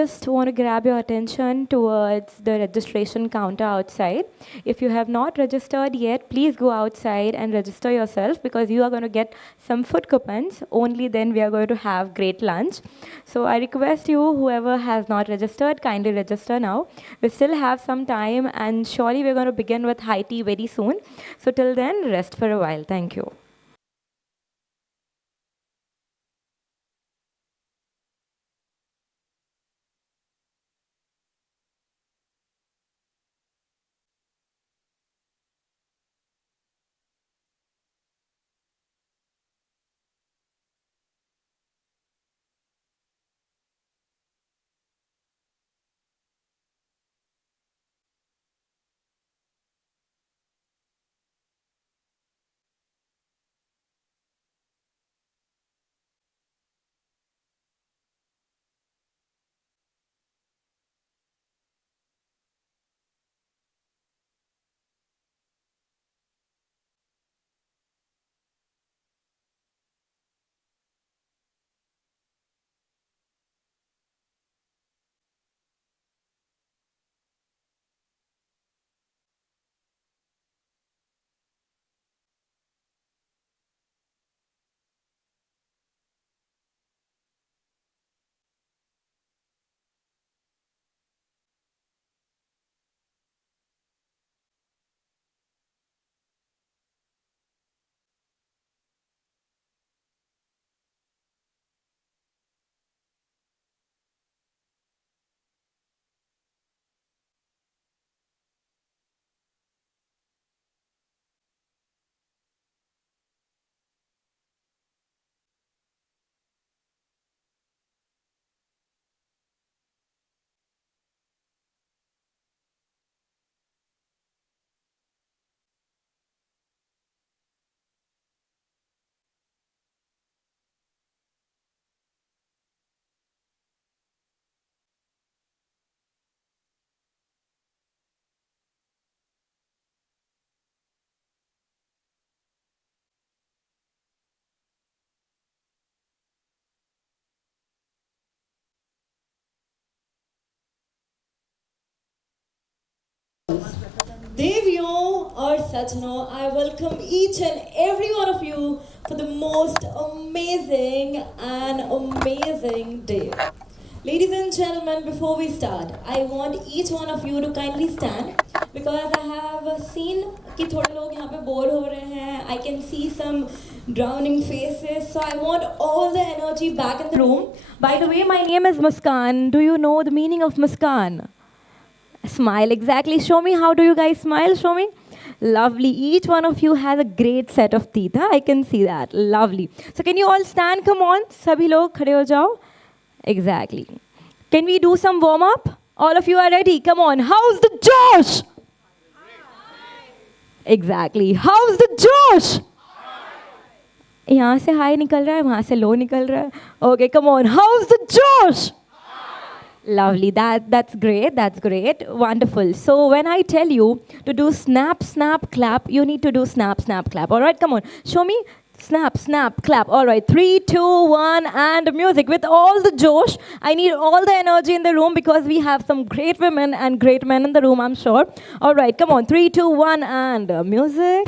just want to grab your attention towards the registration counter outside. If you have not registered yet, please go outside and register yourself because you are going to get some food coupons. Only then we are going to have great lunch. So I request you, whoever has not registered, kindly register now. We still have some time and surely we're going to begin with high tea very soon. So till then, rest for a while. Thank you. Deviyon or Sajno, I welcome each and every one of you for the most amazing day. Ladies and gentlemen, before we start, I want each one of you to kindly stand because I have seen कि थोड़े लोग यहाँ पे bore हो रहे हैं. I can see some drowning faces, so I want all the energy back in the room. By the way, my name is Muskan. Do you know the meaning of Muskan? Smile, exactly. Show me, how do you guys smile? Show me. Lovely. Each one of you has a great set of teeth. Huh? I can see that. Lovely. So can you all stand? Come on. Sabhi log khade ho jao. Exactly. Can we do some warm up? All of you are ready. Come on. How's the Josh? Exactly. How's the Josh? यहाँ से high निकल रहा है, वहाँ से लो निकल रहा है. Okay, come on. How's the Josh? Lovely. That's great. That's great. Wonderful. So when I tell you to do snap, snap, clap, you need to do snap, snap, clap. All right, come on. Show me. Snap, snap, clap. All right. 3, 2, 1, and music. With all the josh, I need all the energy in the room because we have some great women and great men in the room, I'm sure. All right, come on. 3, 2, 1, and music.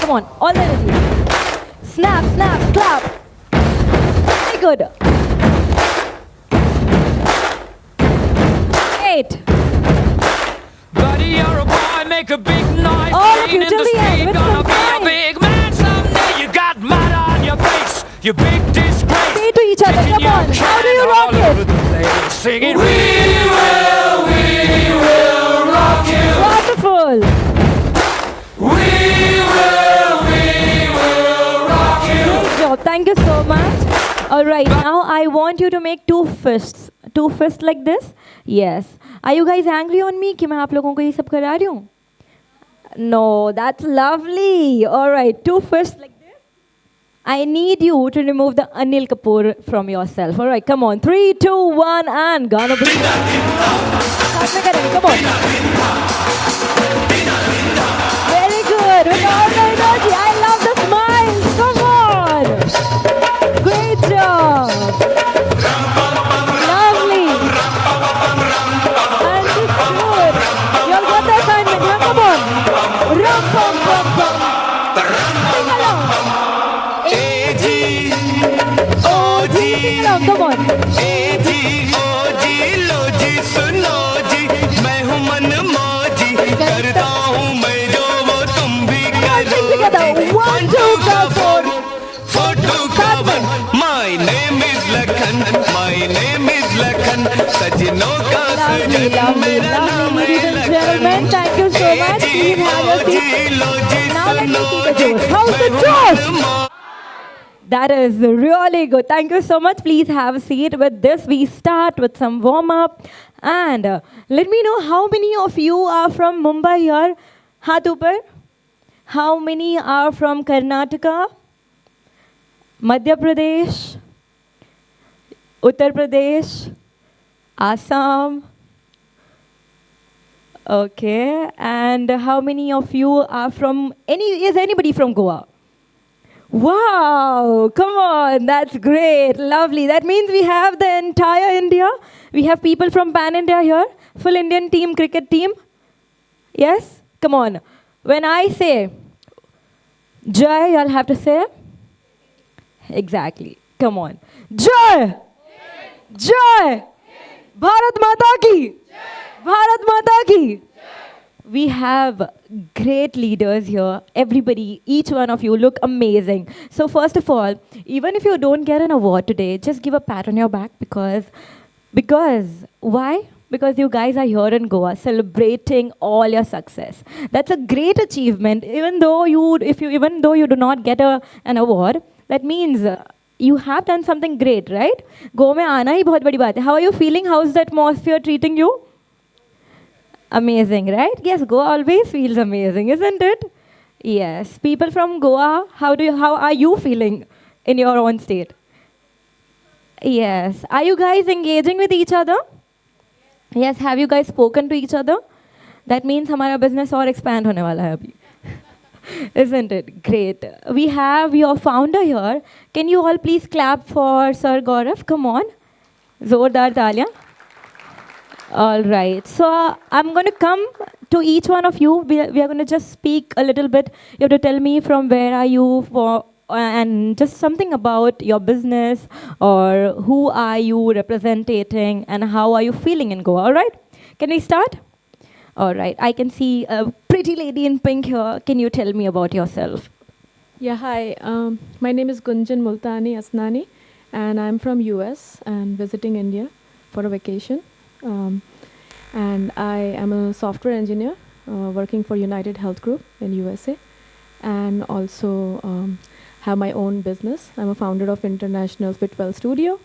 Come on. All the energy. Snap, snap, clap. Very good. 8. Buddy, you're a boy, make a big noise. All of you in till the the end, street, with gonna some be a time. big man someday. You got mud on your face, you big disgrace. Say to each other, Kicking come your on, how do can you rock all it? over the place. Singing, we will rock you. Wonderful. We will rock you. Great job. Thank you so much. All right, now I want you to make 2 fists. 2 fists like this. Yes. Are you guys angry on me कि मैं आप लोगों को ये सब करा रही हूँ? No, that's lovely. All right, 2 fists like this. I need you to remove the Anil Kapoor from yourself. All right, come on. 3, 2, 1, and gonna be. साथ में करेंगे. Come on. Very good. With all the energy. I love the smiles. Come on. Great job. Lovely. O ji Sing along, come on. ए जी ओ जी लो जी सुनो जी मैं हूँ मन मौजी करता हूँ मैं जो वो तुम भी करो together. जी। 1, 2 का 4 4 2 का 1 My name is Lakhan My name is Lakhan सजनों का Lovely, सजन lovely, मेरा नाम lovely. है Ladies and gentlemen, Lakhan thank you so much. Please have your seat. Low ji Now let me सुनो see the ji Josh. How's the मैं हूँ Josh? मन मौजी। That is really good. Thank you so much. Please have a seat. With this, we start with some warm up. And let me know how many of you are from Mumbai here. Haath upar. How many are from Karnataka? Madhya Pradesh? Uttar Pradesh? Assam? Okay. And how many of you are from is anybody from Goa? Wow, come on, that's great, lovely. That means we have the entire India. We have people from Pan India here, full Indian team, cricket team. Yes, come on. When I say Jai, you'll have to say exactly. Come on, Jai, Jai, Bharat Mata ki, Bharat Mata ki. We have great leaders here. Everybody, each one of you look amazing. So first of all, even if you don't get an award today, just give a pat on your back because why? Because you guys are here in Goa celebrating all your success. That's a great achievement. Even though you do not get an award, that means you have done something great, right? Goa mein aana hi bahut badi baat hai. How are you feeling? How's the atmosphere treating you? Amazing, right? Yes, Goa always feels amazing, isn't it? Yes. People from Goa, how are you feeling in your own state? Yes. Are you guys engaging with each other? Yes. Have you guys spoken to each other? That means हमारा business और expand होने वाला है अभी. Isn't it? Great. We have your founder here. Can you all please clap for Sir Gaurav? Come on. जोरदार तालियां. All right. So I'm going to come to each one of you. We are going to just speak a little bit. You have to tell me from where are you and just something about your business or who are you representing and how are you feeling in Goa. All right. Can we start? All right. I can see a pretty lady in pink here. Can you tell me about yourself? Yeah, hi. My name is Gunjan Multani Asnani, and I'm from US and visiting India for a vacation. And I am a software engineer working for United Health Group in USA, and also have my own business. I'm a founder of International Fitwell Studio,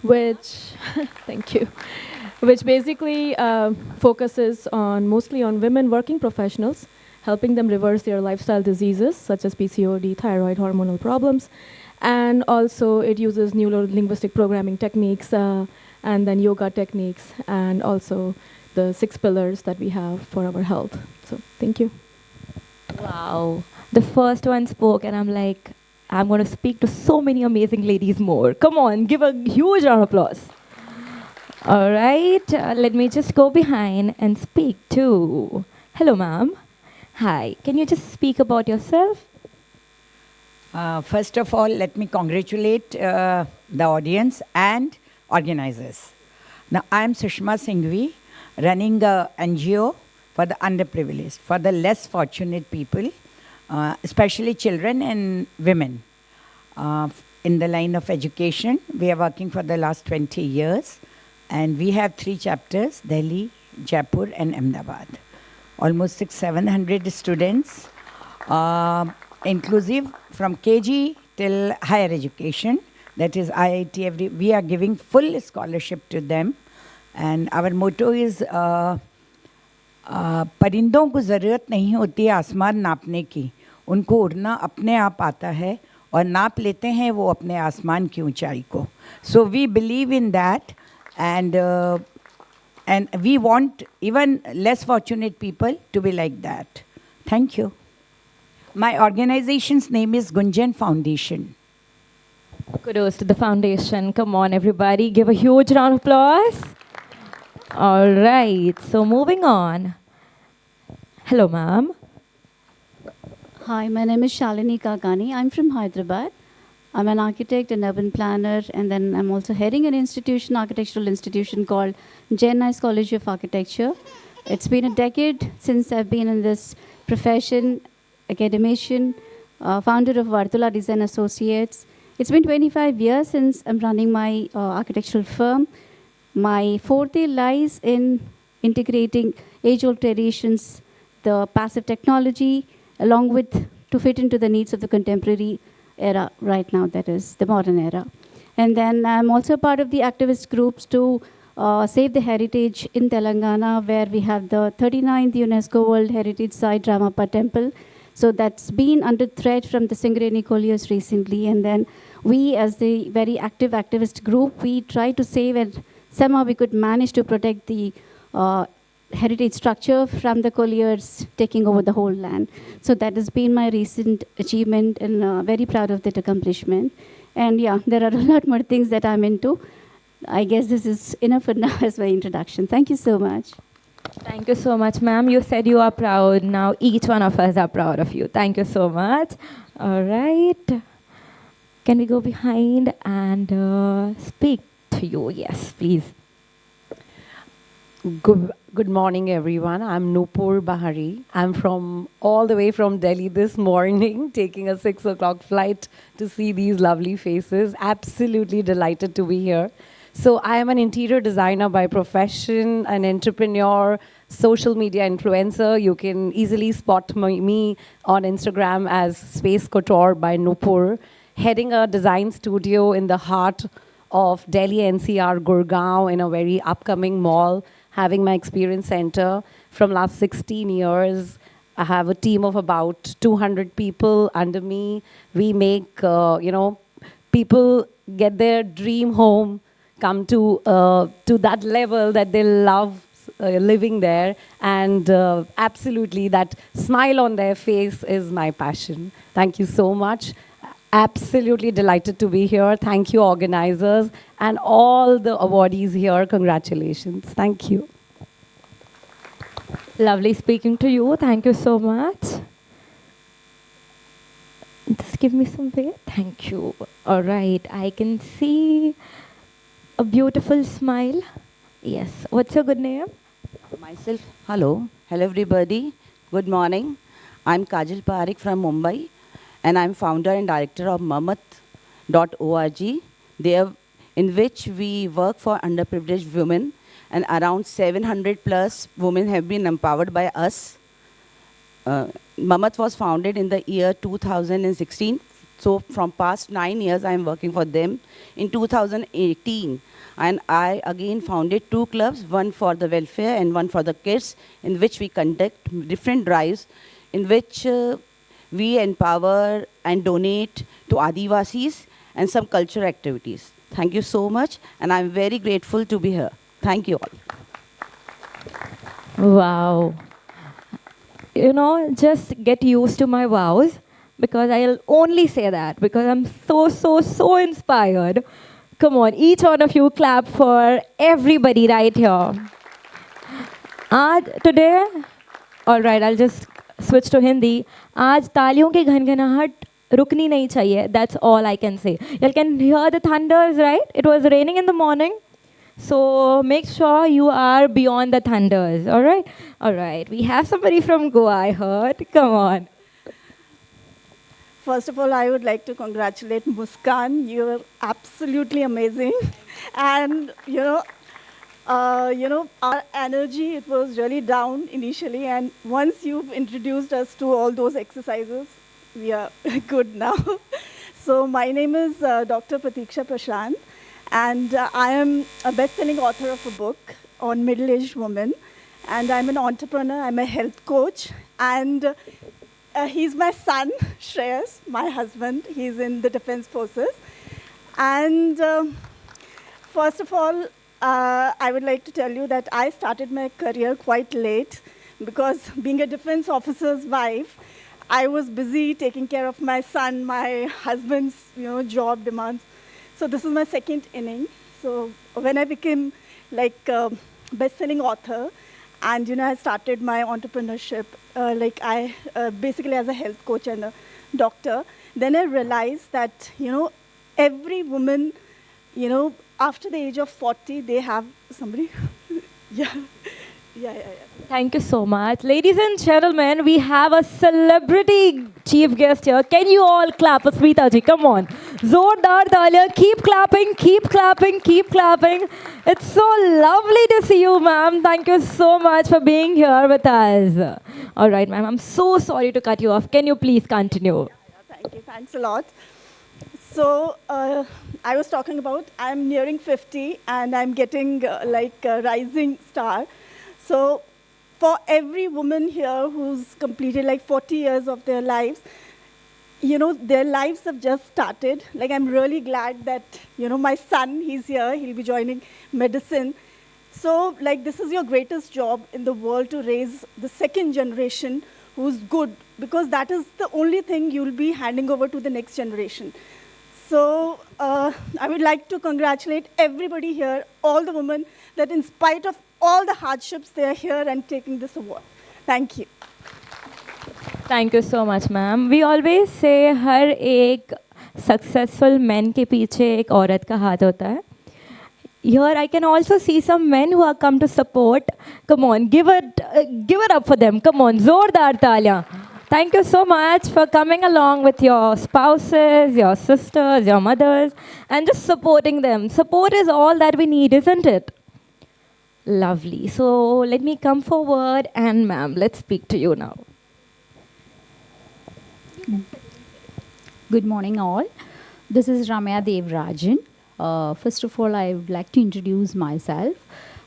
which thank you, which basically focuses on mostly on women working professionals, helping them reverse their lifestyle diseases such as PCOD, thyroid, hormonal problems, and also it uses neuro-linguistic programming techniques and then yoga techniques, and also the 6 pillars that we have for our health. So thank you. Wow. The first one spoke, and I'm like, I'm going to speak to so many amazing ladies more. Come on, give a huge round of applause. All right, let me just go behind and speak to. Hello, ma'am. Hi. Can you just speak about yourself? First of all, let me congratulate the audience and organizers. Now, I am Sushma Singhvi, running a NGO for the underprivileged, for the less fortunate people, especially children and women. In the line of education, we are working for the last 20 years, and we have 3 chapters, Delhi, Jaipur, and Ahmedabad. Almost 600-700 students, inclusive from KG till higher education. That is IIT. We are giving full scholarship to them. And our motto is, परिंदों को ज़रूरत नहीं होती आसमान नापने की, उनको उड़ना अपने आप आता है और नाप लेते हैं वो अपने आसमान की ऊंचाई को. So we believe in that, and we want even less fortunate people to be like that. Thank you. My organization's name is Gunjan Foundation. Kudos to the foundation. Come on, everybody. Give a huge round of applause. All right. So moving on. Hello, ma'am. Hi, my name is Shalini Kakani. I'm from Hyderabad. I'm an architect and urban planner, and then I'm also heading an institution, architectural institution called Nice College of Architecture. It's been a decade since I've been in this profession, academician, founder of Vartula Design Associates. It's been 25 years since I'm running my architectural firm. My forte lies in integrating age-old traditions, the passive technology, along with to fit into the needs of the contemporary era right now, that is the modern era. And then I'm also part of the activist groups to save the heritage in Telangana, where we have the 39th UNESCO World Heritage Site, Ramappa Temple. So that's been under threat from the Singareni Colliers recently. And then we, as the very active activist group, we try to save, and somehow we could manage to protect the heritage structure from the Colliers taking over the whole land. So that has been my recent achievement, and very proud of that accomplishment. And yeah, there are a lot more things that I'm into. I guess this is enough for now as my introduction. Thank you so much. Thank you so much, ma'am. You said you are proud. Now each one of us are proud of you. Thank you so much. All right. Can we go behind and speak to you? Yes, please. Good morning, everyone. I'm Nupur Bahari. I'm from all the way from Delhi this morning, taking a 6 o'clock flight to see these lovely faces. Absolutely delighted to be here. So I am an interior designer by profession, an entrepreneur, social media influencer. You can easily spot me on Instagram as Space Couture by Nupur, heading a design studio in the heart of Delhi NCR, Gurgaon, in a very upcoming mall, having my experience center from last 16 years. I have a team of about 200 people under me. We make, people get their dream home, come to that level that they love living there. And absolutely, that smile on their face is my passion. Thank you so much. Absolutely delighted to be here. Thank you, organizers, and all the awardees here. Congratulations. Thank you. Lovely speaking to you. Thank you so much. Just give me some way. Thank you. All right. I can see a beautiful smile. Yes. What's your good name? Myself, hello everybody, good morning. I'm Kajal Parekh from Mumbai, and I'm founder and director of Mamat.org, there in which we work for underprivileged women, and around 700 plus women have been empowered by us. Mamat was founded in the year 2016, so from past 9 years I'm working for them. In 2018, and I again founded 2 clubs, one for the welfare and one for the kids, in which we conduct different drives, in which we empower and donate to Adivasis and some cultural activities. Thank you so much, and I'm very grateful to be here. Thank you all. Wow. Just get used to my vows, because I'll only say that because I'm so inspired. Come on, each one of you clap for everybody right here. Today, all right, I'll just switch to Hindi. आज तालियों की घनघनाहट रुकनी नहीं चाहिए. That's all I can say. You can hear the thunders, right? It was raining in the morning. So make sure you are beyond the thunders, all right? All right, we have somebody from Goa, I heard. Come on. First of all, I would like to congratulate Muskan. You're absolutely amazing. And, our energy, it was really down initially. And once you've introduced us to all those exercises, we are good now. So my name is Dr. Pratiksha Prashant. And I am a best-selling author of a book on middle-aged women. And I'm an entrepreneur. I'm a health coach. And he's my son, Shreyas, my husband. He's in the Defense Forces. And first of all, I would like to tell you that I started my career quite late, because being a defense officer's wife, I was busy taking care of my son, my husband's job demands. So this is my second inning. So when I became like a best-selling author, and I started my entrepreneurship, basically as a health coach and a doctor, then I realized that every woman, after the age of 40, they have somebody. yeah. Yeah. Thank you so much. Ladies and gentlemen, we have a celebrity chief guest here. Can you all clap for Smita ji? Come on. Zordar taaliyan. Keep clapping, keep clapping, keep clapping. It's so lovely to see you, ma'am. Thank you so much for being here with us. All right, ma'am. I'm so sorry to cut you off. Can you please continue? Thank you. Thanks a lot. So I was talking about I'm nearing 50 and I'm getting like a rising star. So for every woman here who's completed like 40 years of their lives, their lives have just started. Like, I'm really glad that, my son, he's here, he'll be joining medicine. So, like, this is your greatest job in the world, to raise the second generation who's good, because that is the only thing you'll be handing over to the next generation. So I would like to congratulate everybody here, all the women, that in spite of all the hardships, they are here and taking this award. Thank you. Thank you so much, ma'am. We always say हर एक successful men के पीछे एक औरत का हाथ होता है. Here I can also see some men who have come to support. Come on, give it up for them. Come on, जोरदार तालियां. Thank you so much for coming along with your spouses, your sisters, your mothers, and just supporting them. Support is all that we need, isn't it? Lovely. So let me come forward, and ma'am, let's speak to you now. Good morning, all. This is Ramya Devrajan. First of all, I would like to introduce myself.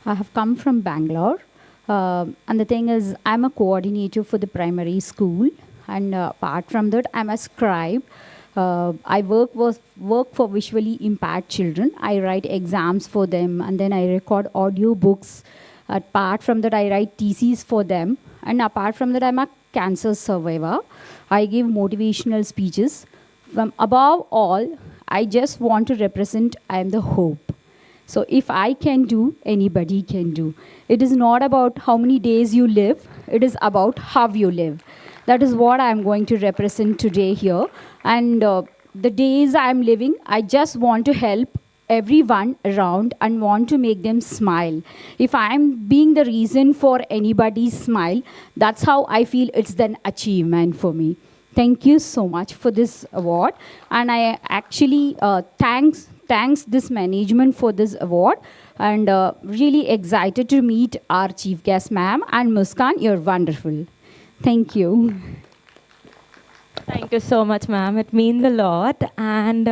I have come from Bangalore. And the thing is, I'm a coordinator for the primary school. And apart from that, I'm a scribe. I work for visually impaired children. I write exams for them, and then I record audio books. Apart from that, I write theses for them. And apart from that, I'm a cancer survivor. I give motivational speeches. Above all, I just want to represent I am the hope. So if I can do, anybody can do. It is not about how many days you live. It is about how you live. That is what I'm going to represent today here. And the days I'm living, I just want to help everyone around and want to make them smile. If I'm being the reason for anybody's smile, that's how I feel it's an achievement for me. Thank you so much for this award. And I actually thanks this management for this award, and really excited to meet our chief guest, ma'am, and Muskan. You're wonderful. Thank you. Thank you so much, ma'am. It means a lot. And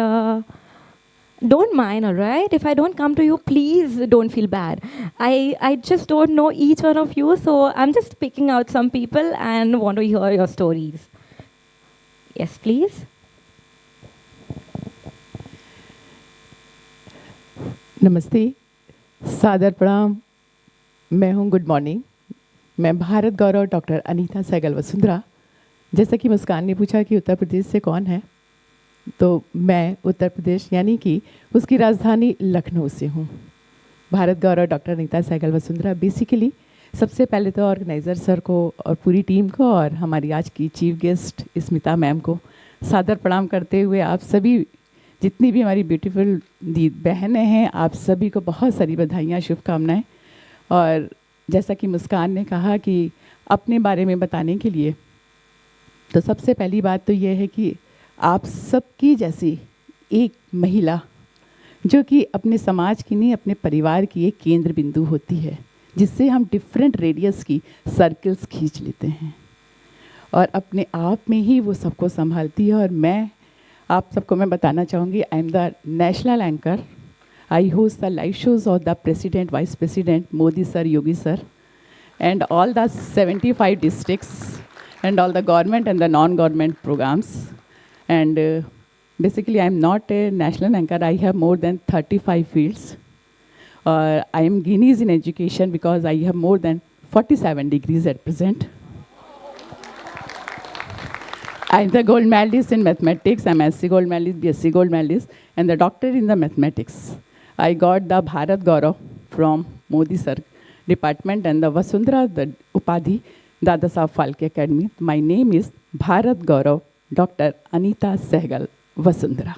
don't mind, all right? If I don't come to you, please don't feel bad. I just don't know each one of you, so I'm just picking out some people and want to hear your stories. Yes, please. नमस्ते, सादर प्रणाम. मैं हूँ good morning. मैं भारत गौरव doctor Anita Sehgal Vasundhara. जैसा कि मुस्कान ने पूछा कि उत्तर प्रदेश से कौन है, तो मैं उत्तर प्रदेश यानी कि उसकी राजधानी लखनऊ से हूँ. भारत गौरव डॉक्टर अनीता सहगल वसुंधरा बेसिकली सबसे पहले तो ऑर्गेनाइज़र सर को और पूरी टीम को और हमारी आज की चीफ गेस्ट स्मिता मैम को सादर प्रणाम करते हुए, आप सभी जितनी भी हमारी ब्यूटीफुल दी बहनें हैं, आप सभी को बहुत सारी बधाइयाँ, शुभकामनाएं. और जैसा कि मुस्कान ने कहा कि अपने बारे में बताने के लिए, तो सबसे पहली बात तो ये है कि आप सबकी जैसी एक महिला जो कि अपने समाज की नहीं, अपने परिवार की एक केंद्र बिंदु होती है, जिससे हम डिफरेंट रेडियस की सर्कल्स खींच लेते हैं और अपने आप में ही वो सबको संभालती है. और आप सबको मैं बताना चाहूँगी, I am the national anchor. I host the live shows of the president, vice president Modi sir, Yogi sir, and all the 75 districts and all the government and the non-government programs. And basically, I am not a national anchor. I have more than 35 fields. I am Guinness in education because I have more than 47 degrees at present. I am the gold medalist in mathematics. I am SC gold medalist, BSc gold medalist, and the doctor in the mathematics. I got the Bharat Gaurav from Modi sir department and the Vasundhara the Upadhi, Dada Saheb Phalke Academy. My name is Bharat Gaurav, Dr. Anita Sehgal Vasundhara.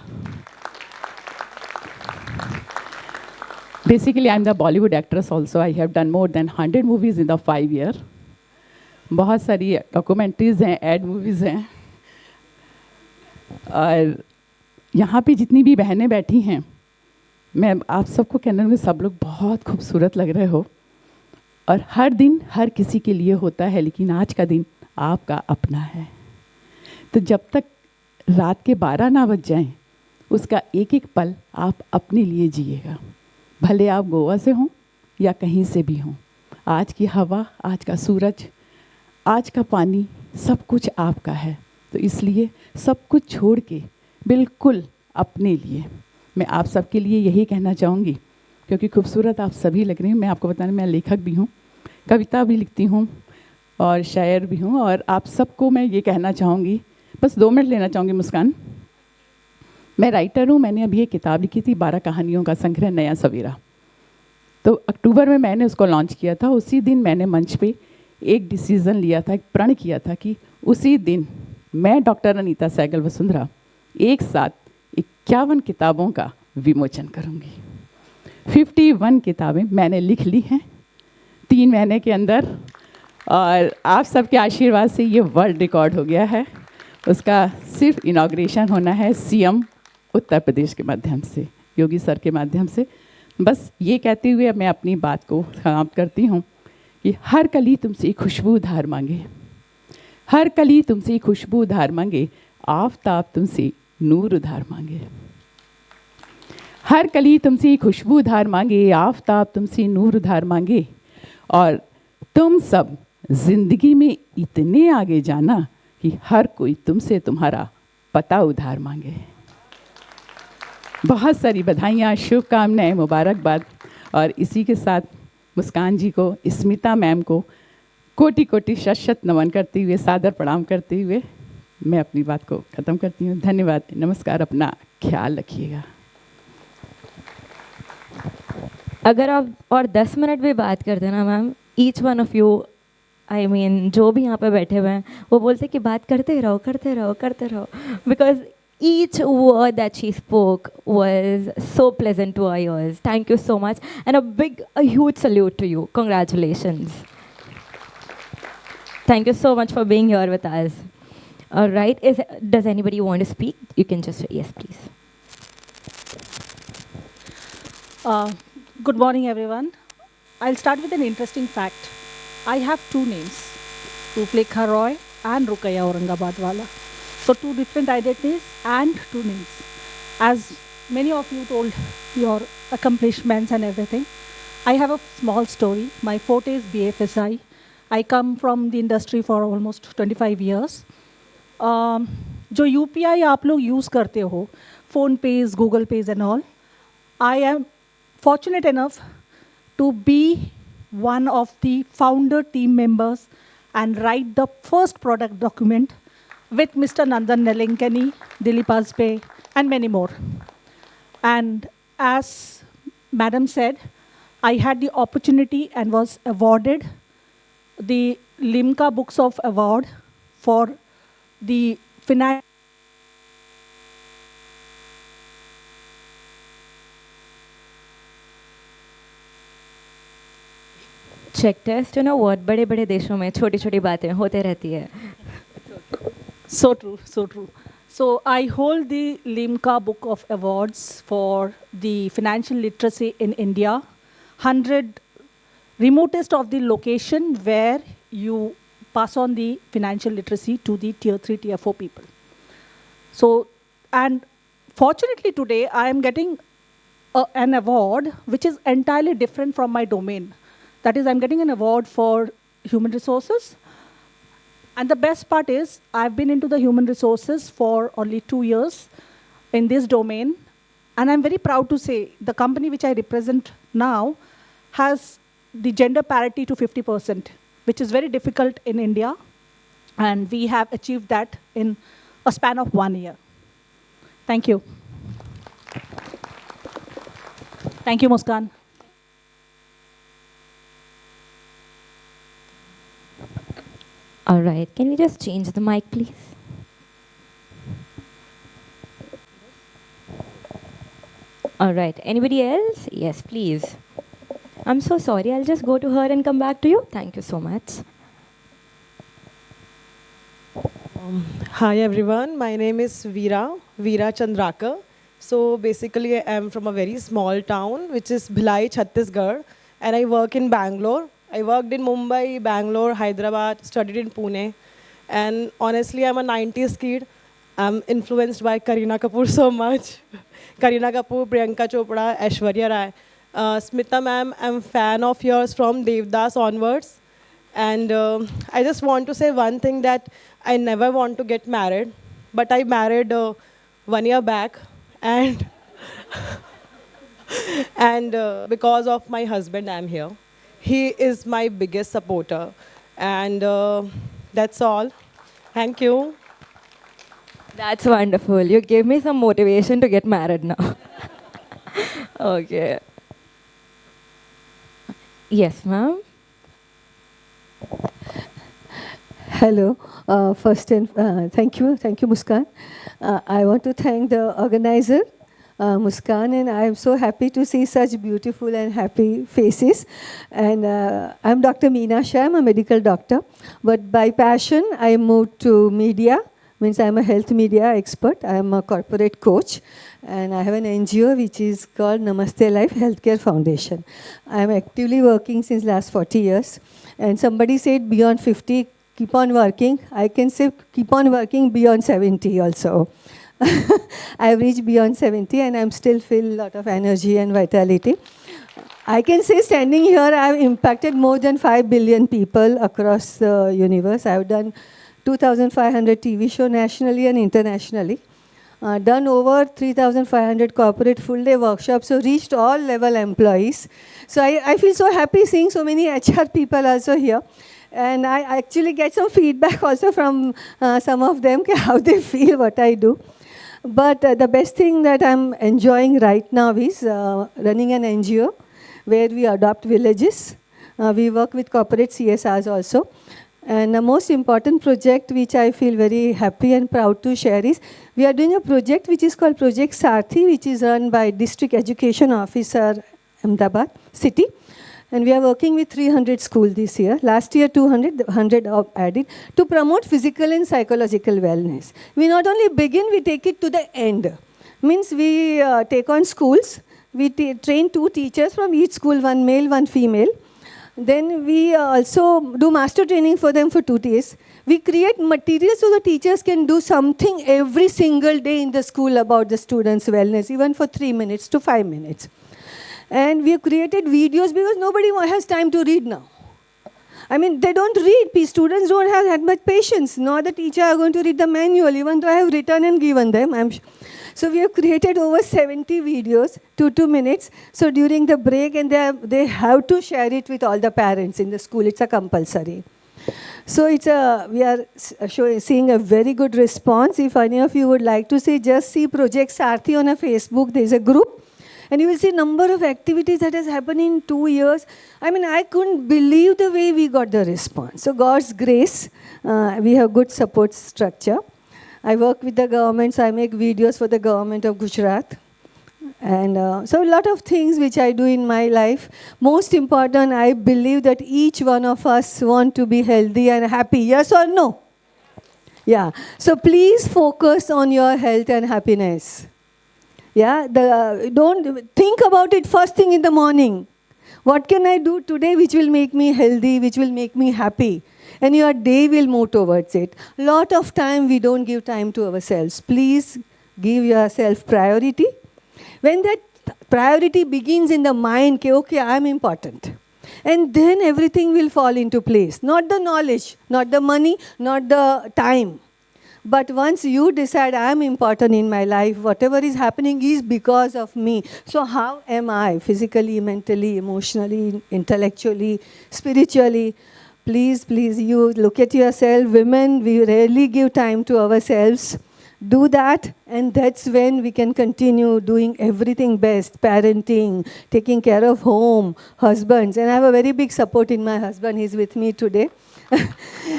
Basically, I'm the Bollywood actress also. I have done more than 100 movies in the 5 year. बहुत सारी documentaries हैं, add movies हैं, और यहाँ पे जितनी भी बहनें बैठी हैं, मैं आप सबको कहना चाहूँगी सब लोग बहुत खूबसूरत लग रहे हो, और हर दिन हर किसी के लिए होता है, लेकिन आज का दिन आपका अपना है। तो जब तक रात के 12 ना बज जाएं, उसका एक एक पल आप अपने लिए जिएगा, भले आप गोवा से हों या कहीं से भी हों। आज की हवा, आज का सूरज, आज का पानी, सब कुछ आपका है। तो इसलिए सब कुछ छोड़ के बिल्कुल अपने लिए, मैं आप सबके लिए यही कहना चाहूँगी, क्योंकि खूबसूरत आप सभी लग रही हैं। मैं आपको बताना, मैं लेखक भी हूँ, कविता भी लिखती हूँ और शायर भी हूँ, और आप सबको मैं ये कहना चाहूँगी, बस 2 मिनट लेना चाहूँगी मुस्कान। मैं राइटर हूँ, मैंने अभी एक किताब लिखी थी, 12 कहानियों का संग्रह नया सवेरा। तो अक्टूबर में मैंने उसको लॉन्च किया था। उसी दिन मैंने मंच पे एक डिसीज़न लिया था, एक प्रण किया था कि उसी दिन मैं डॉक्टर अनीता सहगल वसुंधरा एक साथ 51 किताबों का विमोचन करूँगी। 51 किताबें मैंने लिख ली हैं 3 महीने के अंदर, और आप सबके आशीर्वाद से ये वर्ल्ड रिकॉर्ड हो गया है। उसका सिर्फ इनॉग्रेशन होना है सीएम उत्तर प्रदेश के माध्यम से, योगी सर के माध्यम से। बस ये कहते हुए मैं अपनी बात को समाप्त करती हूँ कि हर कली तुमसे खुशबू उधार मांगे, हर कली तुमसे खुशबू उधार मांगे, आफताब तुमसे नूर उधार मांगे। हर कली तुमसे खुशबू उधार मांगे, आफताब तुमसे नूर उधार मांगे, और तुम सब जिंदगी में इतने आगे जाना कि हर कोई तुमसे तुम्हारा पता उधार मांगे। बहुत सारी बधाइयाँ, शुभकामनाएं, मुबारकबाद। और इसी के साथ मुस्कान जी को, स्मिता मैम को कोटि कोटि शत शत नमन करते हुए, सादर प्रणाम करते हुए मैं अपनी बात को ख़त्म करती हूँ। धन्यवाद, नमस्कार, अपना ख्याल रखिएगा। अगर आप और 10 मिनट भी बात करते ना ma'am, each one of you, I mean जो भी यहाँ पे बैठे हुए हैं, वो बोलते कि बात करते रहो, करते रहो, करते रहो, because each word that she spoke was so pleasant to our ears. Thank you so much, and a huge salute to you. Congratulations. Thank you so much for being here with us. All right, does anybody want to speak? You can just say yes, please. Good morning, everyone. I'll start with an interesting fact. I have 2 names, Ruplekha Roy and Rukaya Aurangabadwala. So 2 different identities and 2 names. As many of you told your accomplishments and everything, I have a small story. My forte is BFSI. I come from the industry for almost 25 years. जो UPI आप लोग use करते हो, phone pays, Google pays and all, I am fortunate enough to be one of the founder team members and write the first product document with Mr. Nandan Nelenkani, Dilip Asbe, and many more. And as Madam said, I had the opportunity and was awarded the Limca Books of Award for the finance. Check test ना, बहुत बड़े बड़े देशों में छोटी छोटी बातें होते रहती है. So true, so true. So I hold the Limca Book of Awards for the financial literacy in India, 100 remotest of the location where you pass on the financial literacy to the tier 3, tier 4 people. So, and fortunately today I am getting an award which is entirely different from my domain. That is, I'm getting an award for human resources. And the best part is, I've been into the human resources for only 2 years in this domain. And I'm very proud to say the company which I represent now has the gender parity to 50%, which is very difficult in India. And we have achieved that in a span of 1 year. Thank you. Thank you, Muskan. All right, can we just change the mic, please? All right. Anybody else? Yes, please. I'm so sorry. I'll just go to her and come back to you. Thank you so much. Hi everyone, my name is Veera Chandrakar. So basically I am from a very small town which is Bhilai, Chhattisgarh, and I work in Bangalore. I worked in Mumbai, Bangalore, Hyderabad, studied in Pune, and honestly I'm a 90s kid. I'm influenced by Kareena Kapoor so much. Kareena Kapoor, Priyanka Chopra, Aishwarya Rai. Smita ma'am, I'm fan of yours from Devdas onwards. And I just want to say one thing, that I never want to get married, but I married 1 year back, and because of my husband, I'm here. He is my biggest supporter, and that's all. Thank you. That's wonderful. You gave me some motivation to get married now. Okay. Yes, ma'am. Hello. First, and thank you, Muskan. I want to thank the organizer, Muskan, and I am so happy to see such beautiful and happy faces. And I'm Dr. Meena Shah. I'm a medical doctor, but by passion, I moved to media. Means I'm a health media expert. I'm a corporate coach, and I have an NGO which is called Namaste Life Healthcare Foundation. I'm actively working since last 40 years. And somebody said beyond 50, keep on working. I can say keep on working beyond 70 also. I've reached beyond 70 and I'm still feel a lot of energy and vitality. I can say standing here, I've impacted more than 5 billion people across the universe. I've done 2,500 TV shows nationally and internationally. Done over 3,500 corporate full-day workshops, so reached all level employees. So I feel so happy seeing so many HR people also here. And I actually get some feedback also from some of them, how they feel what I do. But the best thing that I'm enjoying right now is running an NGO where we adopt villages. We work with corporate CSRs also. And the most important project which I feel very happy and proud to share is, we are doing a project which is called Project Sarthi, which is run by District Education Officer, Ahmedabad City. And we are working with 300 schools this year. Last year, 100 added, to promote physical and psychological wellness. We not only begin, we take it to the end. Means we take on schools. We train 2 teachers from each school, 1 male, 1 female. Then we also do master training for them for 2 days. We create materials so the teachers can do something every single day in the school about the students' wellness, even for 3 minutes to 5 minutes. And we have created videos because nobody has time to read now. I mean, they don't read. Students don't have that much patience. Nor the teacher are going to read the manual, even though I have written and given them. So we have created over 70 videos, 2 minutes. So during the break, and they have to share it with all the parents in the school. It's a compulsory. So we are seeing a very good response. If any of you would like to see, just see Project Sarthi on a Facebook. There's a group. And you will see number of activities that has happened in 2 years. I mean, I couldn't believe the way we got the response. So God's grace, we have good support structure. I work with the government, so I make videos for the government of Gujarat. And so a lot of things which I do in my life. Most important, I believe that each one of us want to be healthy and happy. Yes or no? Yeah. So please focus on your health and happiness. Yeah, don't think about it first thing in the morning. What can I do today which will make me healthy, which will make me happy? And your day will move towards it. Lot of time we don't give time to ourselves. Please give yourself priority. When that priority begins in the mind, okay, I'm important. And then everything will fall into place. Not the knowledge, not the money, not the time. But once you decide I'm important in my life, whatever is happening is because of me. So how am I physically, mentally, emotionally, intellectually, spiritually? Please, you look at yourself. Women, we rarely give time to ourselves. Do that, and that's when we can continue doing everything best, parenting, taking care of home, husbands. And I have a very big support in my husband. He's with me today.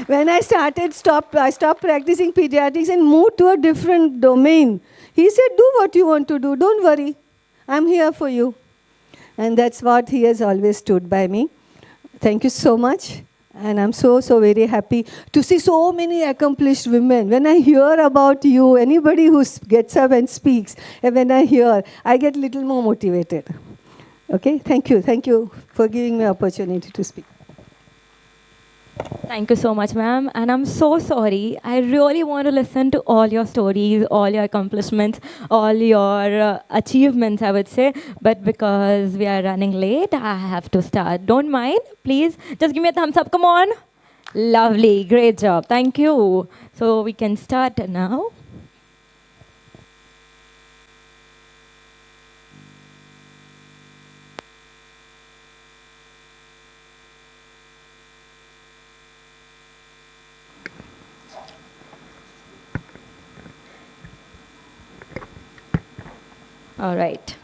When I stopped practicing pediatrics and moved to a different domain. He said, do what you want to do, don't worry. I'm here for you. And that's what he has always stood by me. Thank you so much. And I'm so, so very happy to see so many accomplished women. When I hear about you, anybody who gets up and speaks, and when I hear, I get a little more motivated. Okay, thank you. Thank you for giving me opportunity to speak. Thank you so much, ma'am. And I'm so sorry. I really want to listen to all your stories, all your accomplishments, all your achievements, I would say. But because we are running late, I have to start. Don't mind, please. Just give me a thumbs up. Come on. Lovely. Great job. Thank you. So we can start now. All right.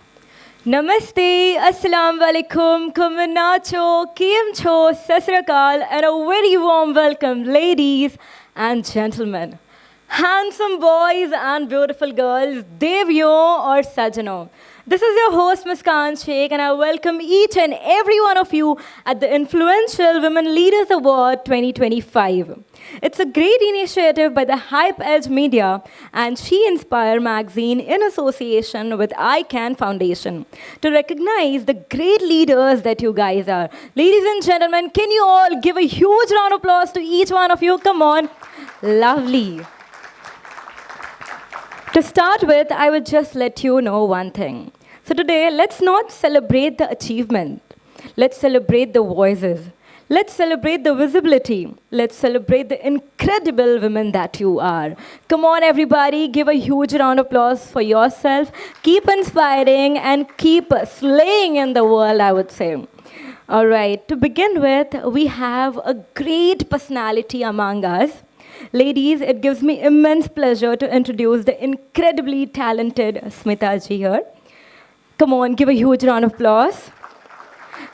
Namaste, Assalamu alaikum, Kumanacho, Kim Cho, Sasrakal, and a very warm welcome, ladies and gentlemen. Handsome boys and beautiful girls, Devyo or Sajano. This is your host, Muskan Sheikh, and I welcome each and every one of you at the Influential Women Leaders Award 2025. It's a great initiative by the Hype Edge Media and She Inspire magazine in association with ICANN Foundation to recognize the great leaders that you guys are. Ladies and gentlemen, can you all give a huge round of applause to each one of you? Come on. Lovely. To start with, I would just let you know one thing. So today, let's not celebrate the achievement. Let's celebrate the voices. Let's celebrate the visibility. Let's celebrate the incredible women that you are. Come on, everybody, give a huge round of applause for yourself. Keep inspiring and keep slaying in the world, I would say. All right, to begin with, we have a great personality among us. Ladies, it gives me immense pleasure to introduce the incredibly talented Smita ji here. Come on, give a huge round of applause.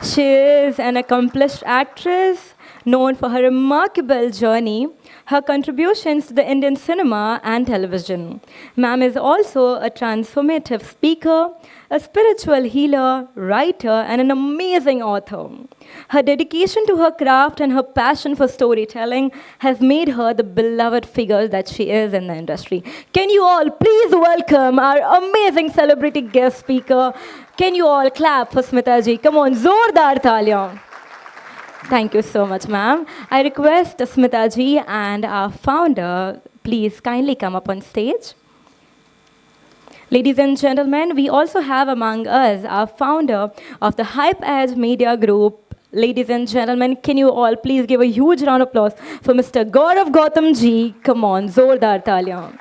She is an accomplished actress known for her remarkable journey, her contributions to the Indian cinema and television. Ma'am is also a transformative speaker, a spiritual healer, writer, and an amazing author. Her dedication to her craft and her passion for storytelling has made her the beloved figure that she is in the industry. Can you all please welcome our amazing celebrity guest speaker? Can you all clap for Smita ji? Come on, zordar taliyan. Thank you so much, ma'am. I request Smita ji and our founder, please kindly come up on stage. Ladies and gentlemen, we also have among us our founder of the Hype Edge Media Group. Ladies and gentlemen, can you all please give a huge round of applause for Mr. Gaurav Gautam ji? Come on, zordar taliyan.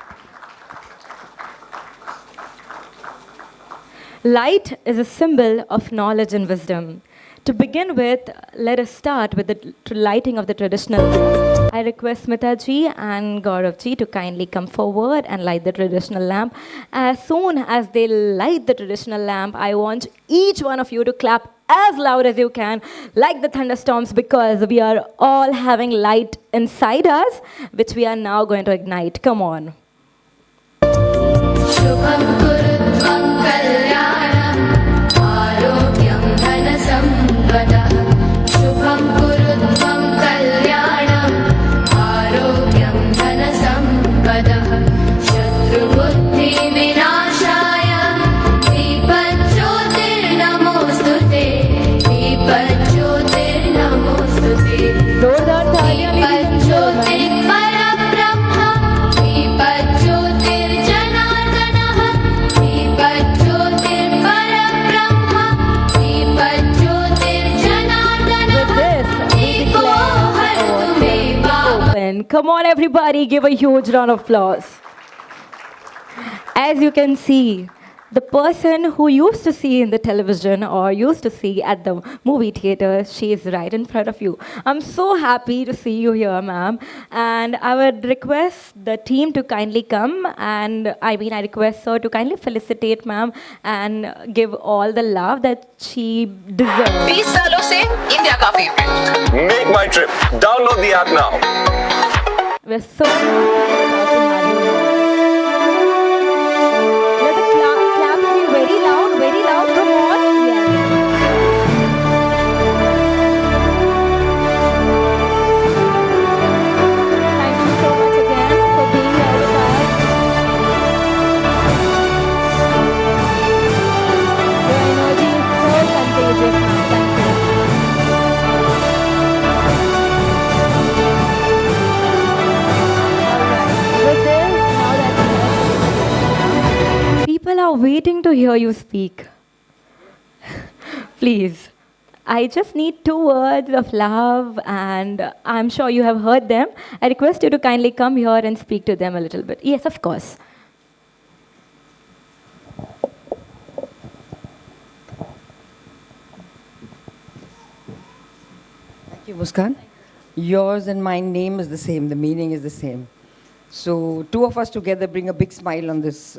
Light is a symbol of knowledge and wisdom. To begin with, let us start with the lighting of the traditional lamp. I request Smita ji and Gaurav ji to kindly come forward and light the traditional lamp. As soon as they light the traditional lamp, I want each one of you to clap as loud as you can, like the thunderstorms, because we are all having light inside us, which we are now going to ignite. Come on. Come on, everybody, give a huge round of applause. As you can see, the person who used to see in the television or used to see at the movie theater, she is right in front of you. I'm so happy to see you here, ma'am. And I would request the team to kindly come, and I request her to kindly felicitate ma'am and give all the love that she deserves. 20 सालों से India का favourite. Make my trip. Download the app now. We're so proud to have you here. Let the claps be very loud, very loud. waiting to hear you speak. Please. I just need 2 words of love, and I'm sure you have heard them. I request you to kindly come here and speak to them a little bit. Yes, of course. Thank you, Muskan. Yours and my name is the same. The meaning is the same. So 2 of us together bring a big smile on this.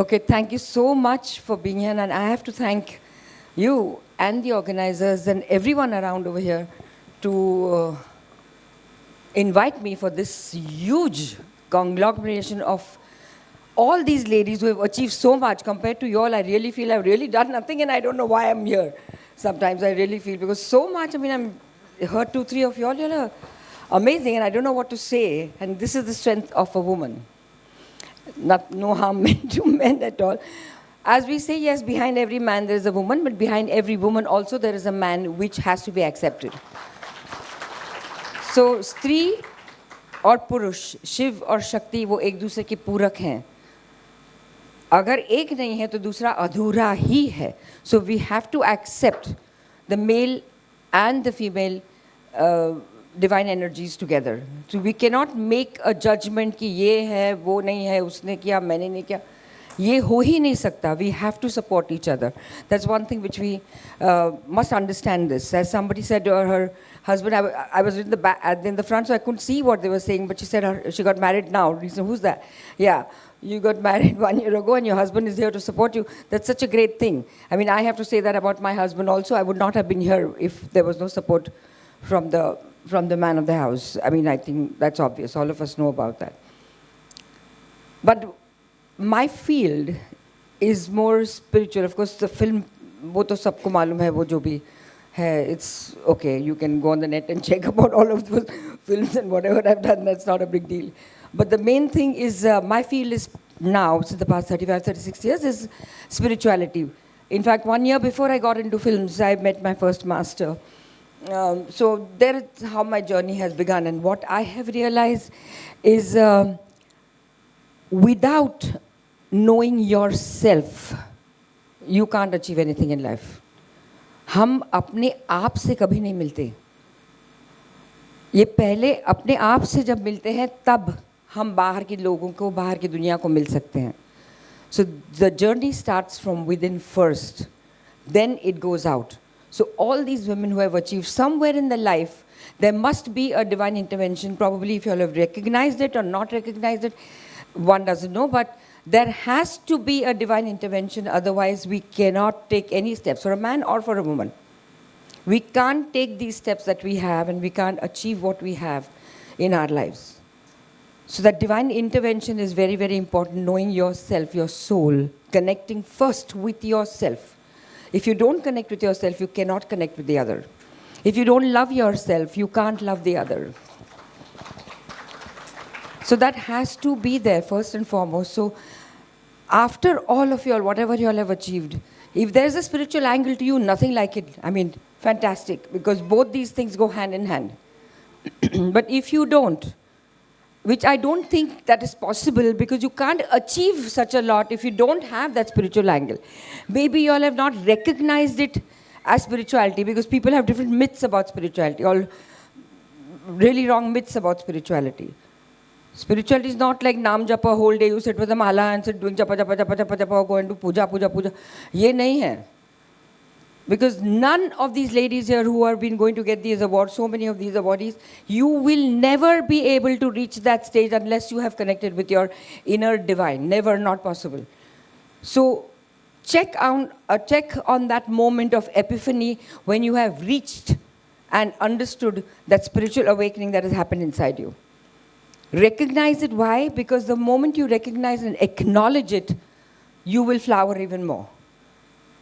Okay, thank you so much for being here. And I have to thank you and the organizers and everyone around over here to invite me for this huge conglomeration of all these ladies who have achieved so much. Compared to you all, I really feel I've really done nothing and I don't know why I'm here. Sometimes I really feel, because so much, I mean, I'm heard 2, 3 of you all, you're amazing and I don't know what to say. And this is the strength of a woman. No harm meant to men at all. As we say, yes, behind every man there is a woman, but behind every woman also there is a man, which has to be accepted. So, स्त्री और पुरुष, शिव और शक्ति, वो एक दूसरे के पूरक हैं. अगर एक नहीं है तो दूसरा अधूरा ही है. So we have to accept the male and the female divine energies together. So we cannot make a judgment कि ये है, वो नहीं है, उसने किया, मैंने नहीं किया. ये हो ही नहीं सकता. We have to support each other. That's one thing which we must understand this. As somebody said to her husband, I was in the back, in the front, so I couldn't see what they were saying, but she said she got married now. He said, who's that? Yeah, you got married 1 year ago and your husband is here to support you. That's such a great thing. I mean, I have to say that about my husband also. I would not have been here if there was no support from the man of the house. I mean, I think that's obvious. All of us know about that. But my field is more spiritual. Of course, the film, वो तो सबको मालूम है, वो जो भी है, it's okay. You can go on the net and check about all of those films and whatever I've done. That's not a big deal. But the main thing is, my field is now, since the past 35, 36 years, is spirituality. In fact, 1 year before I got into films, I met my first master. So there is how my journey has begun. And what I have realized is, without knowing yourself, you can't achieve anything in life. हम अपने आप से कभी नहीं मिलते. ये पहले अपने आप से जब मिलते हैं तब हम बाहर के लोगों को, बाहर की दुनिया को मिल सकते हैं. So the journey starts from within first, then it goes out. So all these women who have achieved somewhere in their life, there must be a divine intervention. Probably if you all have recognized it or not recognized it, one doesn't know, but there has to be a divine intervention, otherwise we cannot take any steps, for a man or for a woman. We can't take these steps that we have and we can't achieve what we have in our lives. So that divine intervention is very, very important, knowing yourself, your soul, connecting first with yourself. If you don't connect with yourself, you cannot connect with the other. If you don't love yourself, you can't love the other. So that has to be there first and foremost. So after all of you all, whatever you all have achieved, if there's a spiritual angle to you, nothing like it. I mean, fantastic, because both these things go hand in hand. But if you don't, which I don't think that is possible, because you can't achieve such a lot if you don't have that spiritual angle. Maybe you all have not recognized it as spirituality, because people have different myths about spirituality, all really wrong myths about spirituality. Spirituality is not like naam japa whole day, you sit with a mala and sit doing japa, japa, japa, japa, japa, go and do puja, puja, puja. Ye nahi hai. Because none of these ladies here who have been going to get these awards, so many of these awardees, you will never be able to reach that stage unless you have connected with your inner divine. Never, not possible. So check on that moment of epiphany when you have reached and understood that spiritual awakening that has happened inside you. Recognize it. Why? Because the moment you recognize and acknowledge it, you will flower even more.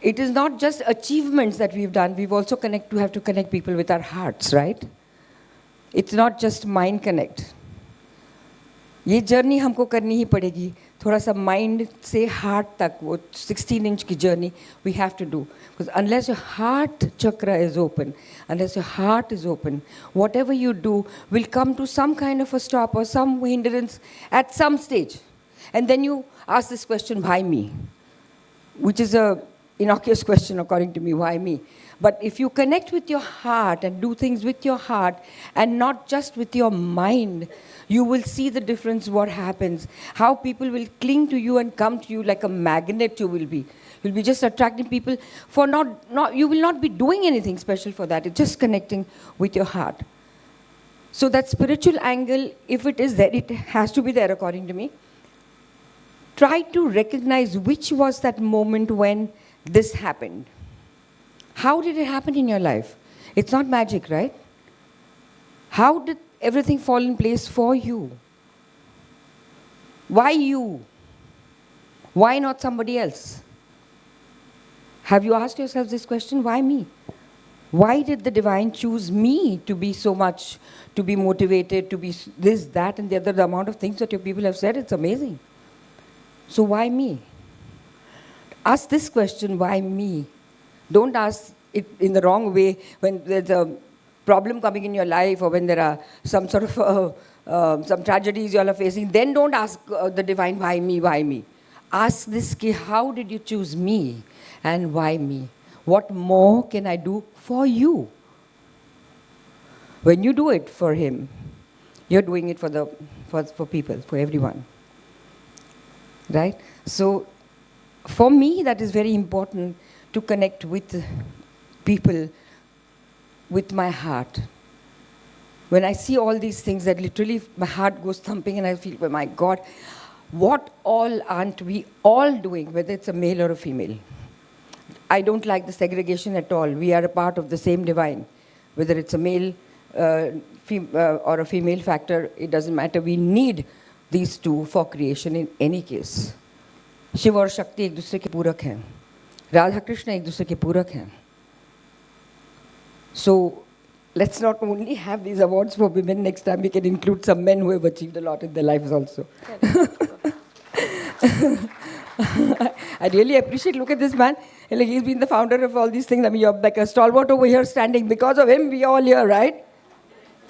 It is not just achievements that we've done. We've also have to connect people with our hearts, right? It's not just mind connect. ये journey हमको करनी ही पड़ेगी. थोड़ा सा mind से heart तक, वो 16 inch की journey we have to do. Because unless your heart chakra is open, unless your heart is open, whatever you do will come to some kind of a stop or some hindrance at some stage. And then you ask this question, why me? Which is a innocuous question according to me, why me? But if you connect with your heart and do things with your heart and not just with your mind, you will see the difference, what happens, how people will cling to you and come to you like a magnet you will be. You'll be just attracting people for you will not be doing anything special for that. It's just connecting with your heart. So that spiritual angle, if it is there, it has to be there according to me. Try to recognize which was that moment when this happened. How did it happen in your life? It's not magic, right? How did everything fall in place for you? Why you? Why not somebody else? Have you asked yourself this question? Why me? Why did the divine choose me to be so much, to be motivated, to be this, that, and the other? The amount of things that your people have said, it's amazing. So why me? Ask this question, why me? Don't ask it in the wrong way when there's a problem coming in your life or when there are some sort of some tragedies you all are facing. Then don't ask the divine, why me, why me? Ask this, how did you choose me and why me? What more can I do for you? When you do it for him, you're doing it for people, for everyone. Right? So for me, that is very important to connect with people with my heart. When I see all these things, that literally my heart goes thumping and I feel, oh my God, what all aren't we all doing, whether it's a male or a female? I don't like the segregation at all. We are a part of the same divine. Whether it's a male or a female factor, it doesn't matter. We need these two for creation in any case. Shiva और शक्ति एक दूसरे के पूरक हैं. राधा कृष्ण एक दूसरे के पूरक हैं. So let's not only have these awards for women, next time we can include some men who have achieved a lot in their lives also. I really appreciate, look at this man. Like, he's been the founder of all these things. I mean, you're like a stalwart over here standing. Because of him, we are all here, right?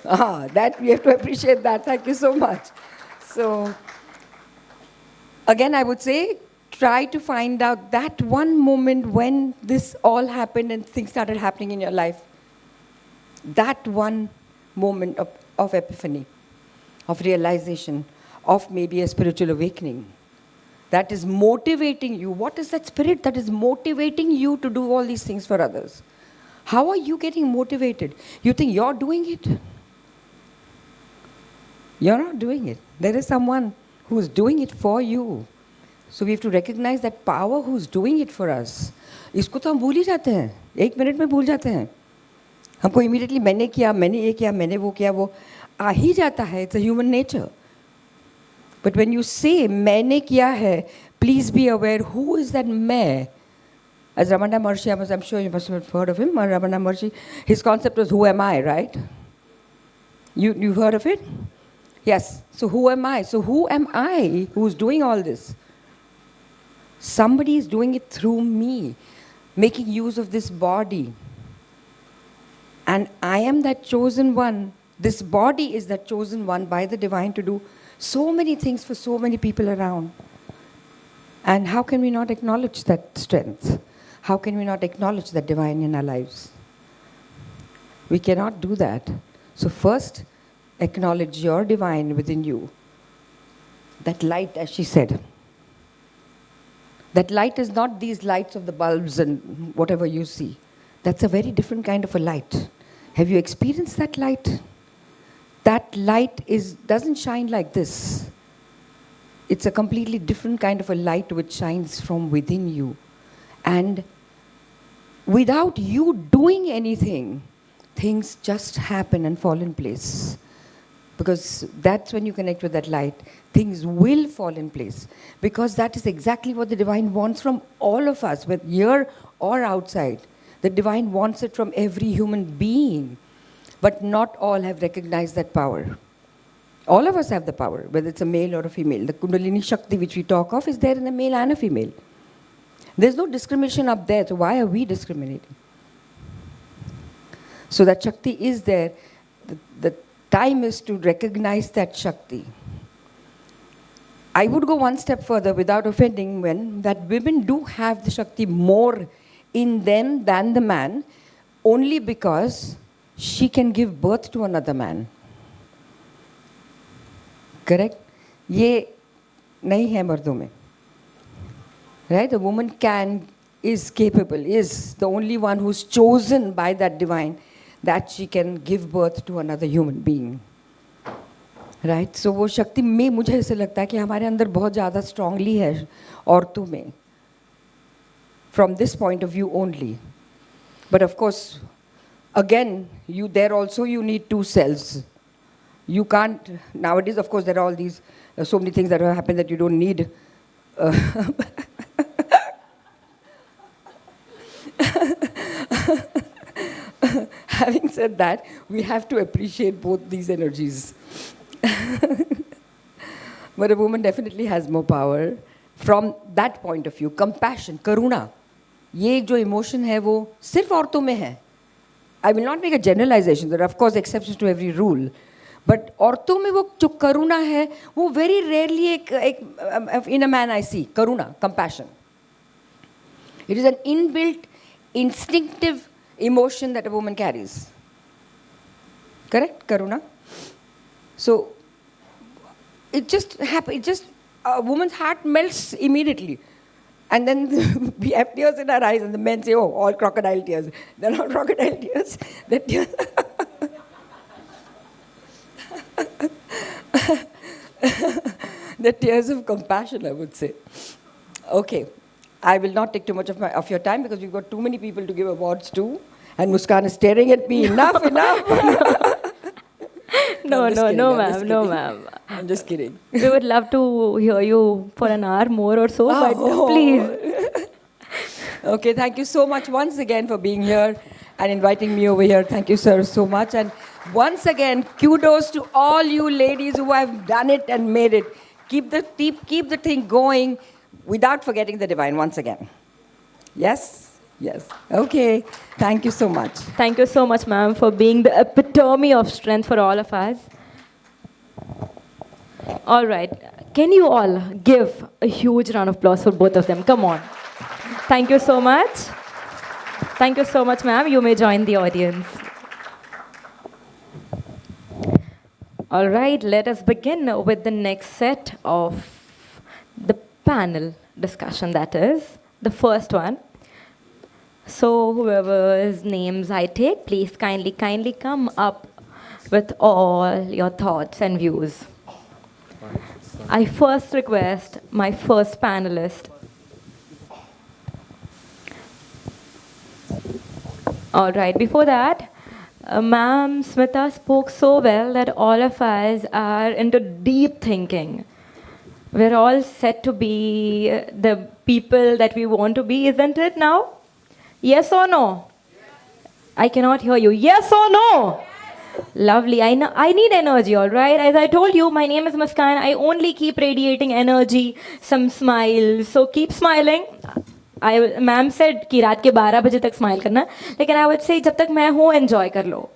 That we have to appreciate that. Thank you so much. So, again, I would say, try to find out that one moment when this all happened and things started happening in your life. That one moment of epiphany, of realization, of maybe a spiritual awakening. That is motivating you. What is that spirit that is motivating you to do all these things for others? How are you getting motivated? You think you're doing it? You're not doing it. There is someone who's doing it for you. So we have to recognize that power who's doing it for us. इसको तो हम भूल ही जाते हैं. 1 minute में भूल जाते हैं. हमको immediately मैंने किया, मैंने ये किया, मैंने वो किया, वो आ ही जाता है. It's a human nature. But when you say, मैंने किया है, please be aware, who is that मैं? As Ramana Maharshi, I'm sure you must have heard of him, Ramana Maharshi, his concept was, who am I, right? You've heard of it? Yes. So who am I? So who am I who's doing all this? Somebody is doing it through me, making use of this body. And I am that chosen one. This body is that chosen one by the divine to do so many things for so many people around. And how can we not acknowledge that strength? How can we not acknowledge that divine in our lives? We cannot do that. So first, acknowledge your divine within you. That light, as she said. That light is not these lights of the bulbs and whatever you see. That's a very different kind of a light. Have you experienced that light? That light doesn't shine like this. It's a completely different kind of a light which shines from within you. And without you doing anything, things just happen and fall in place. Because that's when you connect with that light. Things will fall in place. Because that is exactly what the divine wants from all of us, whether here or outside. The divine wants it from every human being. But not all have recognized that power. All of us have the power, whether it's a male or a female. The Kundalini Shakti which we talk of is there in a male and a female. There's no discrimination up there, so why are we discriminating? So that Shakti is there. The time is to recognize that Shakti. I would go one step further without offending men, that women do have the Shakti more in them than the man, only because she can give birth to another man. Correct? ये नहीं है मर्दों में. Right? A woman is capable, is the only one who's chosen by that divine that she can give birth to another human being. Right? So वो शक्ति में मुझे ऐसे लगता है कि हमारे अंदर बहुत ज़्यादा strongly है औरतों में. From this point of view only. But of course, again, there also you need two cells. You can't, nowadays of course there are all these, so many things that have happened that you don't need. Having said that, we have to appreciate both these energies. But a woman definitely has more power from that point of view. Compassion, karuna. ये जो emotion है वो सिर्फ औरतों में है. I will not make a generalization. There are of course exceptions to every rule. But औरतों में वो जो करुणा है वो very rarely in a man I see. Karuna, compassion. It is an inbuilt, instinctive emotion that a woman carries. Correct? Karuna? So, it just happens. A woman's heart melts immediately. And then we have tears in our eyes, and the men say, oh, all crocodile tears. They're not crocodile tears. They're tears. They're tears of compassion, I would say. Okay. I will not take too much of your time because we've got too many people to give awards to. And Muskan is staring at me. Enough. No, ma'am. I'm just kidding. We would love to hear you for an hour more or so, but please. Okay, thank you so much once again for being here and inviting me over here. Thank you, sir, so much. And once again, kudos to all you ladies who have done it and made it. Keep the thing going without forgetting the divine once again. Yes? Yes. Okay. Thank you so much. Thank you so much, ma'am, for being the epitome of strength for all of us. All right. Can you all give a huge round of applause for both of them? Come on. Thank you so much. Thank you so much, ma'am. You may join the audience. All right. Let us begin with the next set of the panel discussion, that is the first one. So whoever's names I take, please kindly come up with all your thoughts and views. I first request my first panelist. All right, before that, Ma'am Smita spoke so well that all of us are into deep thinking. We're all set to be the people that we want to be, isn't it now? Yes or no? I cannot hear you. Yes or no? Lovely. I need energy, all right? As I told you, my name is Muskan. I only keep radiating energy, some smiles. So keep smiling. Ma'am said कि रात के 12 बजे तक smile करना. लेकिन I would say जब तक मैं हूँ, enjoy कर लो.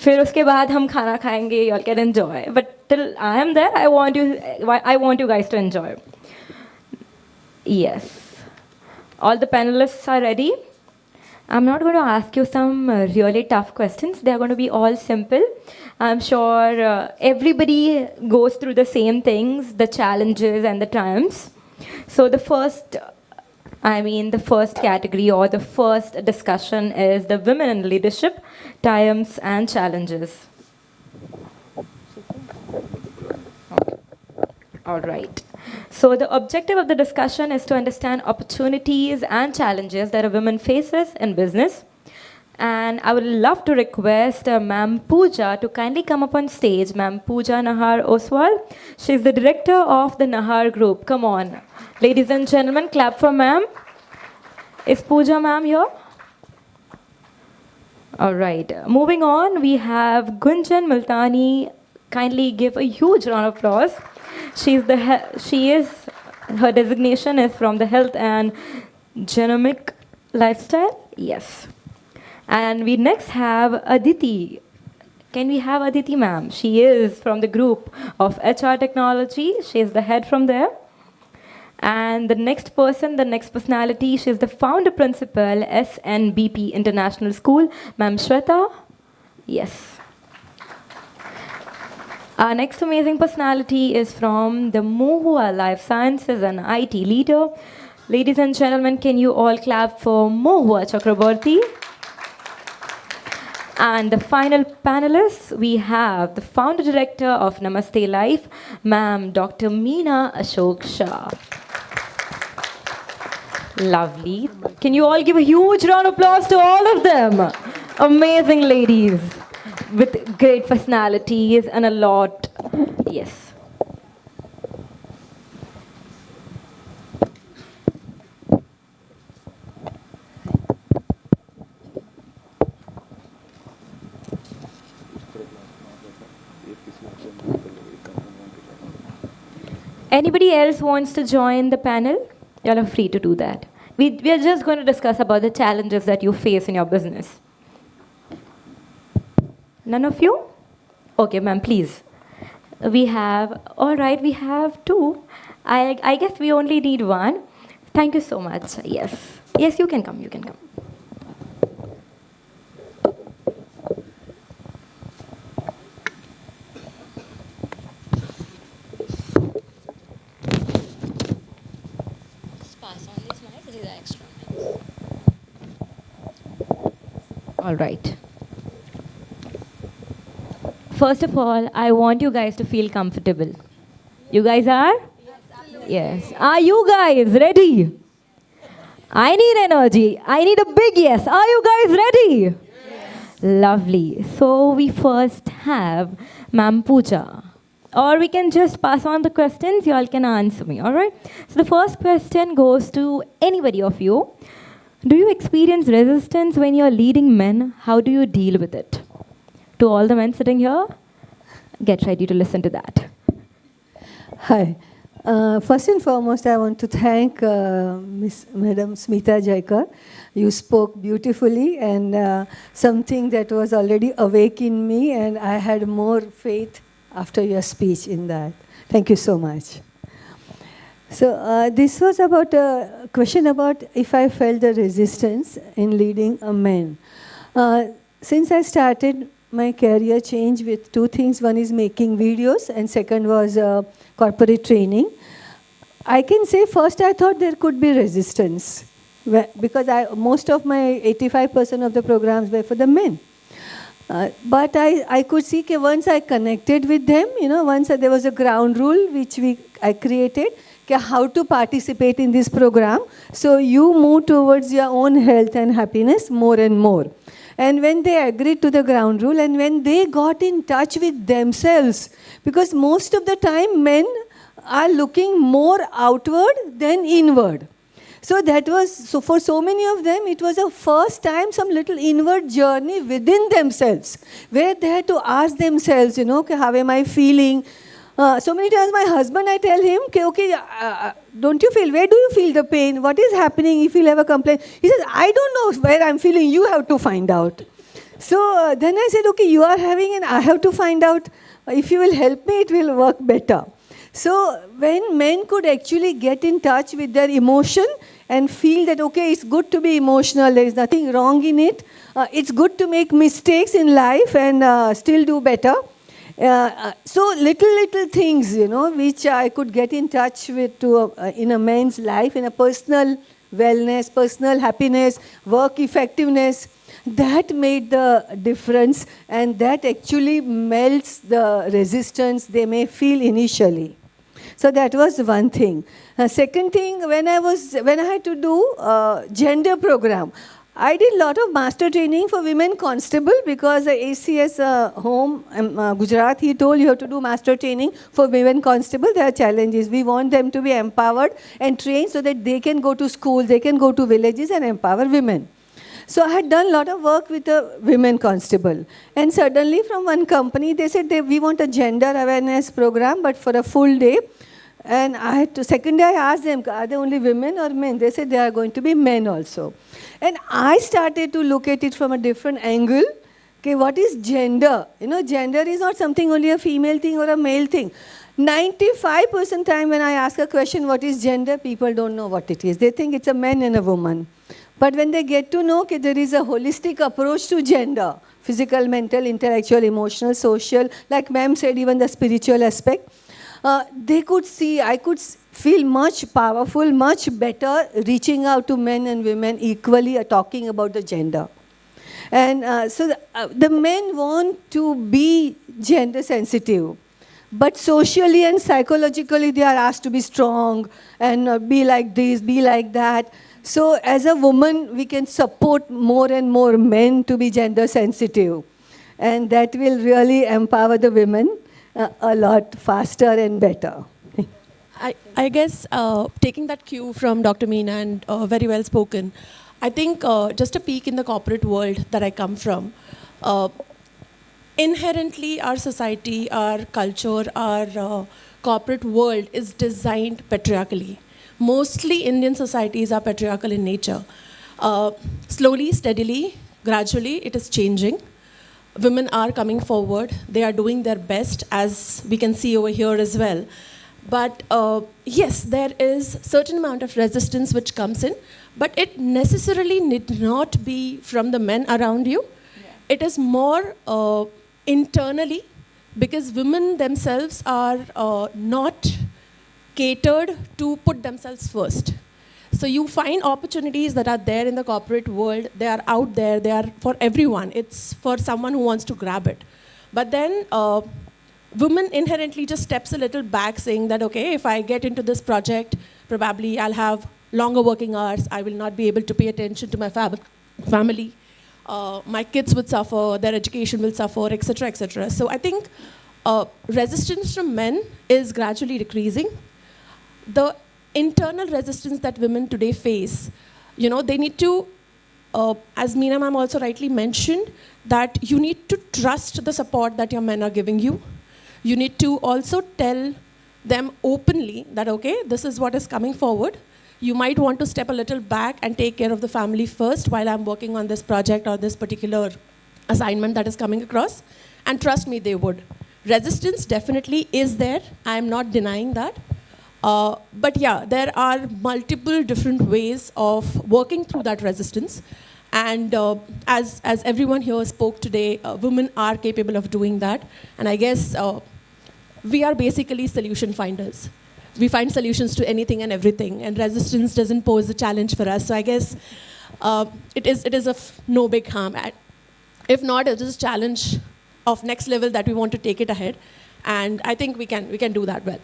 फिर उसके बाद हम खाना खाएंगे. You all can enjoy. But till I am there, I want you guys to enjoy. Yes. All the panelists are ready. I'm not going to ask you some really tough questions. They're going to be all simple. I'm sure everybody goes through the same things, the challenges and the triumphs. So the first category or the first discussion is the women in leadership, triumphs and challenges. All right. So the objective of the discussion is to understand opportunities and challenges that a woman faces in business. And I would love to request Ma'am Pooja to kindly come up on stage. Ma'am Pooja Nahar Oswal. She's the director of the Nahar Group. Come on. Ladies and gentlemen, clap for ma'am. Is Pooja ma'am here? All right. Moving on, we have Gunjan Multani. Kindly give a huge round of applause. Her designation is from the Health and Genomic Lifestyle. Yes. And we next have Aditi. Can we have Aditi ma'am? She is from the group of HR Technology. She is the head from there. And the next person, the next personality, she is the founder principal, SNBP International School. Ma'am Shweta? Yes. Our next amazing personality is from the Mohua Life Sciences and IT leader. Ladies and gentlemen, can you all clap for Mohua Chakraborty? And the final panelists, we have the founder director of Namaste Life, Ma'am Dr. Meena Ashok Shah. Lovely. Can you all give a huge round of applause to all of them? Amazing ladies with great personalities and a lot. Yes. Anybody else wants to join the panel? Y'all are free to do that. We are just going to discuss about the challenges that you face in your business. None of you? Okay, ma'am, please. We have, all right, we have two. I guess we only need one. Thank you so much. Yes. Yes, you can come, you can come. All right. First of all, I want you guys to feel comfortable. You guys are? Yes. Are you guys ready? I need energy. I need a big yes. Are you guys ready? Yes. Lovely. So we first have Ma'am Pooja. Or we can just pass on the questions. You all can answer me. All right? So the first question goes to anybody of you. Do you experience resistance when you're leading men? How do you deal with it? To all the men sitting here, get ready to listen to that. Hi. First and foremost, I want to thank Madam Smita Jaikar. You spoke beautifully and something that was already awake in me, and I had more faith after your speech in that. Thank you so much. So this was about a question about if I felt the resistance in leading a man. Since I started my career change with two things. One is making videos and second was corporate training. I can say first I thought there could be resistance because most of my 85% of the programs were for the men. But I could see that once I connected with them, once there was a ground rule which I created, how to participate in this program. So you move towards your own health and happiness more and more. And when they agreed to the ground rule and when they got in touch with themselves, because most of the time men are looking more outward than inward. So that was, so for so many of them, it was a first time some little inward journey within themselves, where they had to ask themselves, how am I feeling? So many times my husband, I tell him, okay, don't you feel, where do you feel the pain? What is happening if you'll ever complain? He says, I don't know where I'm feeling, you have to find out. So then I said, okay, you are having and I have to find out. If you will help me, it will work better. So when men could actually get in touch with their emotion and feel that, okay, it's good to be emotional, there is nothing wrong in it. It's good to make mistakes in life and still do better. So little things, which I could get in touch with in a man's life, in a personal wellness, personal happiness, work effectiveness, that made the difference and that actually melts the resistance they may feel initially. So that was one thing. Second thing, when I had to do gender program, I did a lot of master training for women constable because the ACS home, Gujarat, he told you have to do master training for women constable. There are challenges. We want them to be empowered and trained so that they can go to schools, they can go to villages and empower women. So I had done a lot of work with a women constable. And suddenly from one company, they said we want a gender awareness program, but for a full day. And I had to, second day I asked them, are they only women or men? They said they are going to be men also. And I started to look at it from a different angle. Okay, what is gender? You know, gender is not something only a female thing or a male thing. 95% time when I ask a question, what is gender, people don't know what it is. They think it's a man and a woman. But when they get to know that there is a holistic approach to gender, physical, mental, intellectual, emotional, social, like ma'am said, even the spiritual aspect, they could see, I could feel much powerful, much better reaching out to men and women equally, talking about the gender. And so the men want to be gender sensitive. But socially and psychologically, they are asked to be strong and be like this, be like that. So as a woman, we can support more and more men to be gender sensitive. And that will really empower the women a lot faster and better. I guess taking that cue from Dr. Meena and very well spoken, I think just a peek in the corporate world that I come from, inherently our society, our culture, our corporate world is designed patriarchally. Mostly Indian societies are patriarchal in nature. Slowly, steadily, gradually, it is changing. Women are coming forward. They are doing their best, as we can see over here as well. But yes, there is certain amount of resistance which comes in, but it necessarily need not be from the men around you. It is more internally, because women themselves are not catered to put themselves first. So you find opportunities that are there in the corporate world. They are out there. They are for everyone. It's for someone who wants to grab it. But then women inherently just steps a little back, saying that, okay, if I get into this project, probably I'll have longer working hours. I will not be able to pay attention to my family. My kids would suffer, their education will suffer, etc., etc. So I think resistance from men is gradually decreasing. The internal resistance that women today face, you know, they need to, as Meena ma'am also rightly mentioned, that you need to trust the support that your men are giving you. You need to also tell them openly that, okay, this is what is coming forward. You might want to step a little back and take care of the family first while I'm working on this project or this particular assignment that is coming across. And trust me, they would. Resistance definitely is there. I'm not denying that. But yeah, there are multiple different ways of working through that resistance. And as everyone here spoke today, women are capable of doing that. And I guess we are basically solution finders. We find solutions to anything and everything, and resistance doesn't pose a challenge for us. So I guess it is of no big harm. If not, it is a challenge of next level that we want to take it ahead. And I think we can do that well.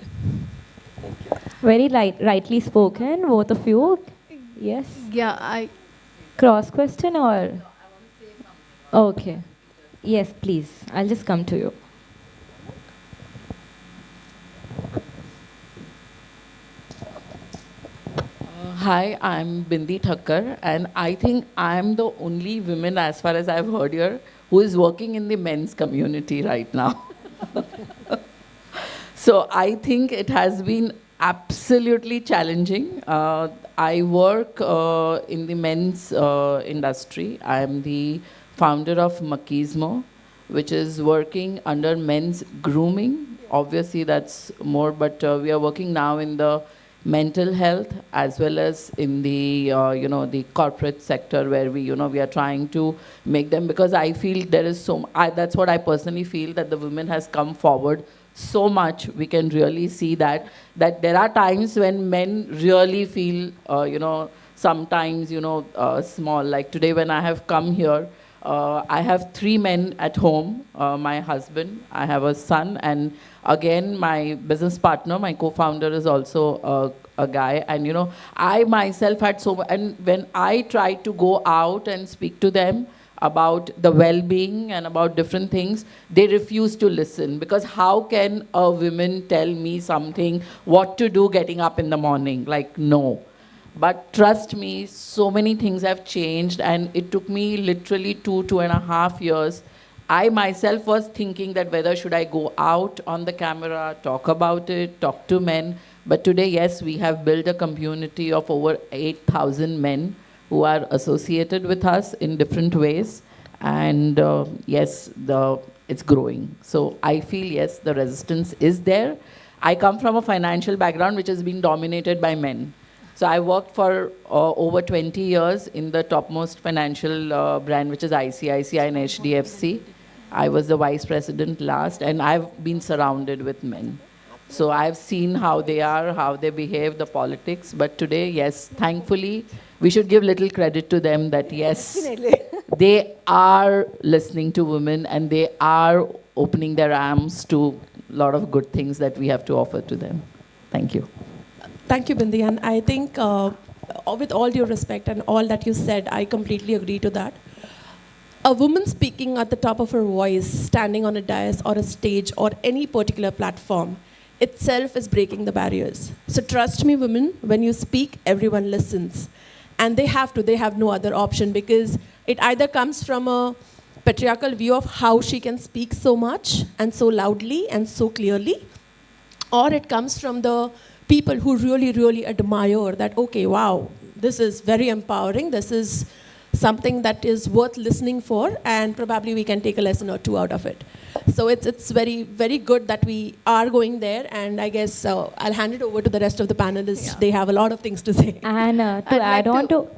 Very rightly spoken, both of you. Yes? Yeah, Cross question or? Okay. Yes, please. I'll just come to you. Hi, I'm Bindi Thakkar, and I think I'm the only woman, as far as I've heard here, who is working in the men's community right now. So I think it has been absolutely challenging. I work in the men's industry. I'm the founder of Machismo, which is working under men's grooming. Obviously, that's more, but we are working now in the mental health as well as in the the corporate sector, where we are trying to make them, because I feel there is that's what I personally feel, that the women has come forward so much. We can really see that there are times when men really feel sometimes small. Like today when I have come here, I have 3 men at home, my husband, I have a son, and again my business partner, my co-founder, is also a guy. And I myself had and when I try to go out and speak to them about the well-being and about different things, they refuse to listen, because how can a woman tell me something, what to do getting up in the morning? Like, no. But trust me, so many things have changed, and it took me literally 2.5 years. I myself was thinking that whether should I go out on the camera, talk about it, talk to men. But today, yes, we have built a community of over 8,000 men who are associated with us in different ways. and yes, it's growing. So I feel, yes, the resistance is there. I come from a financial background which has been dominated by men. So I worked for over 20 years in the topmost financial brand, which is ICICI and HDFC. I was the vice president last, and I've been surrounded with men. So I've seen how they are, how they behave, the politics. But today, yes, thankfully, we should give little credit to them that, yes, they are listening to women and they are opening their arms to a lot of good things that we have to offer to them. Thank you. Thank you, Bindi. And I think, with all due respect and all that you said, I completely agree to that. A woman speaking at the top of her voice, standing on a dais or a stage or any particular platform, itself is breaking the barriers. So trust me, women, when you speak, everyone listens. And they have no other option, because it either comes from a patriarchal view of how she can speak so much and so loudly and so clearly, or it comes from the people who really, really admire that, okay, wow, this is very empowering, this is something that is worth listening for, and probably we can take a lesson or two out of it. So it's very, very good that we are going there, and I guess I'll hand it over to the rest of the panelists. Yeah. They have a lot of things to say. And to add on to,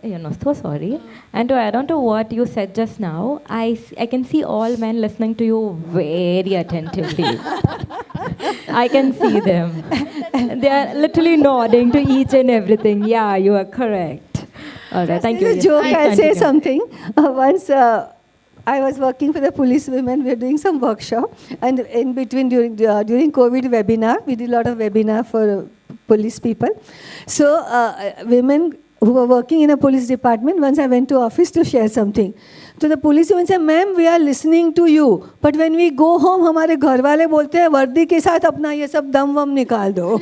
so sorry. And to add on to what you said just now, I can see all men listening to you very attentively. I can see them. They are literally nodding to each and everything. Yeah, you are correct. All right, thank you. As a joke, I'll say something. Once I was working for the police women. We were doing some workshop, and in between during COVID webinar, we did a lot of webinar for police people. So women who were working in a police department, once I went to office to share something. So the police women said, "Ma'am, we are listening to you, but when we go home, हमारे घर वाले बोलते हैं वर्दी के साथ अपना ये सब दम वम निकाल दो."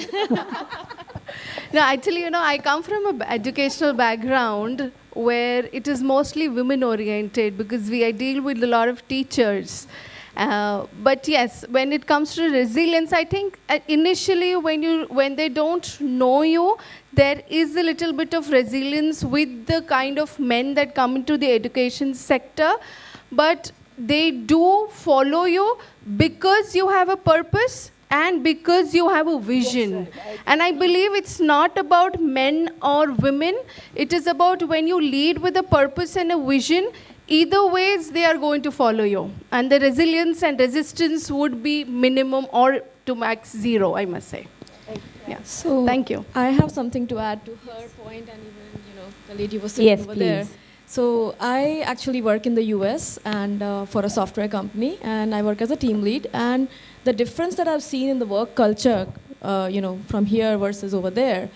No, actually, I come from an educational background where it is mostly women-oriented, because I deal with a lot of teachers. But yes, when it comes to resilience, I think initially when they don't know you, there is a little bit of resilience with the kind of men that come into the education sector. But they do follow you because you have a purpose and because you have a vision. And I believe it's not about men or women. It is about when you lead with a purpose and a vision, either ways they are going to follow you. And the resilience and resistance would be minimum or to max zero, I must say. Yeah. So thank you. I have something to add to her point, and even the lady was sitting over there. So I actually work in the US and for a software company, and I work as a team lead. And the difference that I've seen in the work culture, from here versus over there,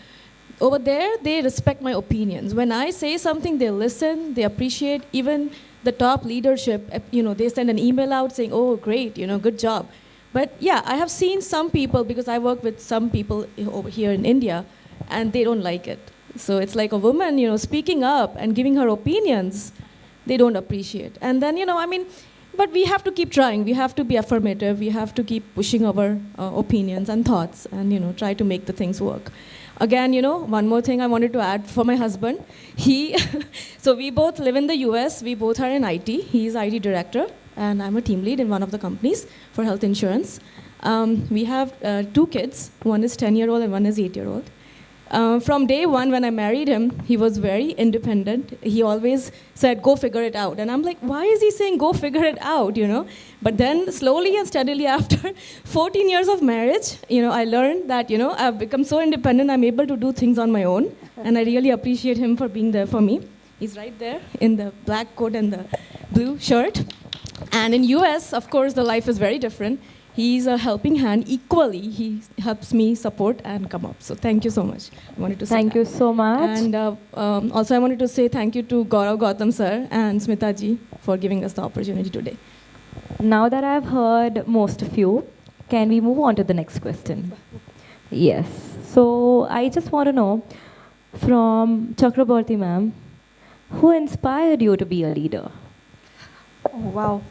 they respect my opinions. When I say something, they listen, they appreciate. Even the top leadership, they send an email out saying, "Oh, great, good job." But yeah, I have seen some people, because I work with some people over here in India, and they don't like it. So it's like a woman, speaking up and giving her opinions, they don't appreciate. And then, but we have to keep trying. We have to be affirmative. We have to keep pushing our opinions and thoughts and, try to make the things work. Again, one more thing I wanted to add for my husband. So we both live in the US. We both are in IT. He's IT director, and I'm a team lead in one of the companies for health insurance. We have 2 kids. One is 10-year-old and one is 8-year-old. From day one, when I married him, he was very independent. He always said, "Go figure it out." And I'm like, why is he saying, "Go figure it out," But then slowly and steadily after 14 years of marriage, I learned that, I've become so independent, I'm able to do things on my own. And I really appreciate him for being there for me. He's right there in the black coat and the blue shirt. And in US, of course, the life is very different. He's a helping hand equally. He helps me support and come up. So thank you so much. I wanted to say Thank you so much. And also I wanted to say thank you to Gaurav Gautam sir and Smita ji for giving us the opportunity today. Now that I've heard most of you, can we move on to the next question? Yes. So I just want to know from Chakraborty ma'am, who inspired you to be a leader? Oh, wow.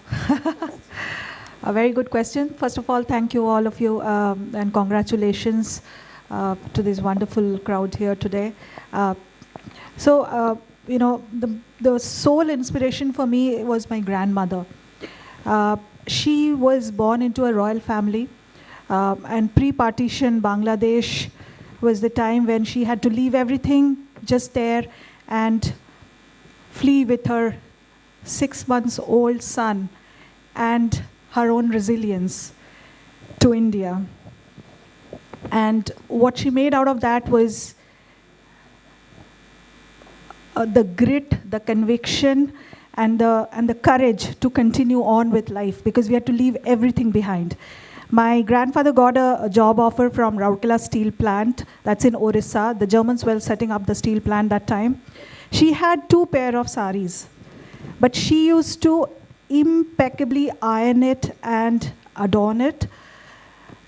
A very good question. First of all, thank you all of you and congratulations to this wonderful crowd here today. So the sole inspiration for me was my grandmother. She was born into a royal family, and pre-partition Bangladesh was the time when she had to leave everything just there and flee with her 6 months old son and her own resilience to India. And what she made out of that was the grit, the conviction, and the courage to continue on with life, because we had to leave everything behind. My grandfather got a job offer from Rourkela steel plant, that's in Orissa. The Germans were setting up the steel plant that time. She had 2 pair of saris, but she used to impeccably iron it and adorn it.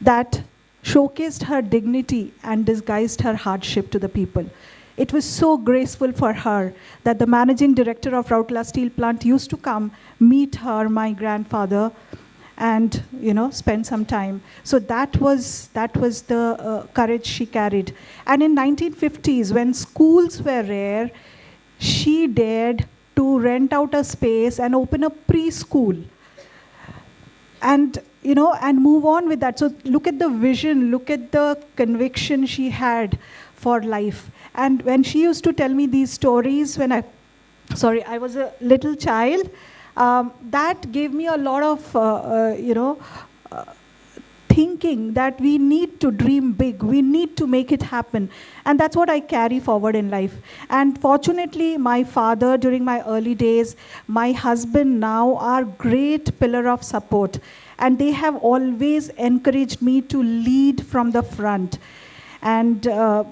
That showcased her dignity and disguised her hardship to the people. It was so graceful for her that the managing director of Rourkela steel plant used to come meet her, my grandfather, and spend some time. So that was the courage she carried. And in 1950s, when schools were rare, she dared to rent out a space and open a preschool. And and move on with that. So look at the vision, look at the conviction she had for life. And when she used to tell me these stories when I was a little child, that gave me a lot of, thinking that we need to dream big, we need to make it happen. And that's what I carry forward in life. And fortunately, my father during my early days, my husband now are great pillar of support. And they have always encouraged me to lead from the front. And I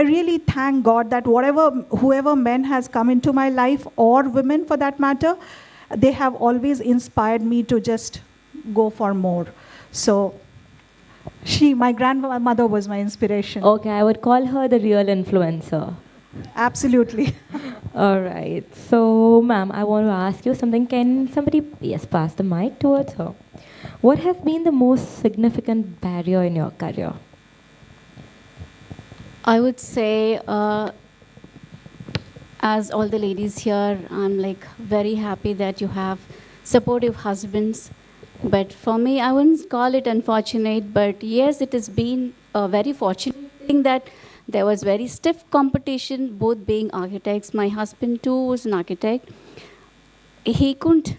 really thank God that whoever men has come into my life, or women for that matter, they have always inspired me to just go for more. So my grandmother was my inspiration. Okay, I would call her the real influencer. Absolutely. All right. So, ma'am, I want to ask you something. Can somebody, pass the mic towards her? What has been the most significant barrier in your career? I would say, as all the ladies here, I'm very happy that you have supportive husbands. But for me, I wouldn't call it unfortunate, but yes, it has been a very fortunate thing that there was very stiff competition, both being architects. My husband too was an architect. He couldn't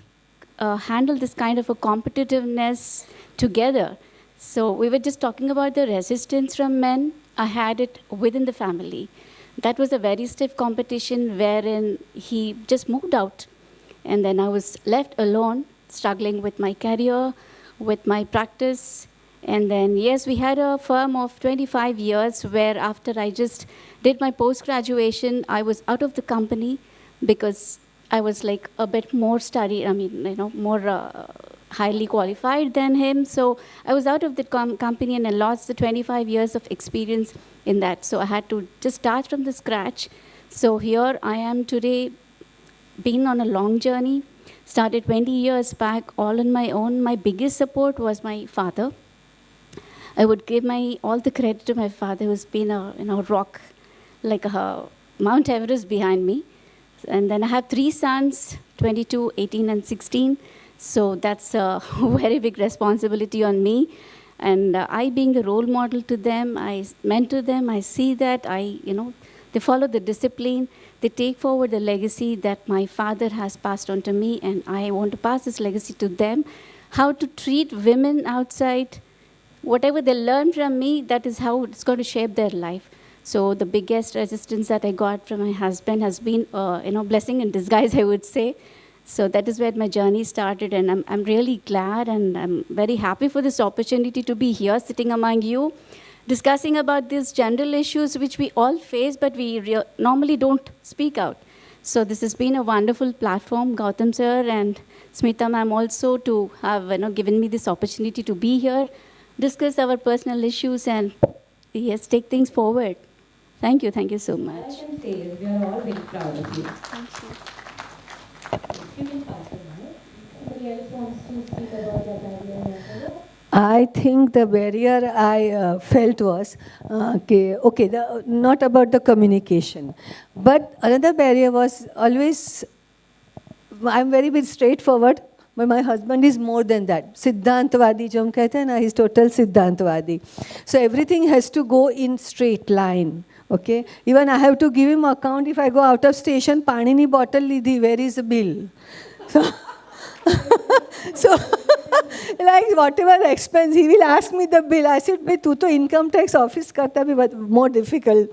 handle this kind of a competitiveness together. So we were just talking about the resistance from men. I had it within the family. That was a very stiff competition wherein he just moved out. And then I was left alone, struggling with my career, with my practice. And then, yes, we had a firm of 25 years where after I just did my post-graduation, I was out of the company because I was a bit more more highly qualified than him. So I was out of the company and I lost the 25 years of experience in that. So I had to just start from the scratch. So here I am today, been on a long journey. Started 20 years back, all on my own. My biggest support was my father. I would give all the credit to my father, who's been a rock, like a Mount Everest behind me. And then I have 3 sons, 22, 18, and 16. So that's a very big responsibility on me. And I being the role model to them, I mentor them, I see that, they follow the discipline, they take forward the legacy that my father has passed on to me, and I want to pass this legacy to them. How to treat women outside, whatever they learn from me, that is how it's going to shape their life. So the biggest resistance that I got from my husband has been, blessing in disguise, I would say. So that is where my journey started, and I'm really glad and I'm very happy for this opportunity to be here, sitting among you, discussing about these general issues which we all face, but we normally don't speak out. So this has been a wonderful platform, Gautam sir and Smita ma'am also, to have given me this opportunity to be here, discuss our personal issues, and yes, take things forward. Thank you so much. I can say this, we are all very proud of you. Thank you. You can pass the mic. Somebody else wants to speak about that idea? I think the barrier I felt was, not about the communication, but another barrier was always, I'm very bit straightforward, but my husband is more than that. Siddhantwadi, jo hum kehte hain na, he's total Siddhantwadi. So everything has to go in straight line. Okay, even I have to give him account if I go out of station, pani ni bottle lidhi, where is the bill? So, so like whatever expense, he will ask me the bill. I said, "Bhai, tu to income tax office karta bhi but more difficult."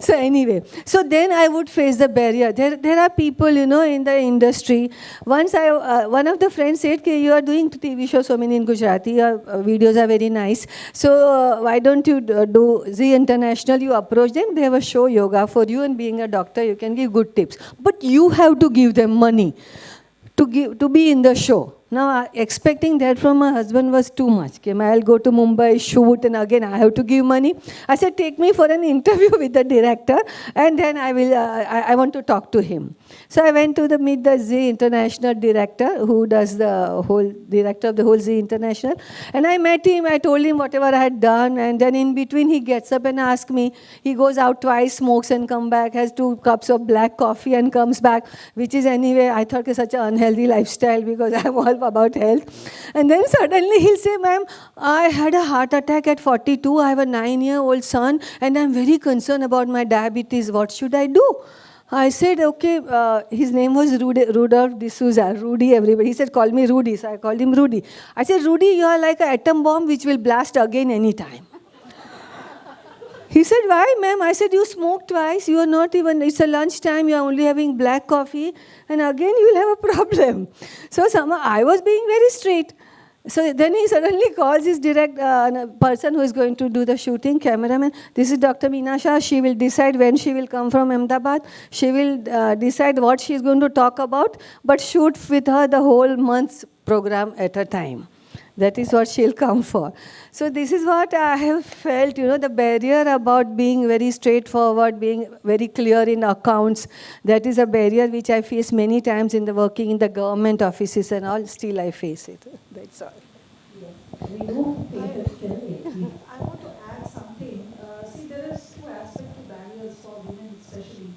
So anyway, so then I would face the barrier. There are people, in the industry. Once one of the friends said, "You are doing TV shows so many in Gujarati. Your videos are very nice. So why don't you do Zee International? You approach them. They have a show, yoga for you, and being a doctor, you can give good tips. But you have to give them money to be in the show." Now, expecting that from my husband was too much. Okay, I'll go to Mumbai, shoot, and again I have to give money. I said, "Take me for an interview with the director, and then I want to talk to him." So I went to meet the Zee International director, who does the whole, director of the whole Zee International. And I met him, I told him whatever I had done, and then in between he gets up and asks me, he goes out twice, smokes and come back, has 2 cups of black coffee and comes back, which is anyway, I thought, such an unhealthy lifestyle because I'm all about health. And then suddenly he'll say, "Ma'am, I had a heart attack at 42, I have a 9-year-old son, and I'm very concerned about my diabetes. What should I do?" I said, "Okay," his name was Rudolph D'Souza, Rudy, everybody. He said, "Call me Rudy." So I called him Rudy. I said, "Rudy, you are like an atom bomb which will blast again anytime." He said, "Why, ma'am?" I said, "You smoked twice. You are not even, it's a lunchtime. You are only having black coffee. And again, you will have a problem." So I was being very straight. So then he suddenly calls his person who is going to do the shooting, cameraman. "This is Dr. Meena Shah. She will decide when she will come from Ahmedabad. She will decide what she is going to talk about, but shoot with her the whole month's program at a time. That is what she'll come for." So this is what I have felt, the barrier about being very straightforward, being very clear in accounts. That is a barrier which I face many times in the working in the government offices and all. Still I face it. That's all. I want to add something. See, there is 2 aspects to barriers for women especially.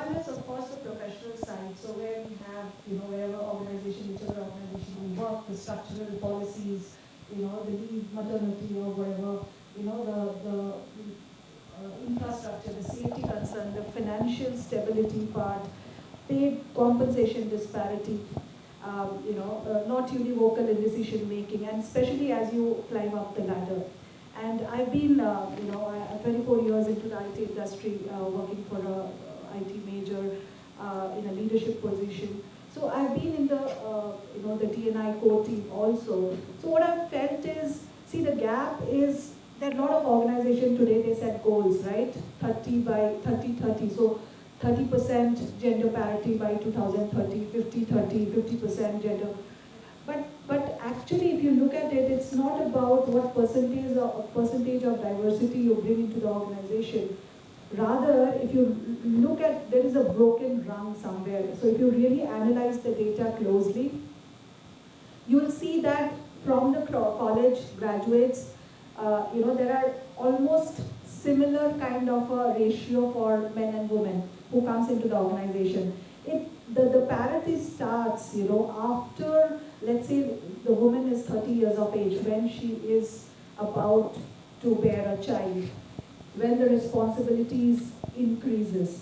One is, of course, the professional side. So where we have, wherever organization, whichever organization we work, the structural policies, the leave maternity or whatever, the infrastructure, the safety concern, the financial stability part, paid compensation disparity, not univocal in decision making, and especially as you climb up the ladder. And I've been, 24 years into the IT industry, working for a IT major in a leadership position. So I've been in the D&I core team also. So what I've felt is, see, the gap is, there are a lot of organizations today, they set goals, right? 30 by 30. So 30% gender parity by 2030, 50-30, 50% gender. But actually, if you look at it, it's not about what percentage of diversity you bring into the organization. Rather, if you look at, there is a broken rung somewhere. So if you really analyze the data closely, you will see that from the college graduates, there are almost similar kind of a ratio for men and women who comes into the organization. The parity starts, after, let's say, the woman is 30 years of age, when she is about to bear a child, when the responsibilities increases.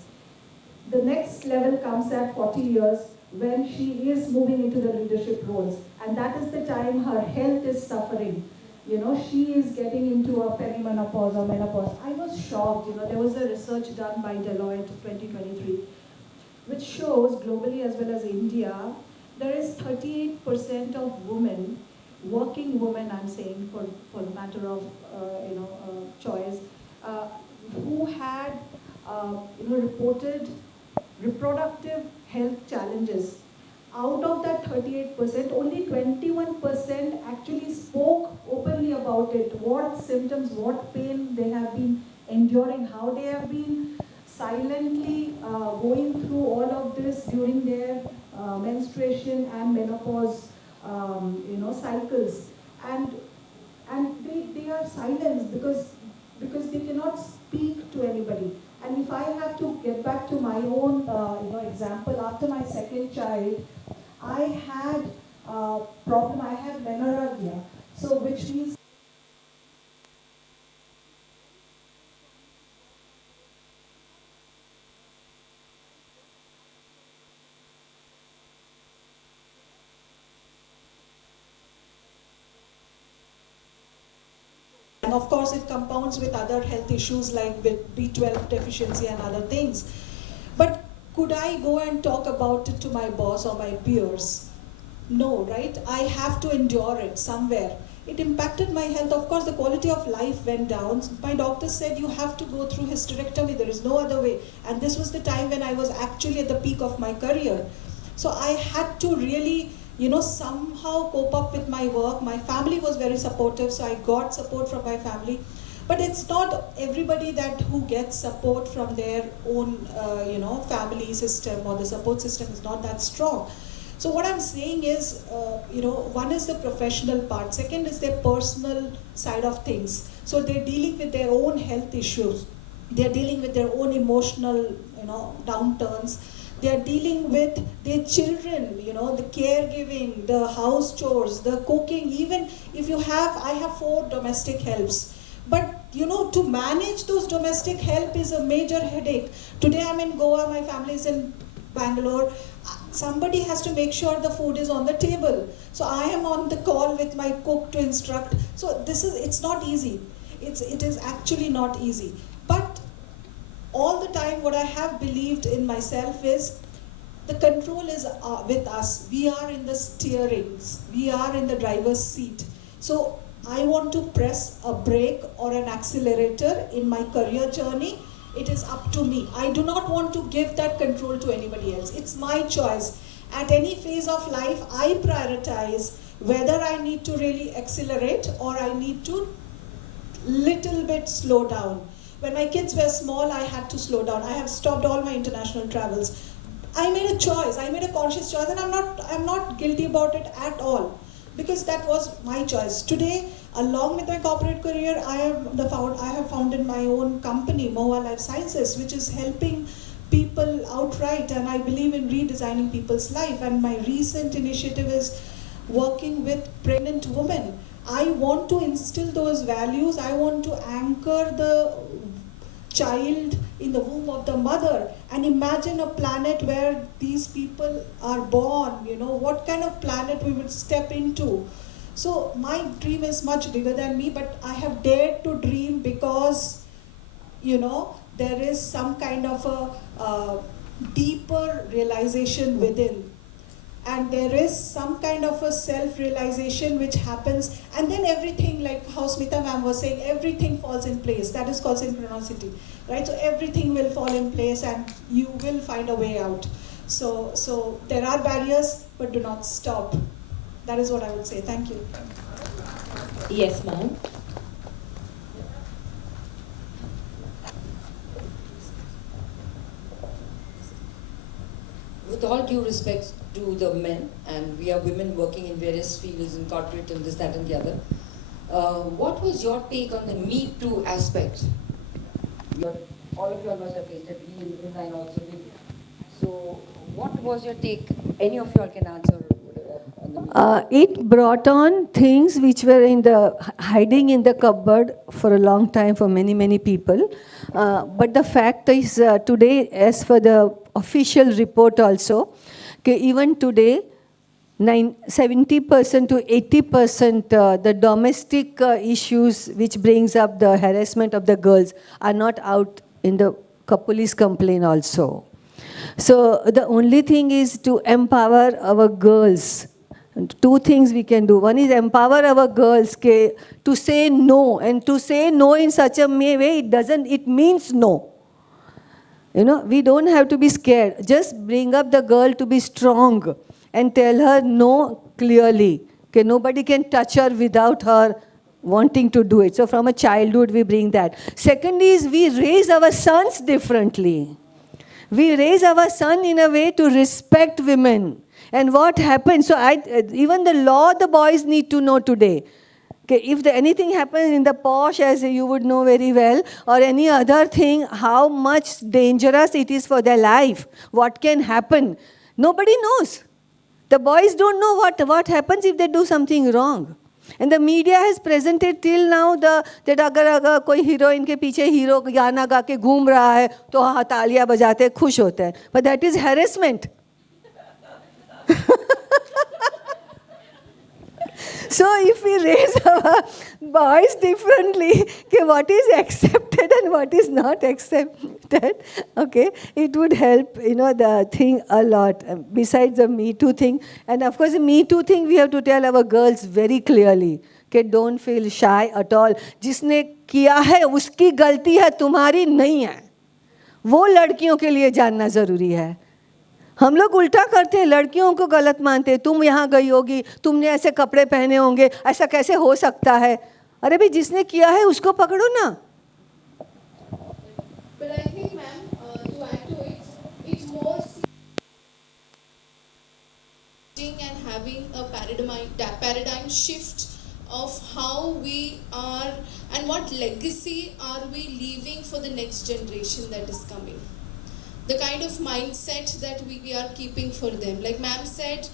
The next level comes at 40 years, when she is moving into the leadership roles. And that is the time her health is suffering. She is getting into a perimenopause or menopause. I was shocked, there was a research done by Deloitte 2023, which shows globally as well as India, there is 38% of women, working women I'm saying for the matter of choice, who had reported reproductive health challenges. Out of that 38%, only 21% actually spoke openly about it, what symptoms, what pain they have been enduring, how they have been silently going through all of this during their menstruation and menopause cycles. and they are silenced because they cannot speak to anybody. And if I have to get back to my own example, after my second child, I had a problem. I had menorrhagia, so which means and of course it compounds with other health issues like with B12 deficiency and other things. But could I go and talk about it to my boss or my peers? No, right? I have to endure it somewhere. It impacted my health. Of course, the quality of life went down. My doctor said you have to go through hysterectomy. There is no other way. And this was the time when I was actually at the peak of my career. So I had to really, somehow cope up with my work. My family was very supportive, so I got support from my family. But it's not everybody who gets support from their own, family system, or the support system is not that strong. So what I'm saying is, one is the professional part. Second is their personal side of things. So they're dealing with their own health issues. They're dealing with their own emotional, downturns. They're dealing with their children, the caregiving, the house chores, the cooking. Even if I have 4 domestic helps. But to manage those domestic help is a major headache. Today I'm in Goa, my family is in Bangalore. Somebody has to make sure the food is on the table. So I am on the call with my cook to instruct. So it's not easy. It is actually not easy. But all the time what I have believed in myself is the control is with us. We are in the steering. We are in the driver's seat. So I want to press a brake or an accelerator in my career journey. It is up to me. I do not want to give that control to anybody else. It's my choice. At any phase of life, I prioritize whether I need to really accelerate or I need to little bit slow down. When my kids were small, I had to slow down. I have stopped all my international travels. I made a choice. I made a conscious choice, and I'm not guilty about it at all, because that was my choice. Today, along with my corporate career, I have founded my own company, Mohua Life Sciences, which is helping people outright, and I believe in redesigning people's life. And my recent initiative is working with pregnant women. I want to instill those values. I want to anchor the child in the womb of the mother and imagine a planet where these people are born, what kind of planet we would step into. So my dream is much bigger than me, but I have dared to dream because, there is some kind of a deeper realization within. And there is some kind of a self-realization which happens, and then everything, like how Smita ma'am was saying, everything falls in place. That is called synchronicity, right? So everything will fall in place and you will find a way out. So there are barriers, but do not stop. That is what I would say. Thank you. Yes, ma'am. With all due respect to the men, and we are women working in various fields in corporate and this, that and the other, what was your take on the Me Too aspect? All of you all must have faced it, we in design also did. So what was your take? Any of you all can answer. It brought on things which were hiding in the cupboard for a long time for many, many people. But the fact is today, as for the official report also, even today, 70% to 80% the domestic issues which brings up the harassment of the girls are not out in the police complaint also. So the only thing is to empower our girls. 2 things we can do. One is empower our girls to say no, and to say no in such a way it means no. We don't have to be scared. Just bring up the girl to be strong and tell her no clearly. Nobody can touch her without her wanting to do it. So from a childhood we bring that. Second is we raise our sons differently. We raise our son in a way to respect women. And what happens, so even the law the boys need to know today. Okay, if anything happens in the posh, as you would know very well, or any other thing, how much dangerous it is for their life, what can happen, nobody knows. The boys don't know what happens if they do something wrong. And the media has presented till now that अगर कोई heroine के पीछे hero गाना गा के घूम रहा है तो हाँ तालियां बजाते हैं, खुश होते हैं. But that is harassment. So if we raise our boys differently, okay, what is accepted and what is not accepted, okay, it would help, the thing a lot. Besides the Me Too thing, and of course the Me Too thing, we have to tell our girls very clearly, okay, don't feel shy at all. जिसने किया है उसकी गलती है, तुम्हारी नहीं है. वो लड़कियों के लिए जानना जरूरी है. हम लोग उल्टा करते हैं, लड़कियों को गलत मानते हैं. तुम यहाँ गई होगी, तुमने ऐसे कपड़े पहने होंगे, ऐसा कैसे हो सकता है? अरे भाई जिसने किया है उसको पकड़ो ना. But I think, ma'am, to add to it, it's more and having a paradigm shift of how we are and what legacy are we leaving for the next generation that is coming. The kind of mindset that we are keeping for them. Like ma'am said,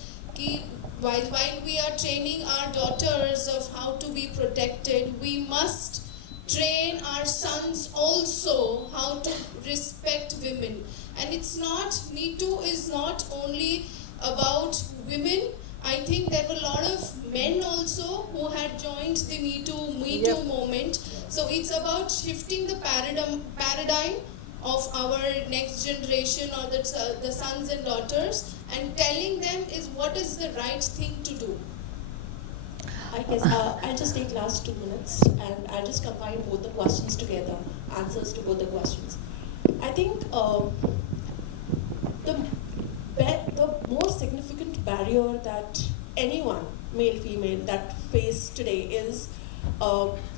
while we are training our daughters of how to be protected, we must train our sons also how to respect women. And it's not, Me Too is not only about women. I think there were a lot of men also who had joined the Me Too movement. So it's about shifting the paradigm of our next generation or the sons and daughters and telling them what is the right thing to do. I guess I'll just take last 2 minutes and I'll just combine both the questions together, answers to both the questions. I think the most significant barrier that anyone, male, female, that face today is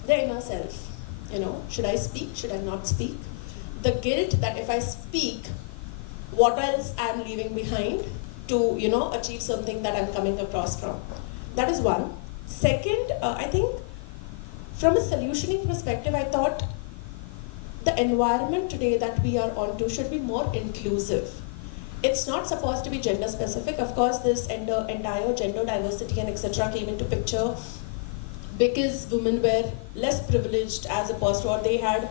their inner self. Should I speak? Should I not speak? The guilt that if I speak, what else I'm leaving behind to, achieve something that I'm coming across from. That is one. Second, I think from a solutioning perspective, I thought the environment today that we are onto should be more inclusive. It's not supposed to be gender specific. Of course, this entire gender diversity and etc. came into picture because women were less privileged as opposed to, or they had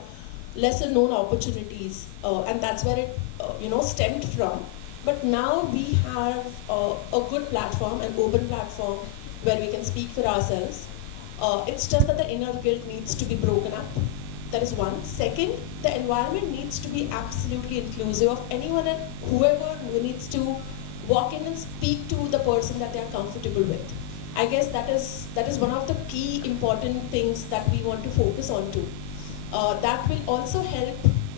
lesser known opportunities, and that's where it stemmed from. But now we have a good platform, an open platform where we can speak for ourselves. It's just that the inner guilt needs to be broken up. That is one. Second, the environment needs to be absolutely inclusive of anyone and whoever who needs to walk in and speak to the person that they are comfortable with. I guess that is one of the key important things that we want to focus on too. That will also help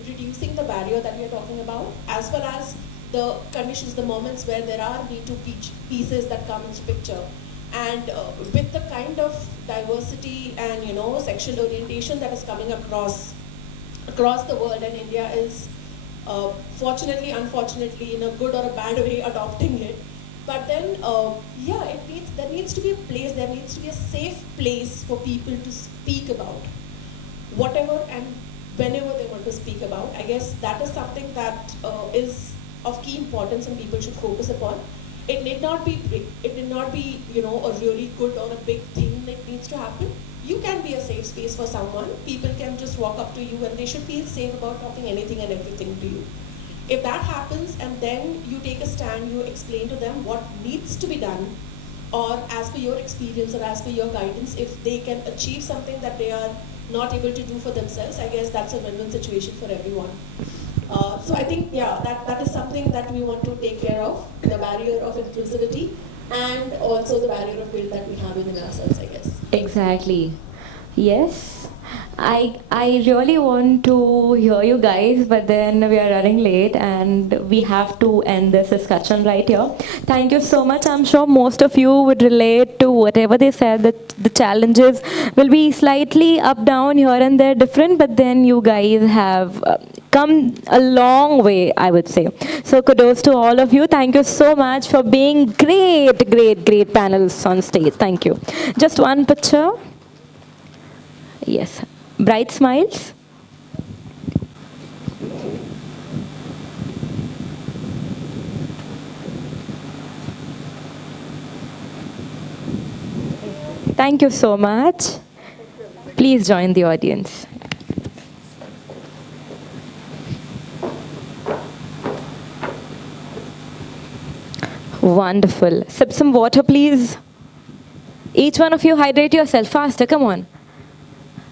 reducing the barrier that we are talking about, as well as the conditions, the moments where there are Me Too pieces that come into picture. And with the kind of diversity and sexual orientation that is coming across the world, and India is fortunately, unfortunately, in a good or a bad way, adopting it. But then, there needs to be a place, there needs to be a safe place for people to speak about whatever and whenever they want to speak about. I guess that is something that is of key importance and people should focus upon. It need not be a really good or a big thing that needs to happen. You can be a safe space for someone. People can just walk up to you and they should feel safe about talking anything and everything to you. If that happens and then you take a stand, you explain to them what needs to be done, or as per your experience or as per your guidance, if they can achieve something that they are not able to do for themselves, I guess that's a win-win situation for everyone. So I think, that is something that we want to take care of, the barrier of inclusivity and also the barrier of guilt that we have within ourselves, I guess. Exactly. Yes. I really want to hear you guys, but then we are running late and we have to end this discussion right here. Thank you so much. I'm sure most of you would relate to whatever they said, that the challenges will be slightly up, down, here and there, different, but then you guys have come a long way, I would say. So kudos to all of you. Thank you so much for being great panels on stage. Thank you. Just one picture. Yes. Bright smiles. Thank you so much. Please join the audience. Wonderful. Sip some water, please. Each one of you hydrate yourself faster. Come on.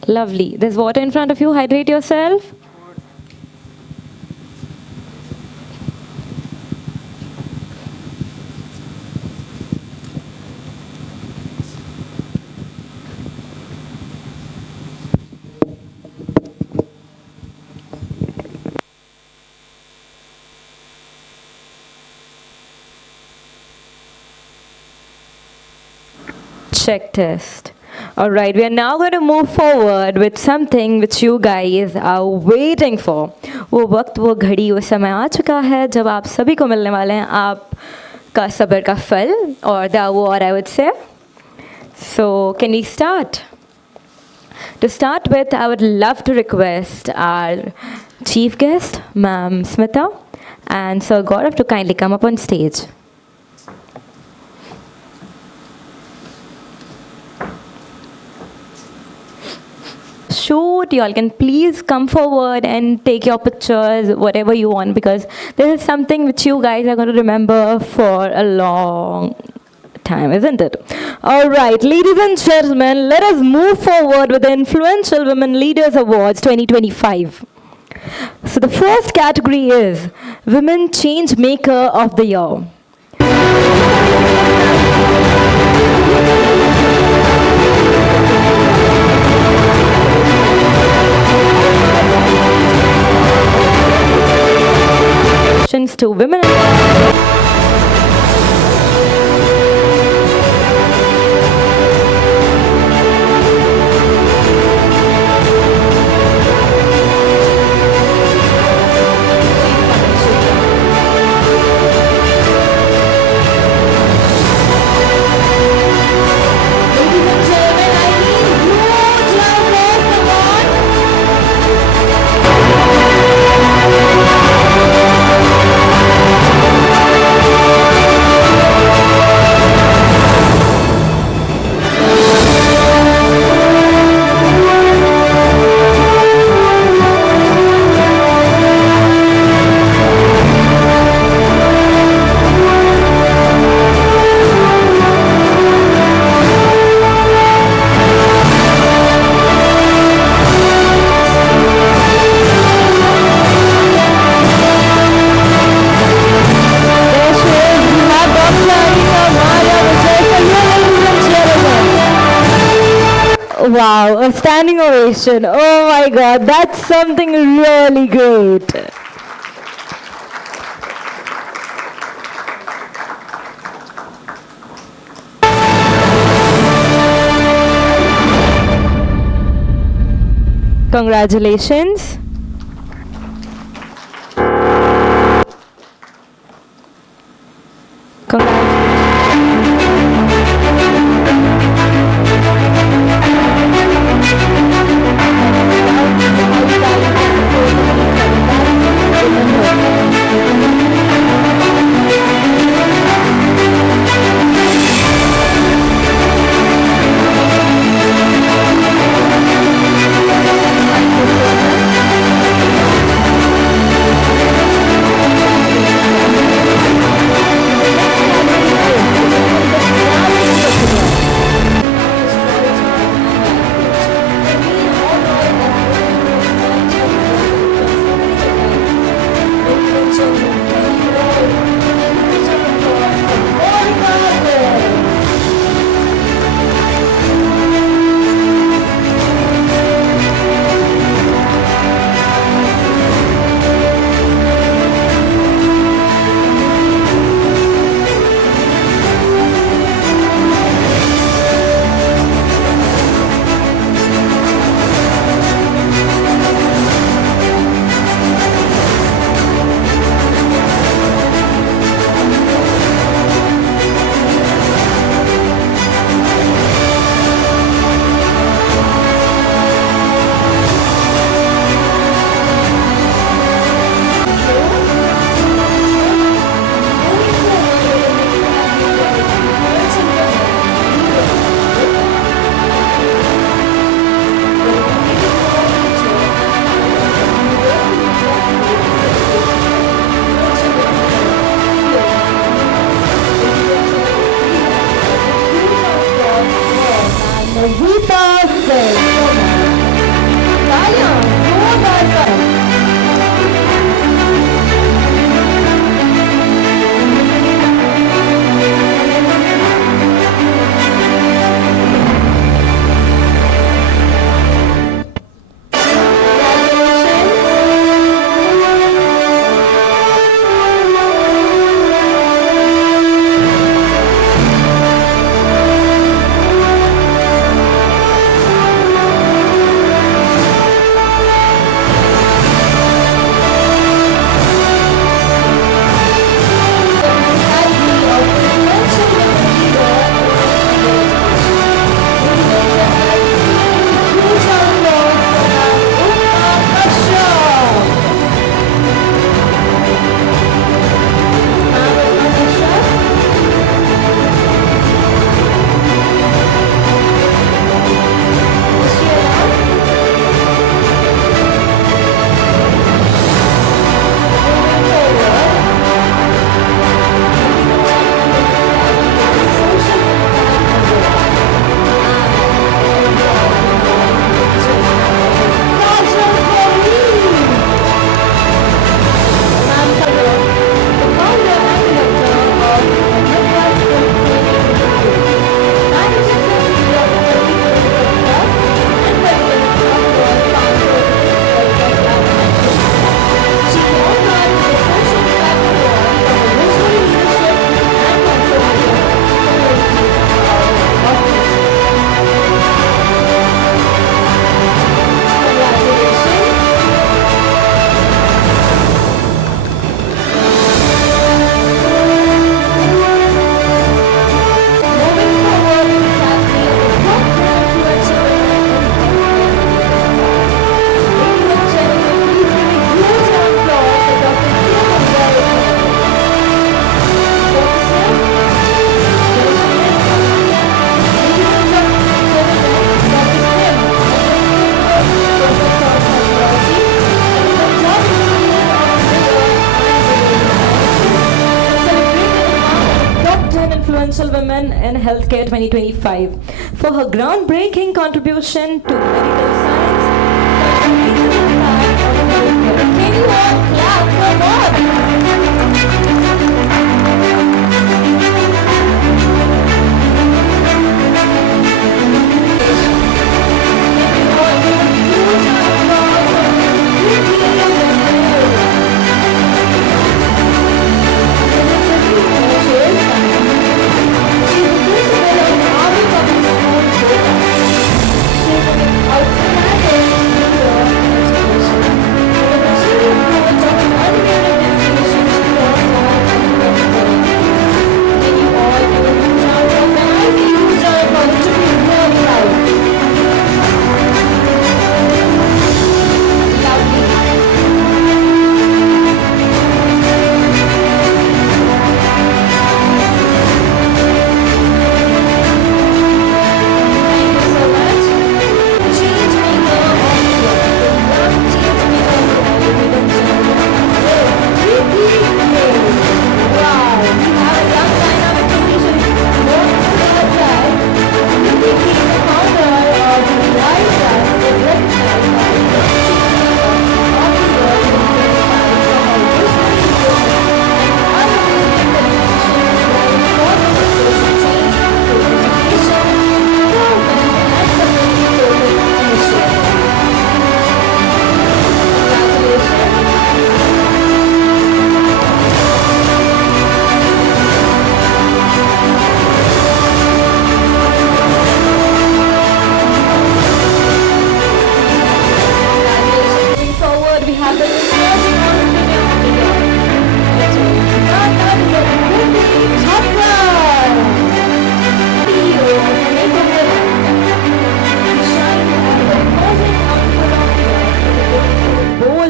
Lovely. There's water in front of you. Hydrate yourself. Check test. All right, we are now going to move forward with something which you guys are waiting for. वो वक्त, वो घड़ी, वो समय आ चुका है जब आप सभी को मिलने वाले हैं आपका सब्र का फल or the award, I would say. So, can we start? To start with, I would love to request our chief guest, Ma'am Smita, and Sir Gaurav to kindly come up on stage. Shoot, y'all can please come forward and take your pictures, whatever you want, because this is something which you guys are going to remember for a long time, isn't it? All right, ladies and gentlemen, let us move forward with the Influential Women Leaders Awards 2025. So the first category is Women Change Maker of the Year. To women. Wow, a standing ovation. Oh my God, that's something really great. Congratulations. Influential Women in Healthcare 2025 for her groundbreaking contribution to medical science, contributing to the impact of healthcare. Can you all clap for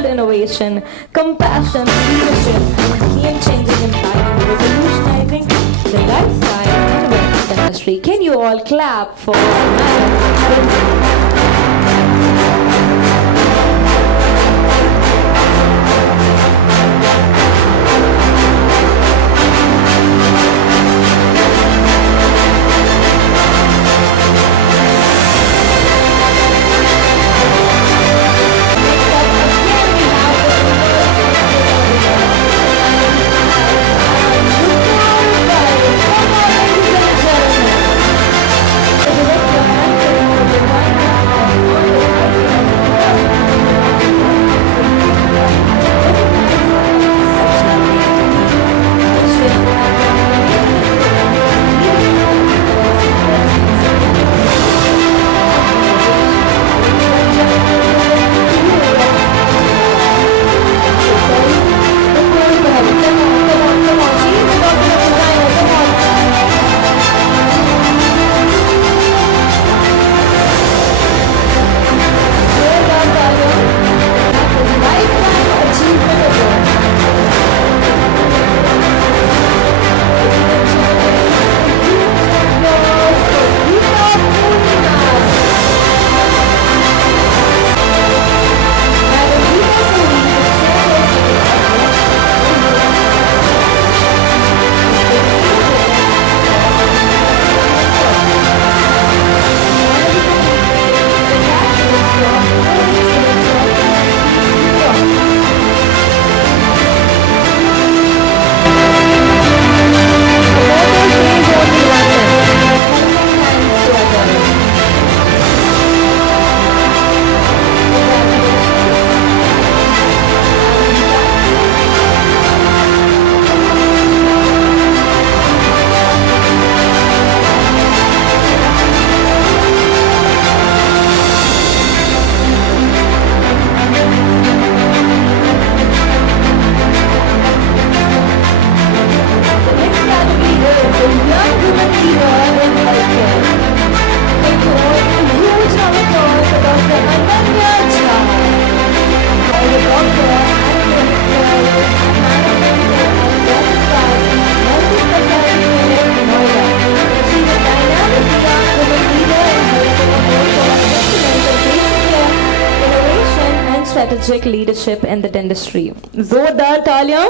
innovation, compassion, leadership, game-changing impact, and revolutionizing the lifestyle and wellness industry. Can you all clap for strategic leadership in the dentistry. जोरदार तालियां.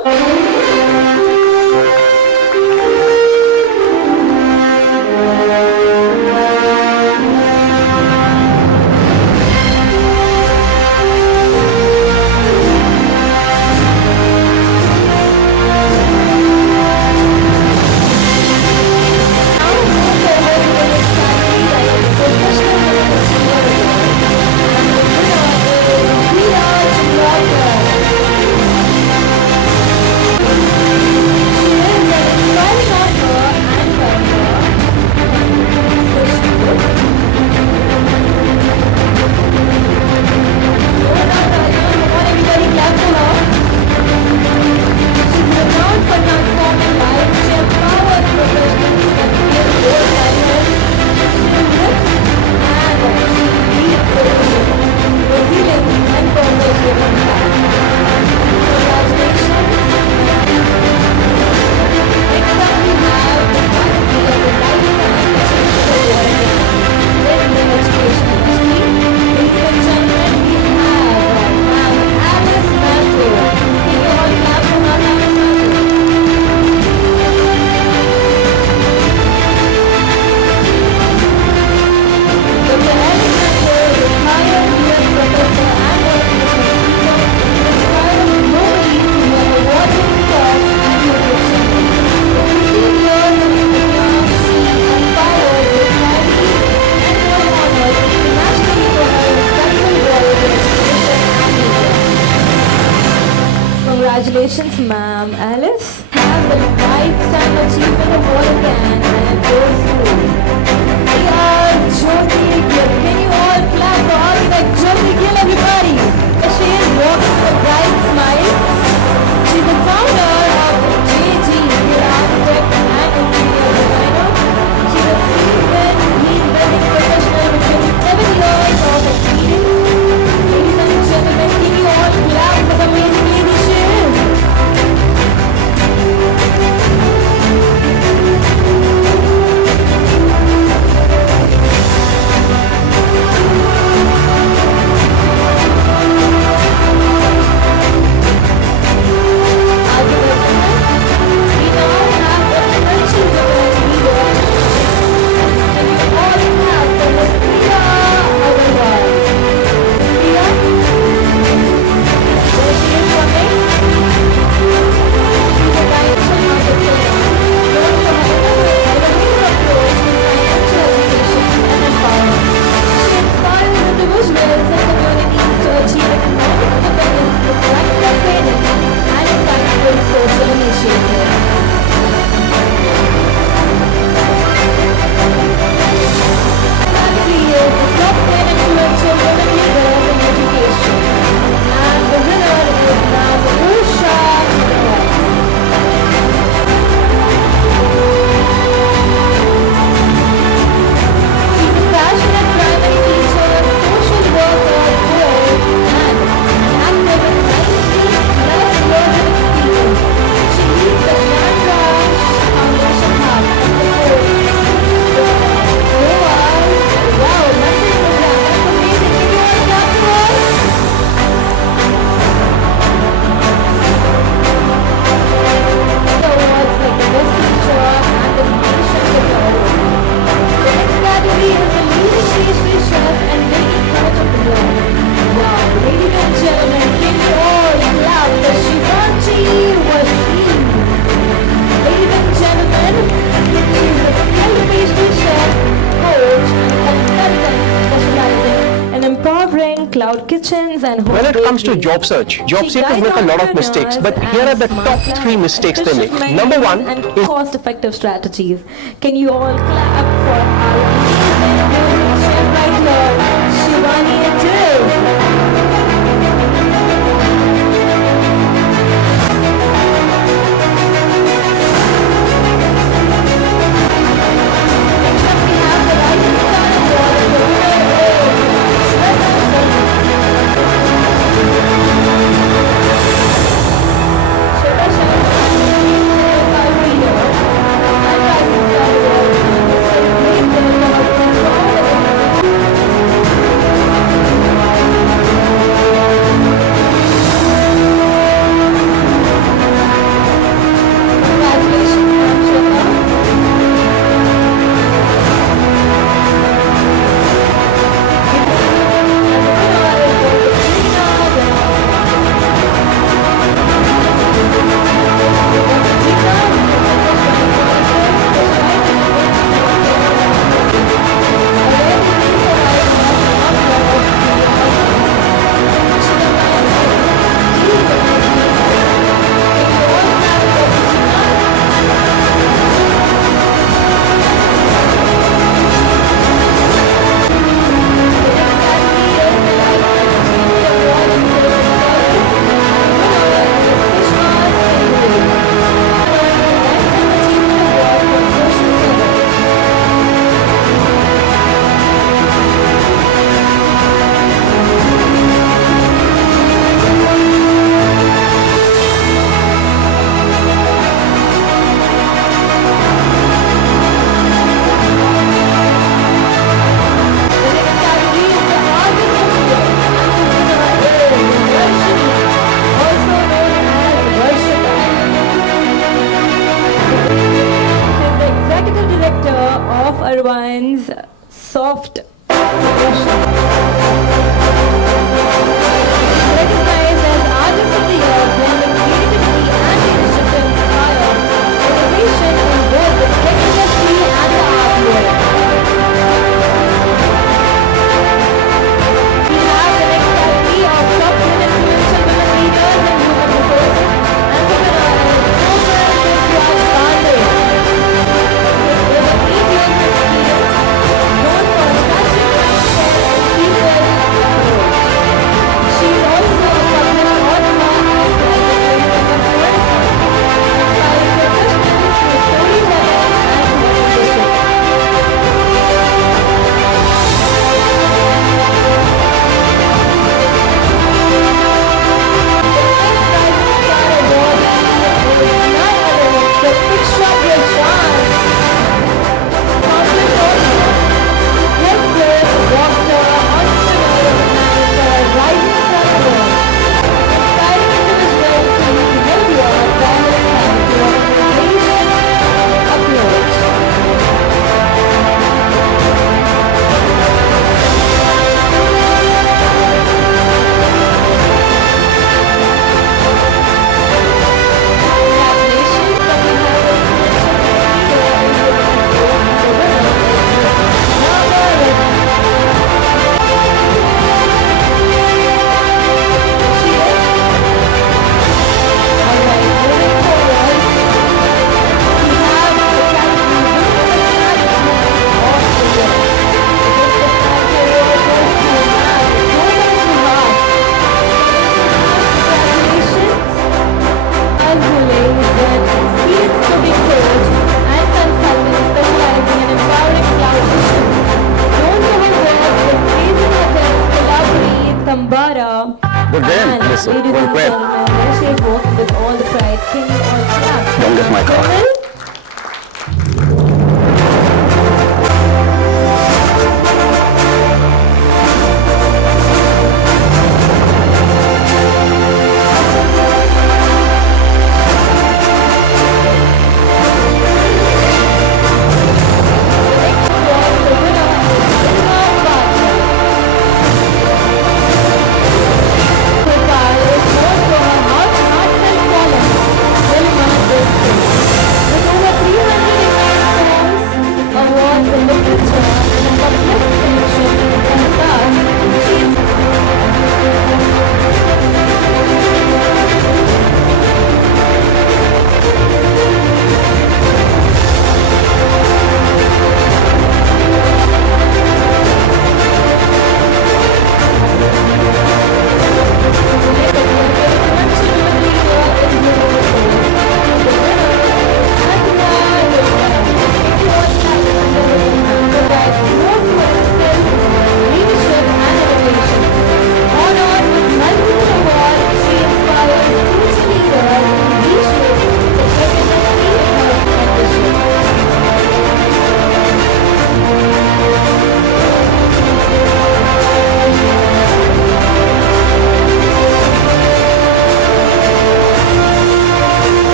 cloud kitchens and home When it comes to bakeries. job search, job She seekers guides make a lot of entrepreneurs mistakes, but here and are the smart top plans, 3 mistakes they make. efficient Number one menus and is cost-effective strategies. Can you all clap for our amazing chef right here, Shivani Atil. Arvine's soft solution. Recognized as Artist of the Year, blending creativity and leadership to inspire innovation in both the tech industry and the art world. We have the next category of top 10 influential women leaders in human resources, and the winner is Sohan Prithviraj Pandey. With over 8 years of experience, known for her passion, mindset, and people approach. She is also a published author and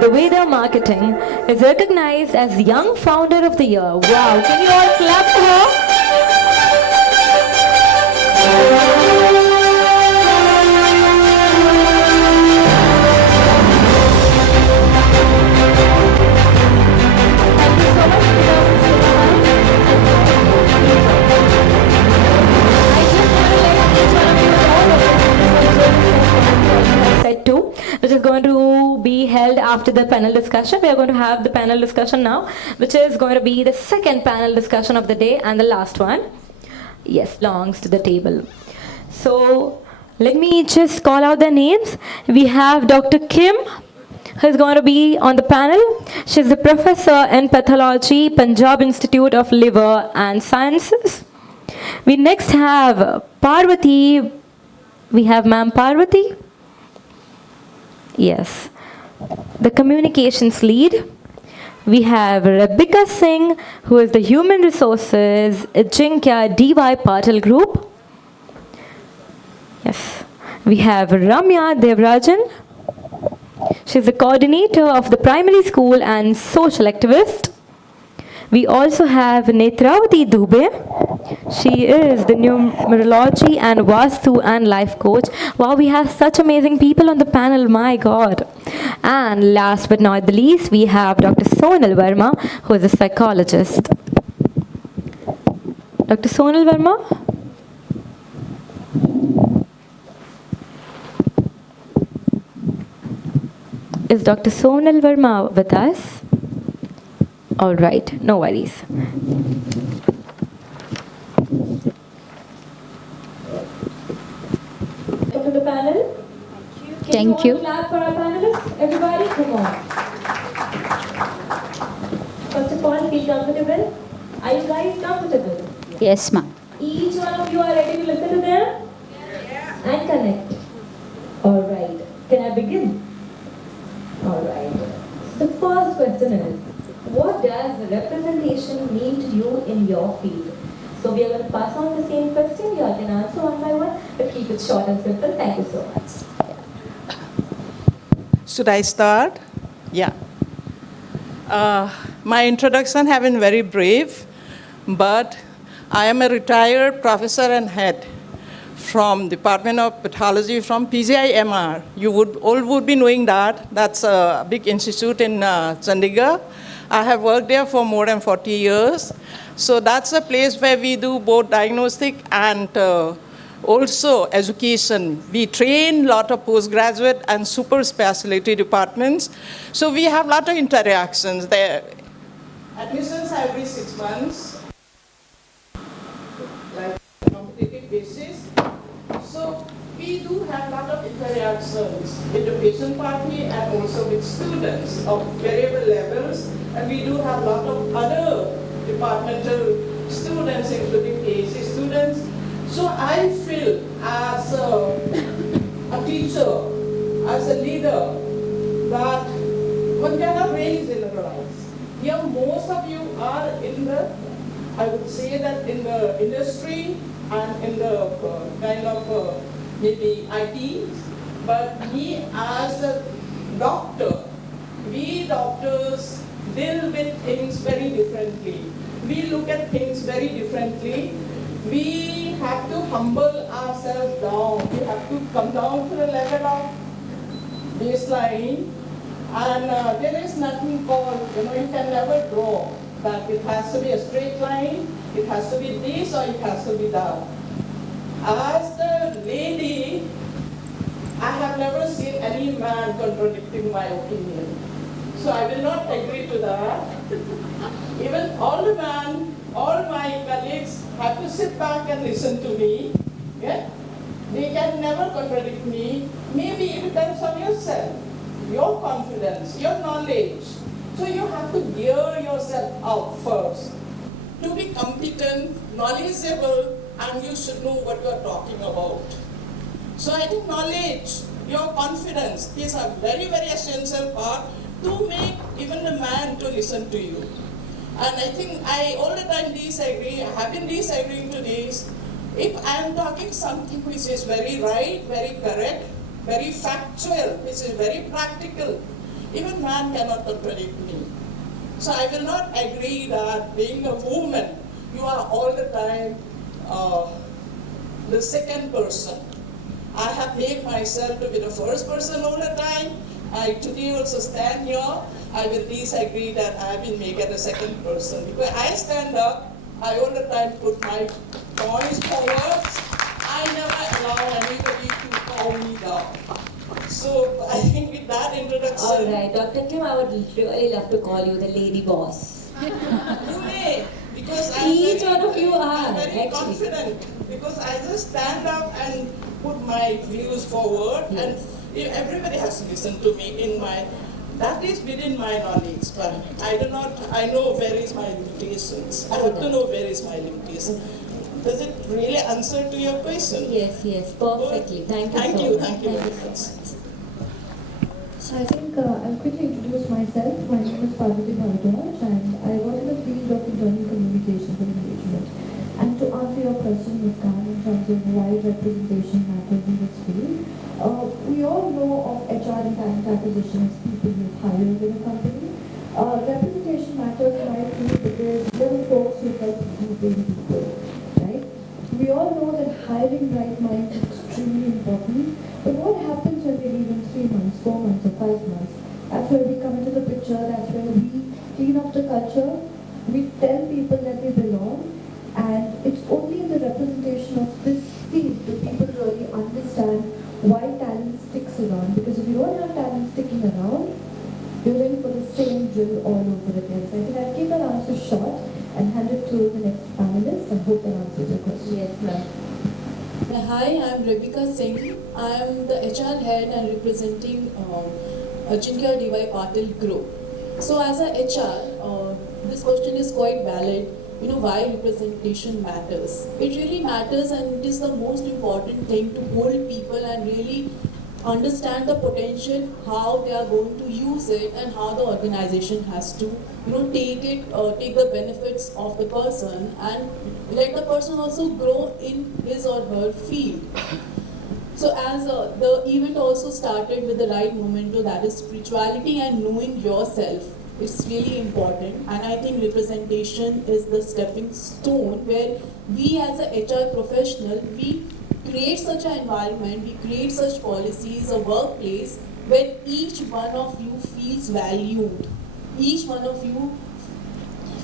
the way they're marketing, is recognized as Young Founder of the Year. Wow, can you all clap for her? Set 2, which is going to be held after the panel discussion. We are going to have the panel discussion now, which is going to be the second panel discussion of the day and the last one. Yes, belongs to the table. So let me just call out their names. We have Dr. Kim, who is going to be on the panel. She's the professor in pathology, Punjab Institute of Liver and Sciences. We next have Parvati. We have Ma'am Parvati. Yes, the communications lead. We have Rebecca Singh, who is the human resources Ajinkya DY Patil Group. Yes, we have Ramya Devarajan. She's the coordinator of the primary school and social activist. We also have Netravati Dubey. She is the numerology and Vastu and life coach. Wow, we have such amazing people on the panel, my God. And last but not the least, we have Dr. Sonal Verma, who is a psychologist. Dr. Sonal Verma? Is Dr. Sonal Verma with us? All right, no worries. Welcome to the panel. Thank you. Clap for our panelists. Everybody, come on. First of all, feel comfortable. Are you guys comfortable? Yes, ma'am. Each one of you are ready to listen to them? And connect. All right. Can I begin? All right. The first question is, what does representation mean to you in your field? So we are going to pass on the same question. You all can answer one by one, but keep it short and simple. Thank you so much. Should I start? Yeah. My introduction has been very brief, but I am a retired professor and head from Department of Pathology from PGIMR. You all would be knowing that. That's a big institute in Chandigarh. I have worked there for more than 40 years. So that's a place where we do both diagnostic and also education. We train a lot of postgraduate and super specialty departments. So we have a lot of interactions there. Admissions every 6 months, like competitive basis. So we do have a lot of interactions with the patient party and also with students of variable levels. And we do have a lot of other departmental students, including PhD students. So I feel as a teacher, as a leader, that one cannot really generalize. Here, most of you are in the, I would say that in the industry and in the kind of maybe IT, but me as a doctor, we doctors deal with things very differently. We look at things very differently. We have to humble ourselves down. We have to come down to the level of baseline. And there is nothing called, you can never draw that it has to be a straight line, it has to be this or it has to be that. As the lady, I have never seen any man contradicting my opinion. So I will not agree to that. Even all the men, all my colleagues have to sit back and listen to me. Yeah? They can never contradict me. Maybe it depends on yourself, your confidence, your knowledge. So you have to gear yourself up first. To be competent, knowledgeable, and you should know what you are talking about. So I think knowledge, your confidence, these are very, very essential part to make even the man to listen to you. And I think I all the time disagree, I have been disagreeing to this. If I am talking something which is very right, very correct, very factual, which is very practical, Even man cannot contradict me. So I will not agree that being a woman, you are all the time the second person. I have made myself to be the first person all the time. I today also stand here. I will disagree that I have been made the second person. Because I stand up, I all the time put my voice forward. I never allow anybody to call me down. So I think with that introduction. All right, Dr. Kim, I would really love to call you the lady boss. You may, because I'm Each very, one of you are, very actually. confident. Because I just stand up and put my views forward, and everybody has to listen to me in my. That is within my knowledge, but I know where is my limitations. I have to know where is my limitations. Does it really answer to your question? Yes, perfectly. Thank you Thank you very much. So I think I'll quickly introduce myself. My name is Parvati Bharadwaj and I work in the field of internal communications and engagement. And to answer your question, Ms. Khan, in terms of why representation matters in this field, we all know of HR and talent acquisition as people who hire in a company. Representation matters in my field because there are folks who help bring people, right? We all know that hiring right minds is extremely important, but what happens when they leave in 3 months, 4 months, or 5 months? That's where we come into the picture, that's where we clean up the culture, we tell people that they belong, and it's only in the representation of this field that people really understand why talent sticks around. Because if you don't have talent sticking around, you're in for the same drill all over again. So I think I'll keep that answer short and hand it to the next panelist and hope that answers your question. Yes, ma'am. Hi, I'm Rebecca Singh. I'm the HR head and representing Ajinkya D.Y. Patil Group. So as a HR, this question is quite valid. You know, why representation matters. It really matters, and it is the most important thing to hold people and really understand the potential, how they are going to use it, and how the organization has to, take the benefits of the person and let the person also grow in his or her field. So as the event also started with the right momentum, that is spirituality and knowing yourself. It's really important, and I think representation is the stepping stone where we as a HR professional, we create such an environment, we create such policies, a workplace where each one of you feels valued. Each one of you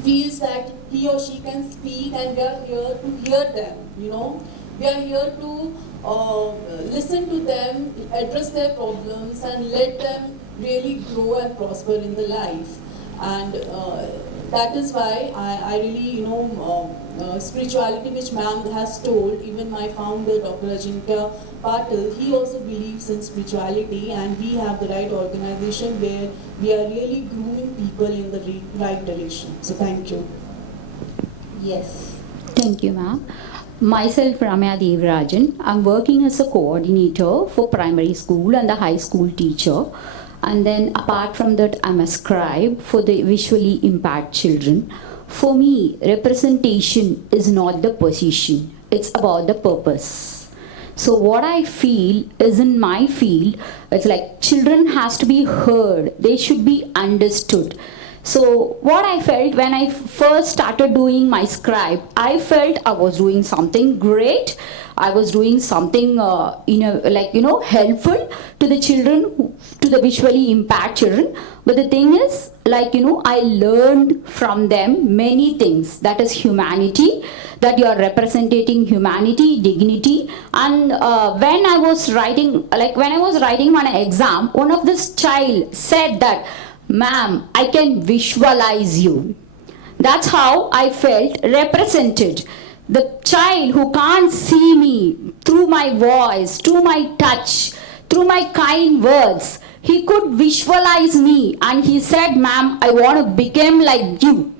feels that he or she can speak, and we are here to hear them, We are here to listen to them, address their problems, and let them really grow and prosper in the life. And that is why I really, spirituality, which ma'am has told, even my founder, Dr. Ajinkya Patil, he also believes in spirituality, and we have the right organization where we are really grooming people in the right direction. So thank you. Yes. Thank you, ma'am. Myself, Ramya Devarajan. I'm working as a coordinator for primary school and the high school teacher. And then apart from that, I'm a scribe for the visually impaired children. For me, representation is not the position, it's about the purpose. So what I feel is, in my field, it's like children has to be heard, they should be understood. So what I felt when I first started doing my scribe, I felt I was doing something great. I was doing something, helpful to the children, to the visually impaired children. But the thing is, I learned from them many things. That is humanity, that you are representing humanity, dignity. And when I was writing my exam, one of this child said that, "Ma'am, I can visualize you." That's how I felt represented. The child who can't see me, through my voice, through my touch, through my kind words, he could visualize me, and he said, "Ma'am, I want to become like you."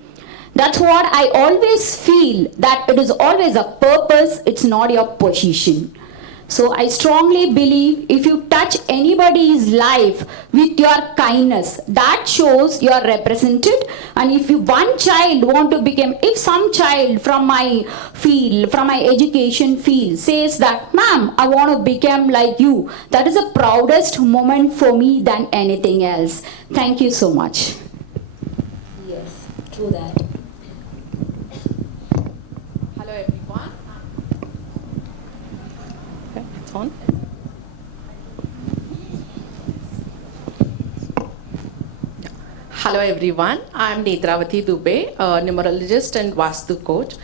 That's what I always feel, that it is always a purpose, it's not your position. So I strongly believe if you touch anybody's life with your kindness, that shows you are represented. And if you, one child want to become, if some child from my field, from my education field says that, ma'am, I want to become like you, that is the proudest moment for me than anything else. Thank you so much. Yes, true that. Hello everyone. It's on. Hello everyone. I am Netravati Dubey, a numerologist and Vastu coach.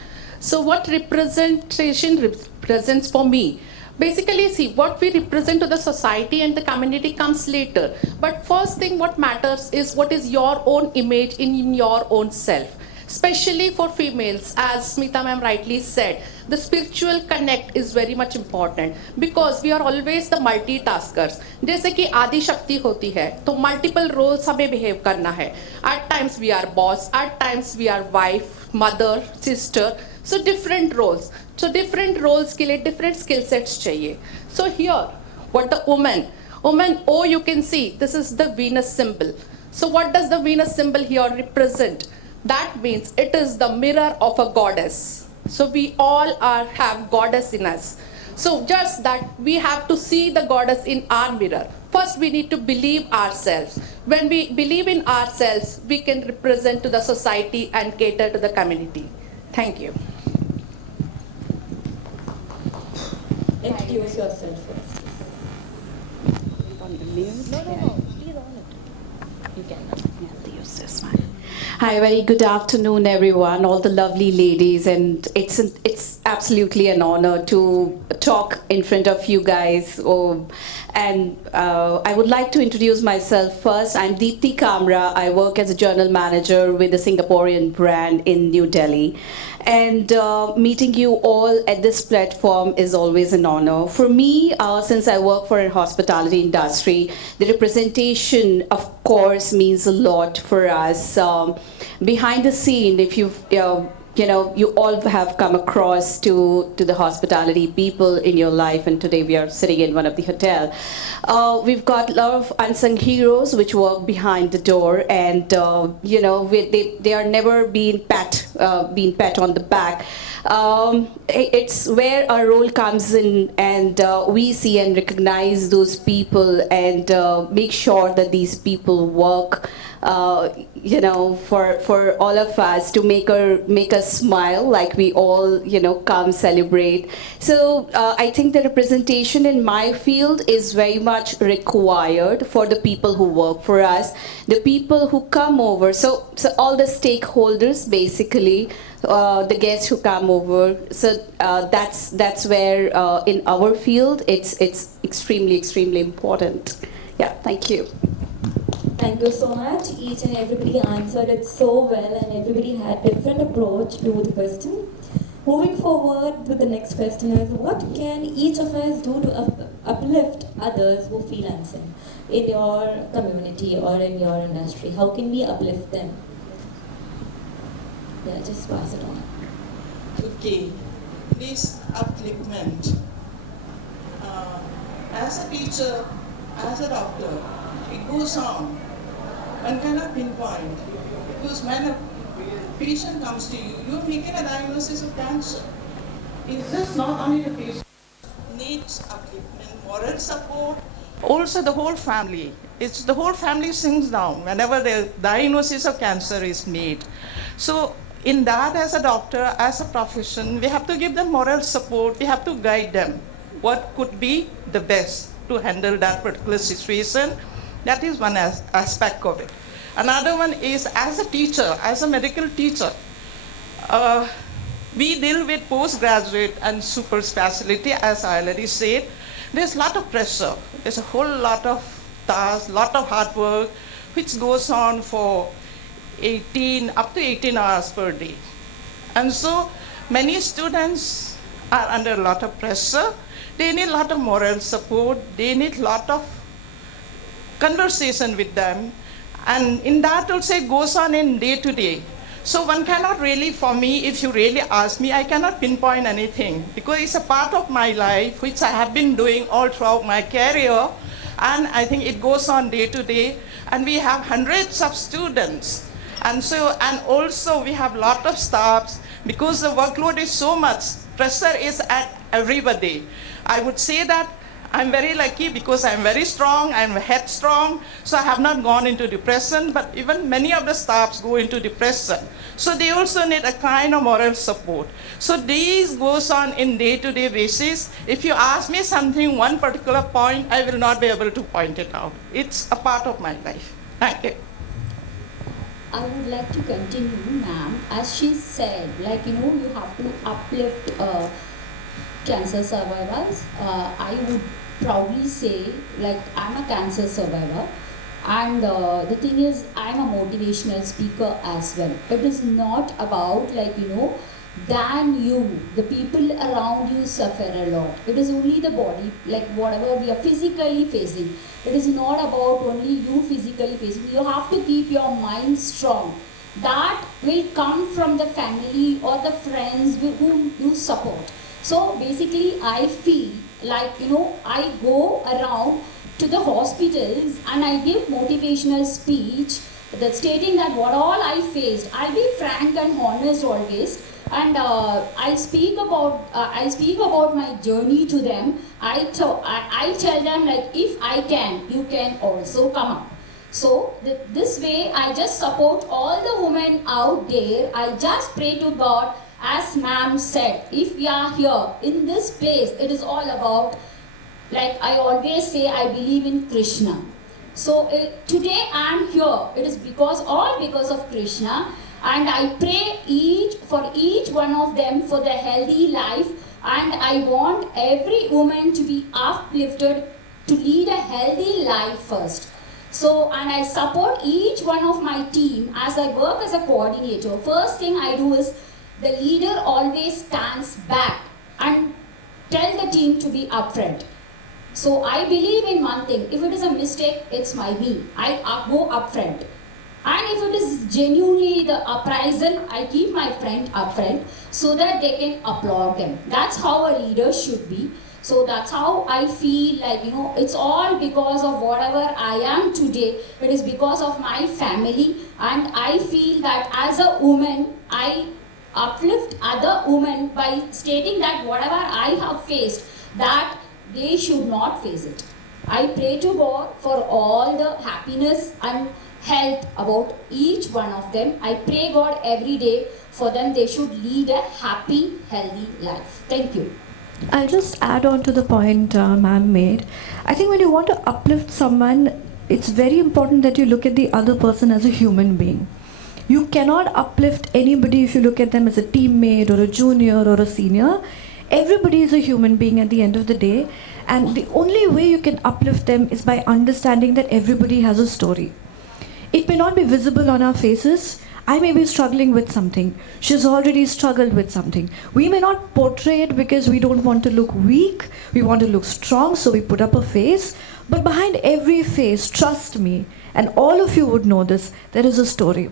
So what representation represents for me? Basically, see, what we represent to the society and the community comes later. But first thing what matters is what is your own image in your own self. Especially for females, as Smita ma'am rightly said, the spiritual connect is very much important because we are always the multitaskers. जैसे कि आदि शक्ति होती है, तो multiple roles हमें behave करना है. At times we are boss, at times we are wife, mother, sister. So different roles. So different roles के लिए different skill sets चाहिए. So here, what the woman, oh you can see, this is the Venus symbol. So what does the Venus symbol here represent? That means it is the mirror of a goddess. So we all have goddess in us. So just that we have to see the goddess in our mirror. First we need to believe ourselves. When we believe in ourselves, we can represent to the society and cater to the community. Thank you. Introduce yourself first. No. Please on it. You can. Use this one. Hi, very good afternoon, everyone, all the lovely ladies, and it's absolutely an honor to talk in front of you guys. I would like to introduce myself first. I'm Deepthi Kamra. I work as a journal manager with a Singaporean brand in New Delhi. And meeting you all at this platform is always an honor. For me, since I work for a hospitality industry, the representation, of course, means a lot for us. Behind the scene, if you all have come across to the hospitality people in your life, and today we are sitting in one of the hotel. We've got a lot of unsung heroes which work behind the door, and they are never being pat on the back. It's where our role comes in, and we see and recognize those people and make sure that these people work for all of us to make us smile, like we all come celebrate. So I think the representation in my field is very much required for the people who work for us, the people who come over, so all the stakeholders basically, the guests who come over. So that's where in our field it's extremely important. Yeah, thank you. Thank you so much. Each and everybody answered it so well, and everybody had different approach to the question. Moving forward with the next question is, what can each of us do to uplift others who feel unseen in your community or in your industry? How can we uplift them? Yeah, just pass it on. Okay, this upliftment. As a teacher, as a doctor, it goes on. One cannot pinpoint, because when a patient comes to you, you're making a diagnosis of cancer. It's just not only the patient needs upliftment, moral support, also the whole family. It's the whole family sings down whenever the diagnosis of cancer is made. So in that, as a doctor, as a profession, we have to give them moral support, we have to guide them what could be the best to handle that particular situation. That is one aspect of it. Another one is, as a teacher, as a medical teacher, we deal with postgraduate and super specialty, as I already said. There's a lot of pressure. There's a whole lot of tasks, lot of hard work, which goes on for up to 18 hours per day. And so many students are under a lot of pressure. They need a lot of moral support. They need a lot of conversation with them. And in that also it goes on in day to day. So one cannot really, for me, if you really ask me, I cannot pinpoint anything because it's a part of my life which I have been doing all throughout my career, and I think it goes on day to day, and we have hundreds of students, and also we have lot of staffs because the workload is so much, pressure is at everybody. I would say that I'm very lucky because I'm very strong, I'm headstrong, so I have not gone into depression, but even many of the staffs go into depression. So they also need a kind of moral support. So this goes on in day-to-day basis. If you ask me something, one particular point, I will not be able to point it out. It's a part of my life. Thank you. I would like to continue, ma'am. As she said, like, you have to uplift cancer survivors. I would proudly say, like, I'm a cancer survivor, and the thing is, I'm a motivational speaker as well. It is not about, like, than you, the people around you suffer a lot. It is only the body, like whatever we are physically facing. It is not about only you physically facing. You have to keep your mind strong. That will come from the family or the friends whom you support. So basically, I feel like, I go around to the hospitals and I give motivational speech that stating that what all I faced. I'll be frank and honest always, and I speak about my journey to them. I tell them, like, if I can, you can also come up. So this way, I just support all the women out there. I just pray to God. As ma'am said, if we are here in this place, it is all about, like I always say, I believe in Krishna. So today I am here. It is all because of Krishna, and I pray for each one of them for their healthy life, and I want every woman to be uplifted to lead a healthy life first. So, and I support each one of my team as I work as a coordinator. First thing I do is, the leader always stands back and tell the team to be upfront. So I believe in one thing, if it is a mistake, it's me. I go upfront. And if it is genuinely the appraisal, I keep my friend upfront so that they can applaud them. That's how a leader should be. So that's how I feel like, it's all because of whatever I am today. It is because of my family, and I feel that as a woman, I uplift other women by stating that whatever I have faced, that they should not face it. I pray to God for all the happiness and health about each one of them. I pray God every day for them. They should lead a happy, healthy life. Thank you. I'll just add on to the point ma'am made. I think when you want to uplift someone, it's very important that you look at the other person as a human being. You cannot uplift anybody if you look at them as a teammate or a junior or a senior. Everybody is a human being at the end of the day, and the only way you can uplift them is by understanding that everybody has a story. It may not be visible on our faces. I may be struggling with something. She's already struggled with something. We may not portray it because we don't want to look weak. We want to look strong, so we put up a face. But behind every face, trust me, and all of you would know this, there is a story.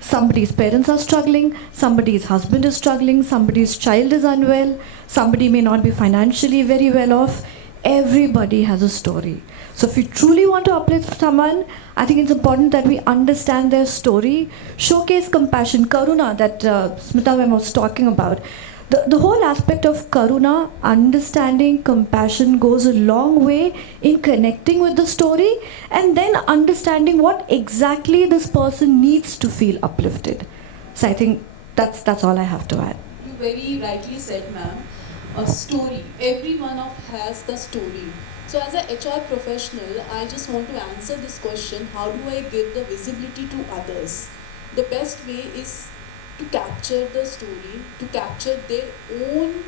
Somebody's parents are struggling, somebody's husband is struggling, somebody's child is unwell, somebody may not be financially very well off. Everybody has a story. So if you truly want to uplift someone, I think it's important that we understand their story, showcase compassion, karuna, that Smita ma'am was talking about. The whole aspect of karuna, understanding, compassion goes a long way in connecting with the story and then understanding what exactly this person needs to feel uplifted. So I think that's all I have to add. You very rightly said, ma'am. A story. Everyone has the story. So as an HR professional, I just want to answer this question, how do I give the visibility to others? The best way is to capture the story, to capture their own,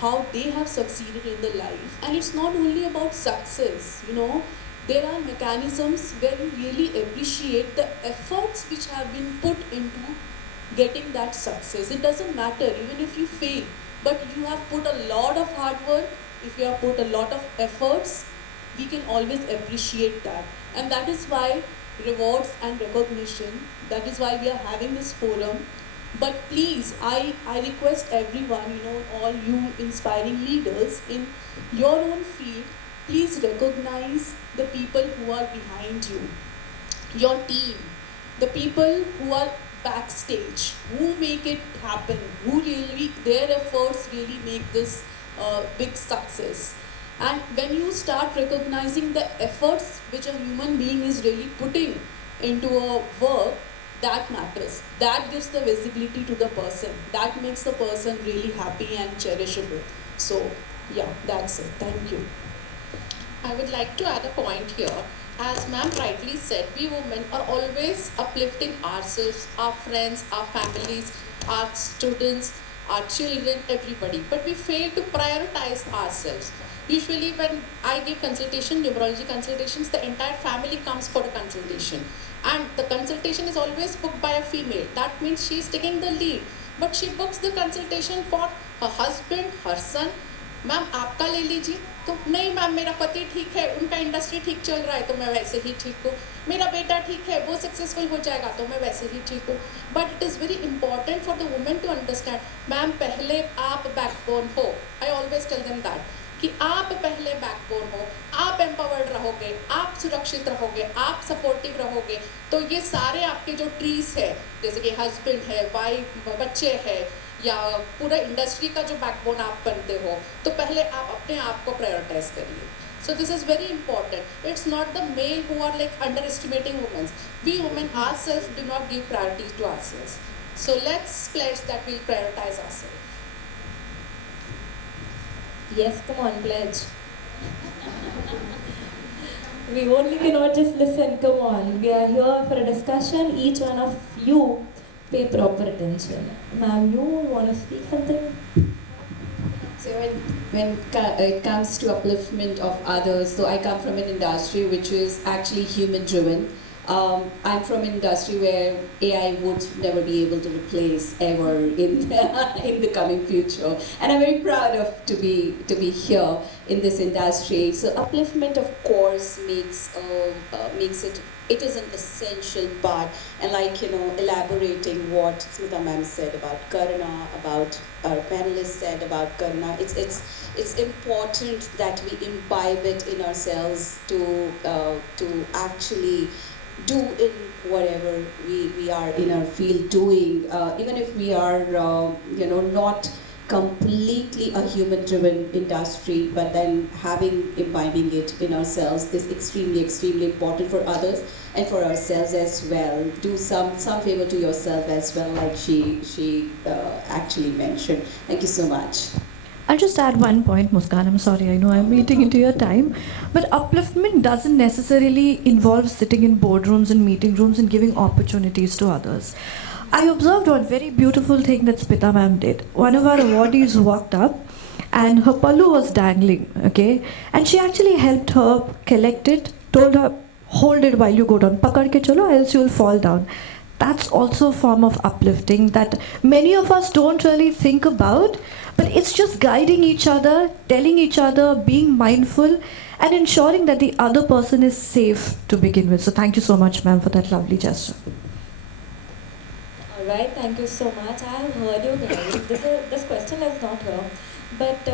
how they have succeeded in the life. And it's not only about success, there are mechanisms where you really appreciate the efforts which have been put into getting that success. It doesn't matter even if you fail, but you have put a lot of hard work. If you have put a lot of efforts, we can always appreciate that. And that is why rewards and recognition. That is why we are having this forum. But please, I request everyone, all you inspiring leaders in your own field, please recognize the people who are behind you, your team, the people who are backstage, who make it happen, who really, their efforts really make this big success. And when you start recognizing the efforts which a human being is really putting into a work, that matters. That gives the visibility to the person. That makes the person really happy and cherishable. So, yeah, that's it. Thank you. I would like to add a point here. As ma'am rightly said, we women are always uplifting ourselves, our friends, our families, our students, our children, everybody. But we fail to prioritize ourselves. Usually when I give consultation, numerology consultations, the entire family comes for a consultation. And the consultation is always booked by a female. That means she is taking the lead. But she books the consultation for her husband, her son. Ma'am आपका ले लीजिए तो नहीं ma'am मेरा पति ठीक है, उनका इंडस्ट्री ठीक चल रहा है तो मैं वैसे ही ठीक हूँ, मेरा बेटा ठीक है, वो सक्सेसफुल हो जाएगा तो मैं वैसे ही ठीक हूँ. But it is very important for the women to understand, ma'am पहले आप बैकबोन हो. I always tell them that कि आप पहले बैकबोन हो, आप एम्पावर्ड रहोगे, आप सुरक्षित रहोगे, आप सपोर्टिव रहोगे, तो ये सारे आपके जो ट्रीज है, जैसे कि हस्बैंड है, वाइफ, बच्चे है, या पूरा इंडस्ट्री का जो बैकबोन आप बनते हो, तो पहले आप अपने आप को प्रायोरिटाइज करिए. So this is very important. It's not the male who are like underestimating women. We women ourselves do not give priority to ourselves. So let's pledge that we'll prioritize ourselves. Yes, come on, pledge. We only cannot just listen, come on. We are here for a discussion. Each one of you pay proper attention. Ma'am, you want to speak something? So when it comes to upliftment of others, so I come from an industry which is actually human driven. I'm from an industry where AI would never be able to replace ever in the coming future, and I'm very proud of to be here in this industry. So upliftment, of course, makes it is an essential part, and elaborating what Smita ma'am said about Karuna, about our panelists said about Karuna, it's important that we imbibe it in ourselves to actually do in whatever we are in our field doing, even if we are not completely a human-driven industry, but then imbibing it in ourselves is extremely important for others and for ourselves as well. Do some favor to yourself as well, like she actually mentioned. Thank you so much. I'll just add one point, Muskan. I'm sorry, I know I'm eating into your time. But upliftment doesn't necessarily involve sitting in boardrooms and meeting rooms and giving opportunities to others. I observed one very beautiful thing that Smita ma'am did. One of our awardees walked up and her pallu was dangling, okay? And she actually helped her collect it, told her, hold it while you go down. Pakad ke chalo, else you'll fall down. That's also a form of uplifting that many of us don't really think about, but it's just guiding each other, telling each other, being mindful, and ensuring that the other person is safe to begin with. So thank you so much, ma'am, for that lovely gesture. All right, thank you so much. I have heard you guys. This question is not here, but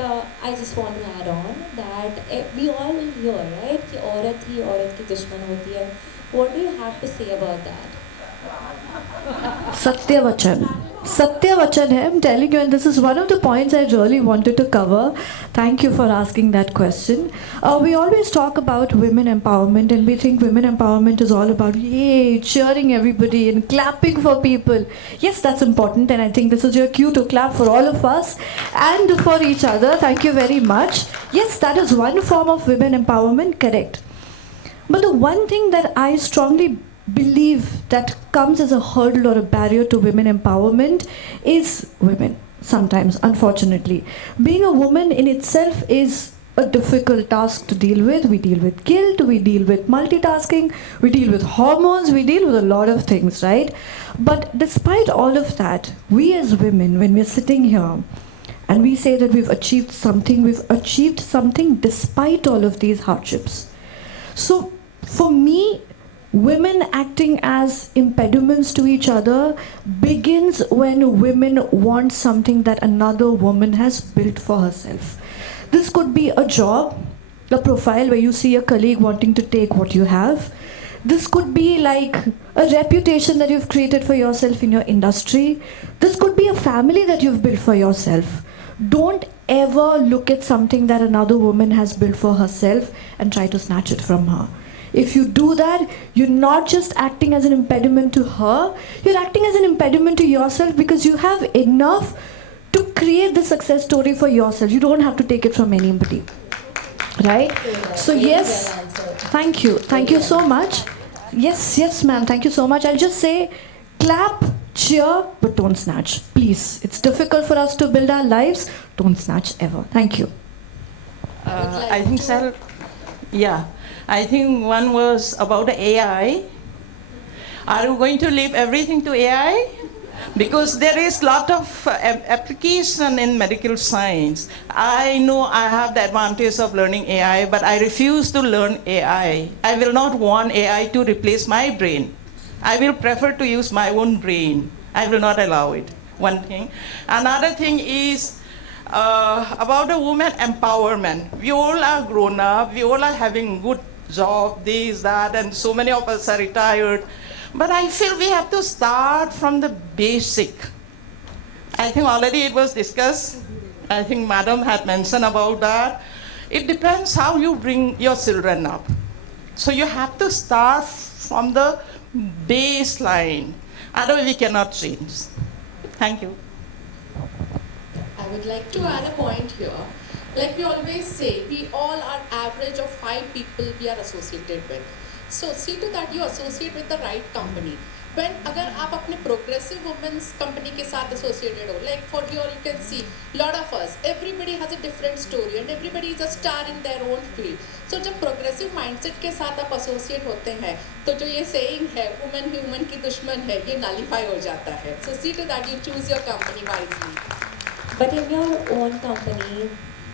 I just want to add on that we all will hear, right? कि औरत ही औरत की दुश्मन होती है. What do you have to say about that? Satyavachan. Satyavachan hai, I'm telling you, and this is one of the points I really wanted to cover. Thank you for asking that question. We always talk about women empowerment, and we think women empowerment is all about yay, cheering everybody and clapping for people. Yes, that's important, and I think this is your cue to clap for all of us and for each other. Thank you very much. Yes, that is one form of women empowerment, correct. But the one thing that I strongly believe that comes as a hurdle or a barrier to women empowerment is women, sometimes, unfortunately. Being a woman in itself is a difficult task to deal with. We deal with guilt, we deal with multitasking, we deal with hormones, we deal with a lot of things, right? But despite all of that, we as women, when we're sitting here and we say that we've achieved something despite all of these hardships. So for me, women acting as impediments to each other begins when women want something that another woman has built for herself. This could be a job, a profile where you see a colleague wanting to take what you have. This could be like a reputation that you've created for yourself in your industry. This could be a family that you've built for yourself. Don't ever look at something that another woman has built for herself and try to snatch it from her. If you do that, you're not just acting as an impediment to her, you're acting as an impediment to yourself, because you have enough to create the success story for yourself. You don't have to take it from anybody. Right? So yes, thank you. Thank you so much. Yes, ma'am. Thank you so much. I'll just say, clap, cheer, but don't snatch. Please. It's difficult for us to build our lives. Don't snatch ever. Thank you. I think, sir, yeah. I think one was about the AI. Are you going to leave everything to AI? Because there is a lot of application in medical science. I know I have the advantage of learning AI, but I refuse to learn AI. I will not want AI to replace my brain. I will prefer to use my own brain. I will not allow it, one thing. Another thing is about the women empowerment. We all are grown up, we all are having good job, this, that, and so many of us are retired. But I feel we have to start from the basic. I think already it was discussed. I think Madam had mentioned about that. It depends how you bring your children up. So you have to start from the baseline. Otherwise we cannot change. Thank you. I would like to add a point here. Like we always say, we all are average of 5 people we are associated with. So see to that you associate with the right company. When अगर आप अपने progressive women's company के साथ associated हो, like for you all you can see, lot of us, everybody has a different story and everybody is a star in their own field. So जब progressive mindset के साथ आप associate होते हैं, तो जो ये saying है, woman ही woman की दुश्मन है, ये nullify हो जाता है. So see to that you choose your company wisely. But in your own company,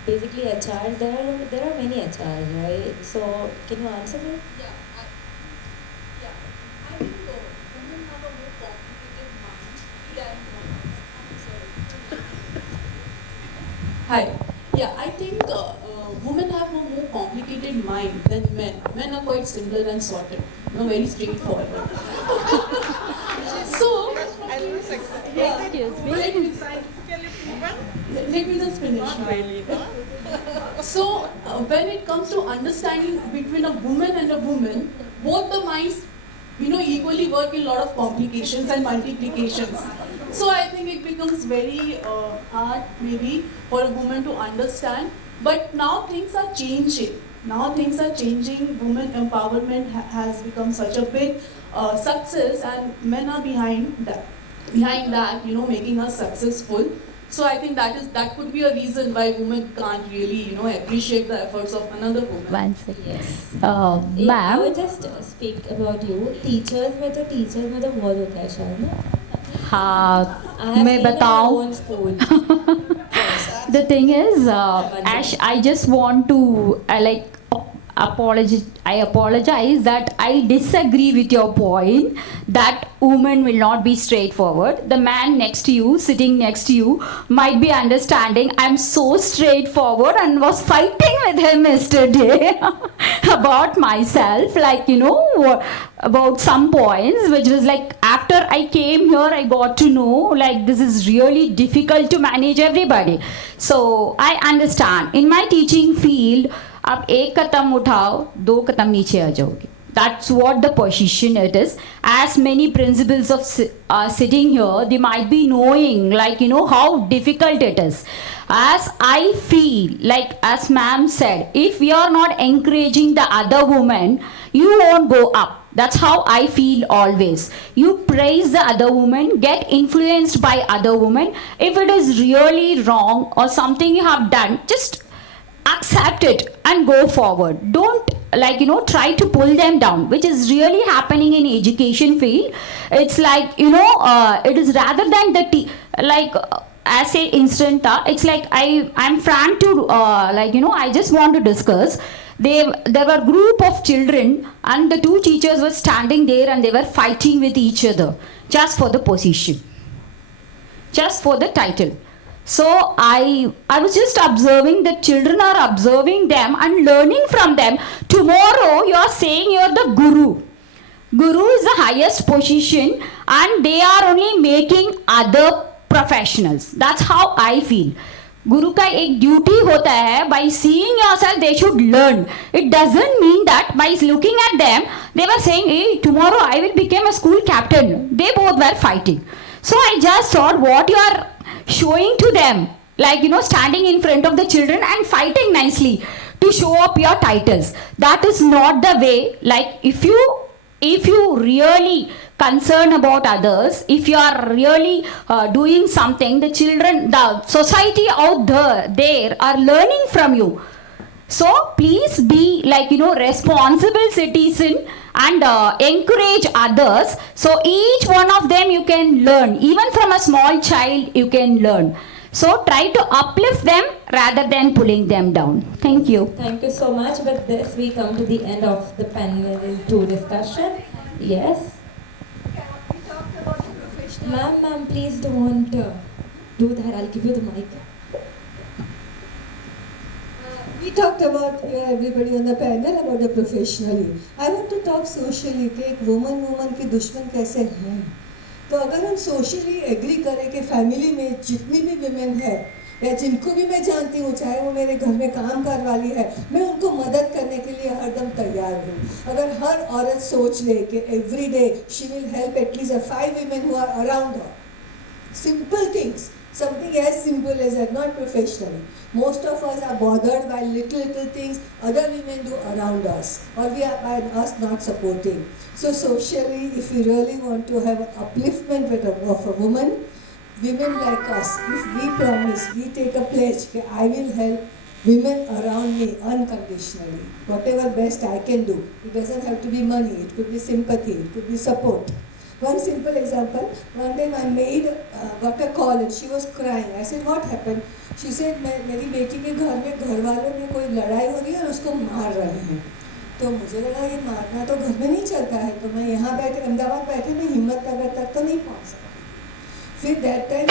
basically HRs, there are many HRs, right? So can you answer me? Hi. Yeah, I think women have a more complicated mind than men. Men are quite simple and sorted, very straightforward. So, yeah, let me just finish. So, when it comes to understanding between a woman and a woman, both the minds, equally work in a lot of complications and multiplications. So I think it becomes very hard maybe for a woman to understand. But now things are changing. Women empowerment has become such a big success, and men are behind that, making us successful. So I think that could be a reason why women can't really, appreciate the efforts of another woman. One second. Yes. Ma'am. I would just speak about you. Teachers में तो बहुत होता है शायद ना? हाँ, मैं बताऊँ. The thing is, Ash, I just want to I apologize that I disagree with your point that women will not be straightforward. The man next to you, sitting next to you, might be understanding I'm so straightforward and was fighting with him yesterday about myself, about some points, which was like after I came here, I got to know this is really difficult to manage everybody. So I understand. In my teaching field, आप एक कदम उठाओ, 2 कदम नीचे आ जाओगे. That's what the position it is. As many principals of sitting here, they might be knowing, how difficult it is. As I feel, as ma'am said, if we are not encouraging the other woman, you won't go up. That's how I feel always. You praise the other woman, get influenced by other women. If it is really wrong or something you have done, just accept it and go forward. Don't try to pull them down, which is really happening in education field. It's it is rather than as a instant, it's I'm frank to I just want to discuss there were group of children, and the two teachers were standing there and they were fighting with each other just for the position, just for the title. So I was just observing the children are observing them and learning from them. Tomorrow you are saying you are the guru. Guru is the highest position and they are only making other professionals. That's how I feel. Guru का एक duty होता है, by seeing yourself they should learn. It doesn't mean that by looking at them they were saying, hey, tomorrow I will become a school captain. They both were fighting. So I just thought what you are showing to them, like standing in front of the children and fighting nicely to show up your titles, that is not the way. Like if you really concern about others, if you are really doing something, the children, the society out there are learning from you. So please be responsible citizen and encourage others. So each one of them you can learn. Even from a small child you can learn. So try to uplift them rather than pulling them down. Thank you. Thank you so much. With this, we come to the end of the panel 2 discussion. Yes. Ma'am, please don't do that. I'll give you the mic. We talked about everybody on the panel about the professionally. I want to talk socially कि एक woman के दुश्मन कैसे हैं. तो अगर हम socially agree करें कि family में जितनी भी women है या जिनको भी मैं जानती हूँ, चाहे वो मेरे घर में काम कर वाली है, मैं उनको मदद करने के लिए हरदम तैयार हूँ. अगर हर औरत सोच ले कि every day she will help at least 5 women who are around her. Simple things. Something as simple as that, not professionally. Most of us are bothered by little things other women do around us, or we are by us not supporting. So socially, if we really want to have an upliftment of a woman, women like us, if we promise, we take a pledge that I will help women around me unconditionally, whatever best I can do. It doesn't have to be money, it could be sympathy, it could be support. One simple example, one day my maid got a call and she was crying. I said, what happened? She said, मेरी बेटी के घर में घर वालों में कोई लड़ाई हो रही है और उसको मार रहे हैं. तो मुझे लगा ये मारना तो घर में नहीं चलता है, तो मैं यहाँ बैठे अहमदाबाद बैठे मैं हिम्मत नगर तक तो नहीं पहुँच सकती. फिर that time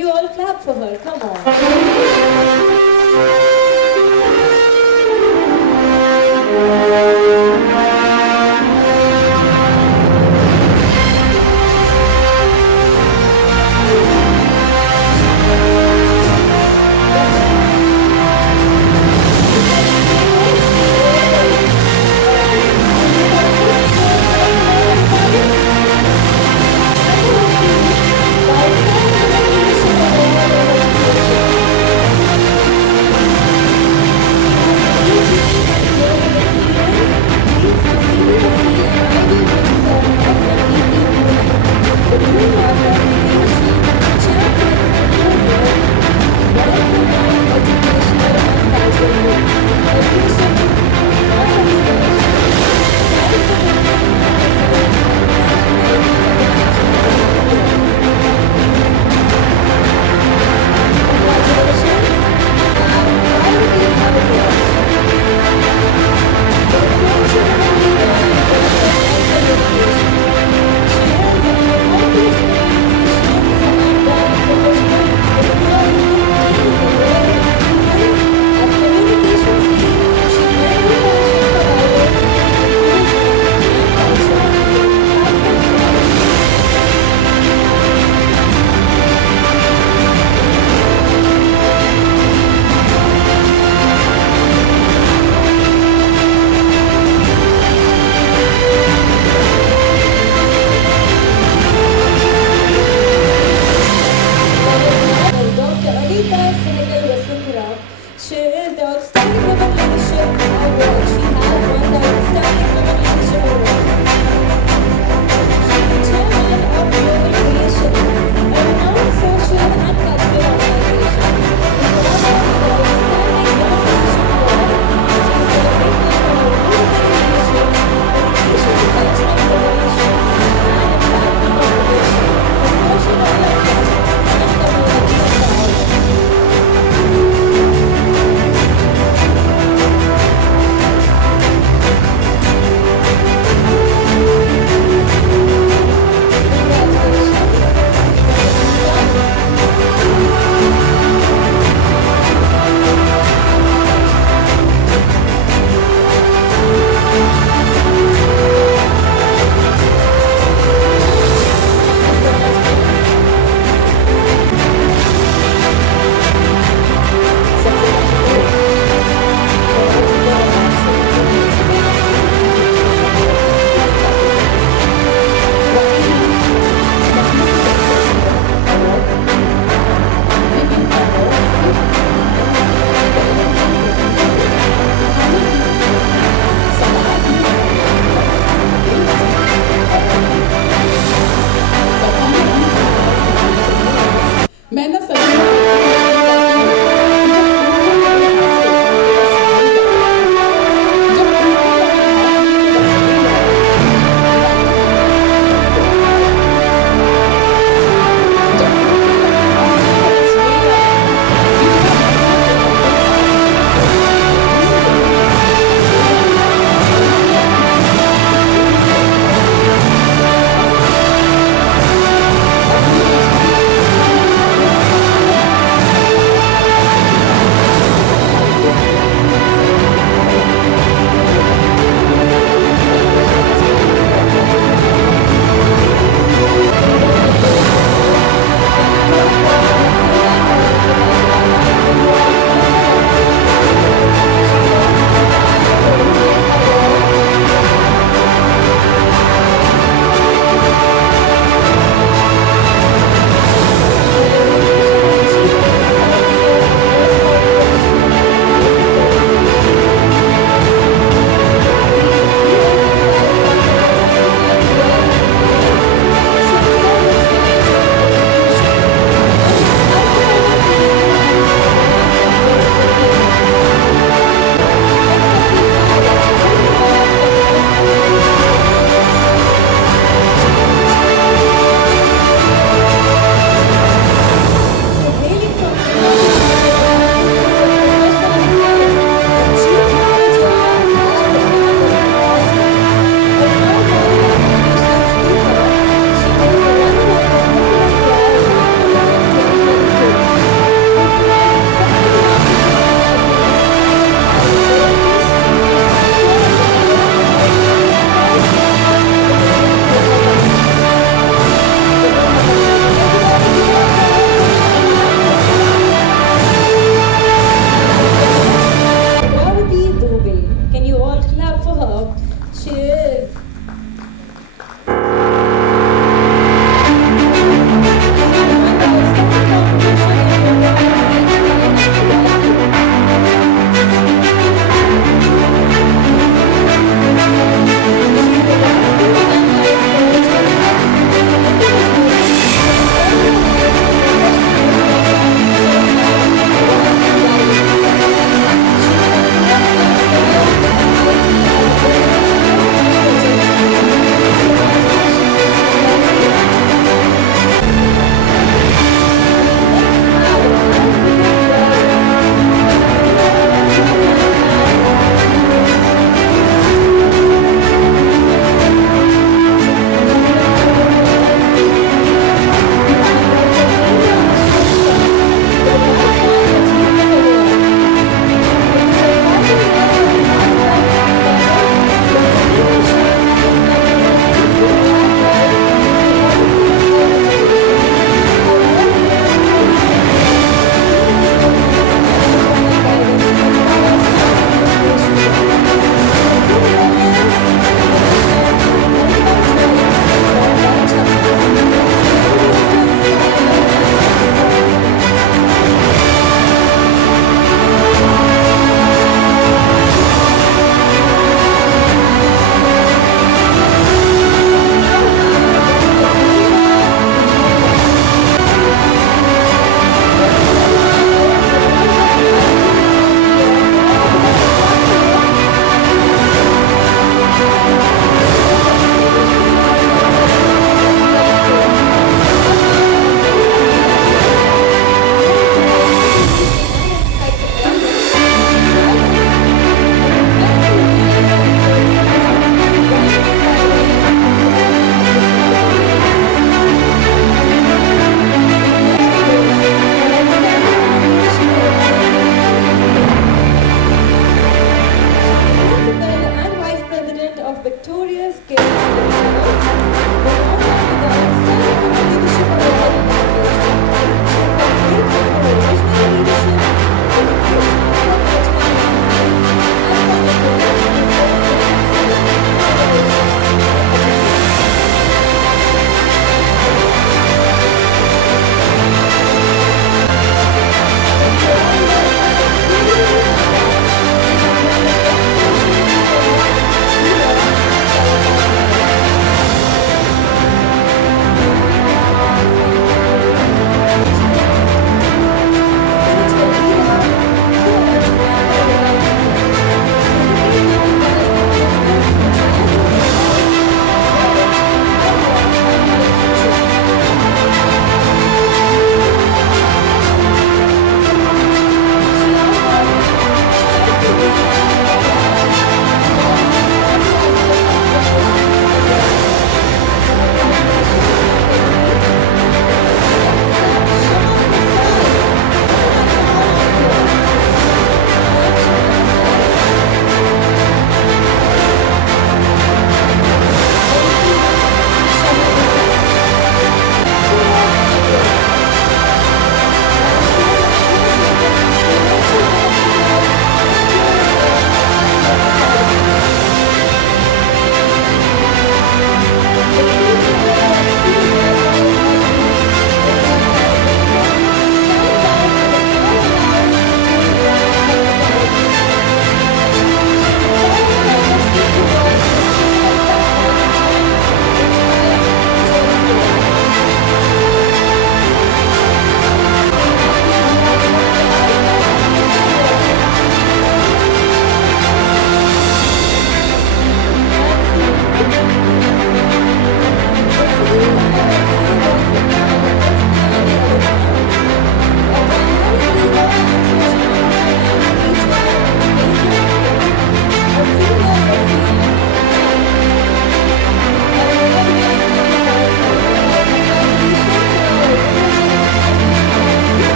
you all clap for her? Come on. Dr. Anita Sehgal Vasundhara. She is the Outstanding Women Leadership Award. She has won the Outstanding Women Leadership Award. She is the Chairman of Global Creation, a renowned social and cultural organization. She is the Outstanding Women Leadership Award. She is celebrated for her women leadership, dedication to cultural innovation, and impactful contribution to social development and community empowerment. मैं ना सच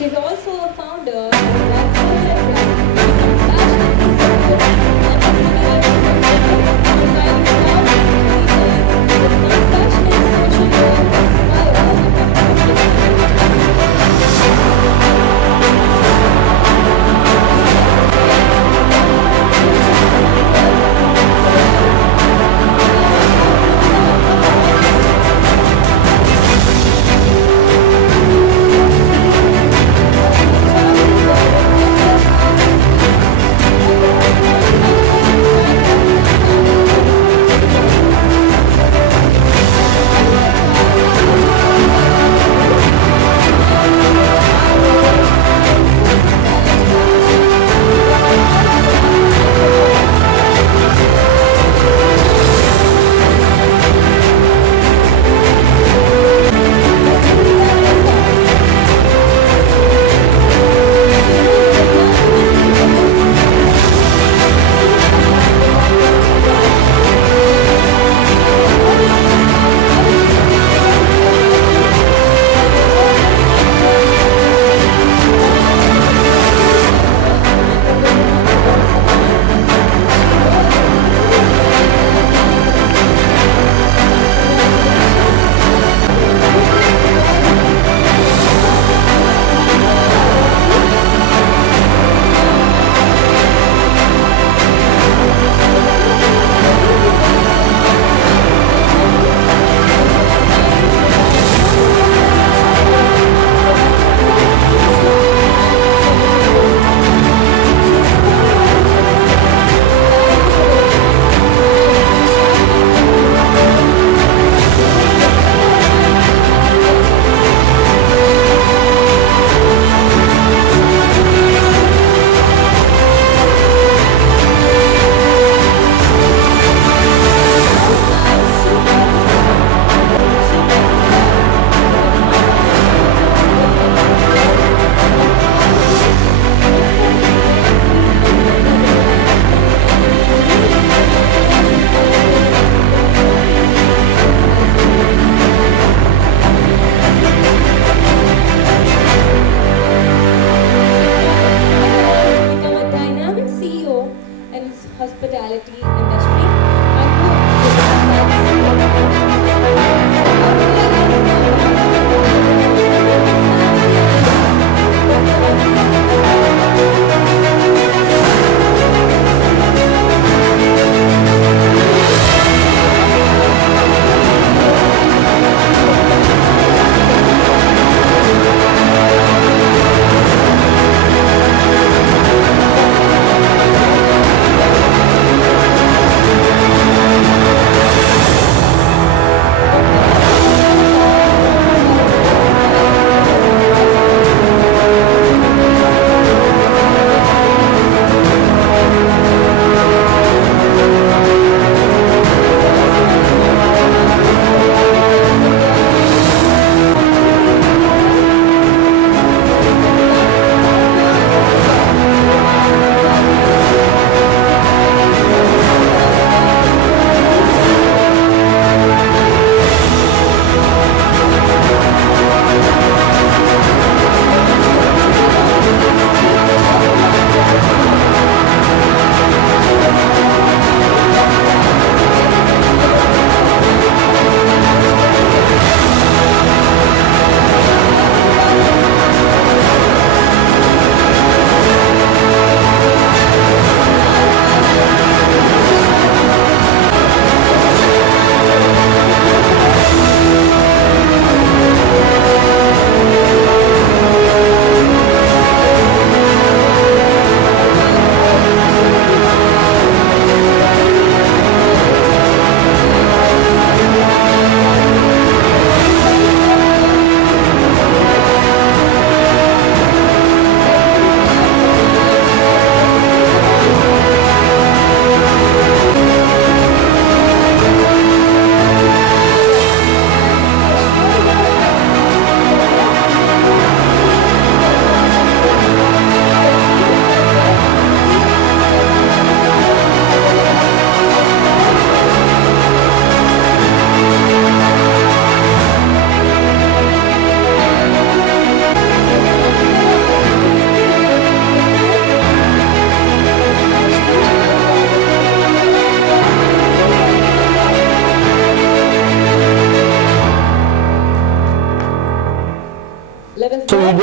She's also a founder of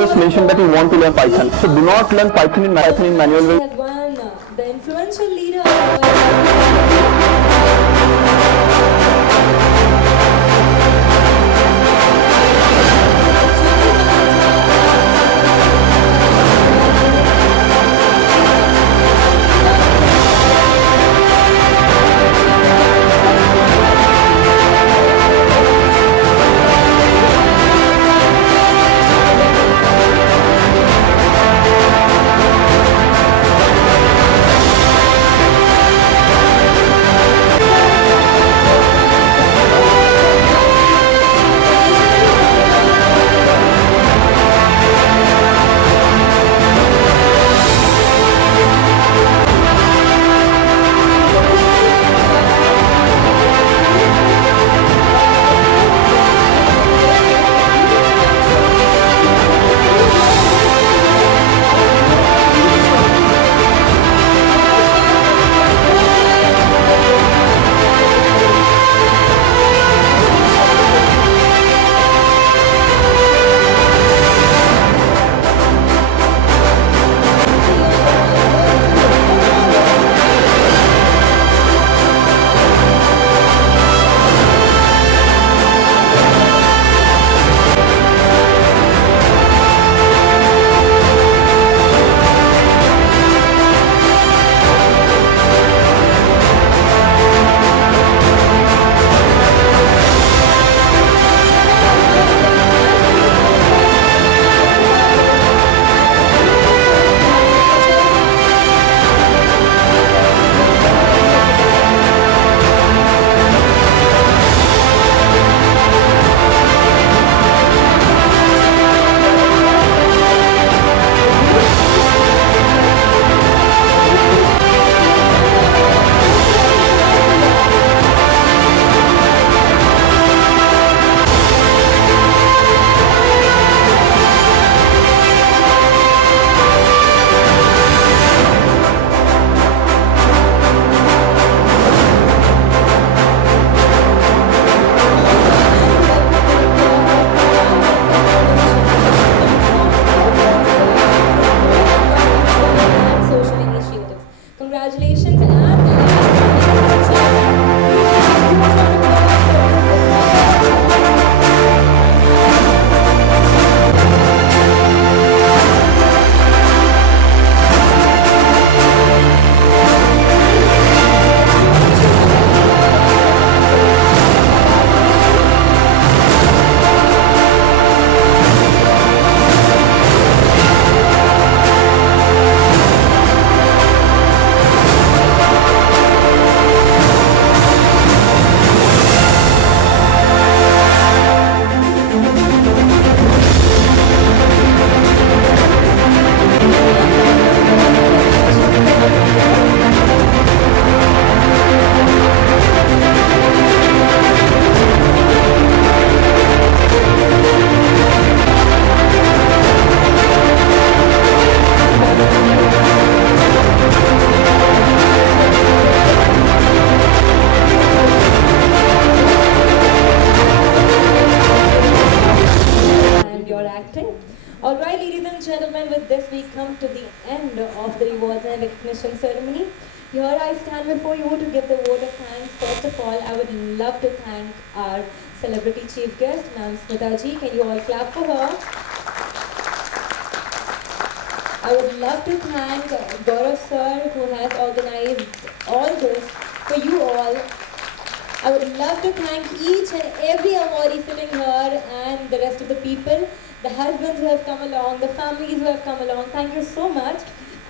just mentioned that you want to learn Python. So do not learn Python in manual way. Has won the influential leader. recognition ceremony. Here I stand before you to give the vote of thanks. First of all, I would love to thank our celebrity chief guest, Ma'am Smita ji. Can you all clap for her? I would love to thank Gaurav sir, who has organized all this for you all. I would love to thank each and every awardee sitting here and the rest of the people, the husbands who have come along, the families who have come along. Thank you so much.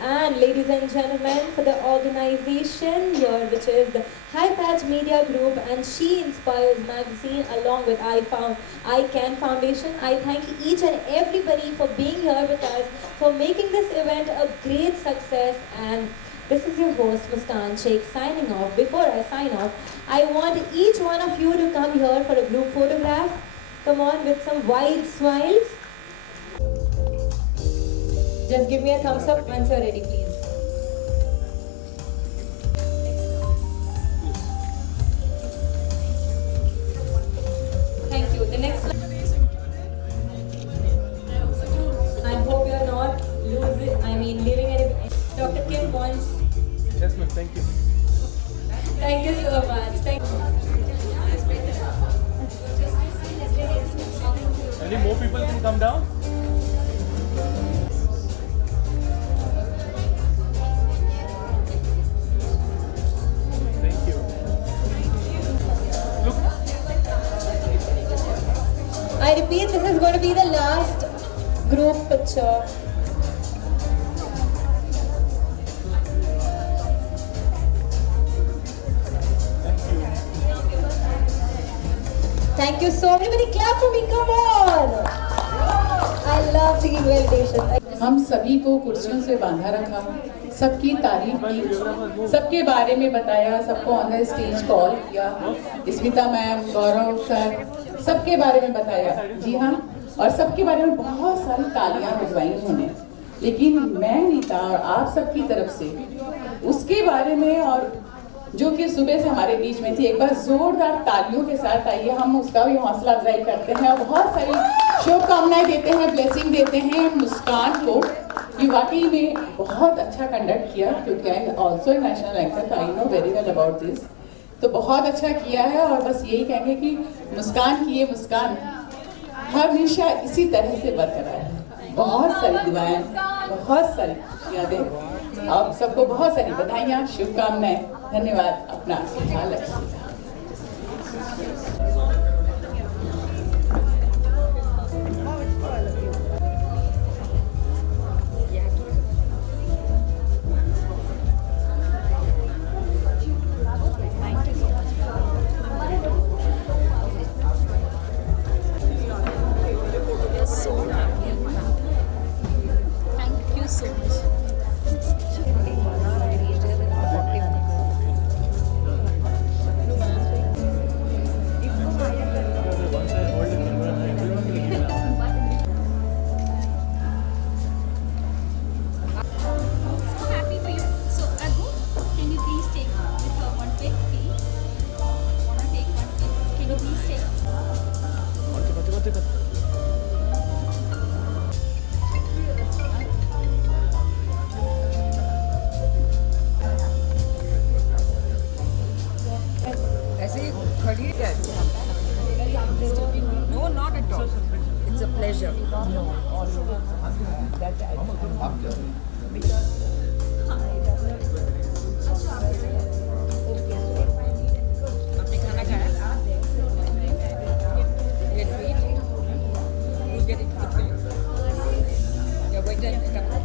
And ladies and gentlemen, for the organization here, which is the High Patch Media Group and She Inspires magazine along with ICANN Foundation, I thank each and everybody for being here with us, for making this event a great success. And this is your host, Muskan Sheikh, signing off. Before I sign off, I want each one of you to come here for a group photograph. Come on, with some wide smiles. Just give me a thumbs up once you're ready, please. Thank you. The next slide. I'm Thank you. Thank you so much. Thank Any more people can come down? Thank you. Look. I repeat, this is going to be the last group picture. Thank you so much. Everybody clap for me, come on! I love seeing validation. हम सभी को कुर्सियों से बांधा रखा, सबकी तारीफ की, सबके बारे में बताया, सबको ऑन द स्टेज कॉल किया, स्मिता मैम, गौरव सर, सबके बारे में बताया। जी हाँ, और सबके बारे में बहुत सारी तालियां बजवाई उन्होंने, लेकिन मैं नीता और आप सबकी तरफ से उसके बारे में, और जो कि सुबह से हमारे बीच में थी, एक बार जोरदार तालियों के साथ आइए, हम उसका भी हौसला अफजाई करते हैं और बहुत सारी शुभकामनाएं देते हैं, ब्लेसिंग देते हैं मुस्कान को कि वाकई में बहुत अच्छा कंडक्ट किया, क्योंकि I also national anchor, I know very well about this. तो बहुत अच्छा किया है और बस यही कहेंगे कि मुस्कान की ये मुस्कान हमेशा इसी तरह से बरकरार है। बहुत सारी दुआएं, बहुत सारी यादें, आप सबको बहुत सारी बधाइयाँ, शुभकामनाएं, धन्यवाद। अपना ख्याल रखिए। No, not at all. It's a pleasure. आपने खाना खाया? Get to eat? Who's getting food for you? You're going to come.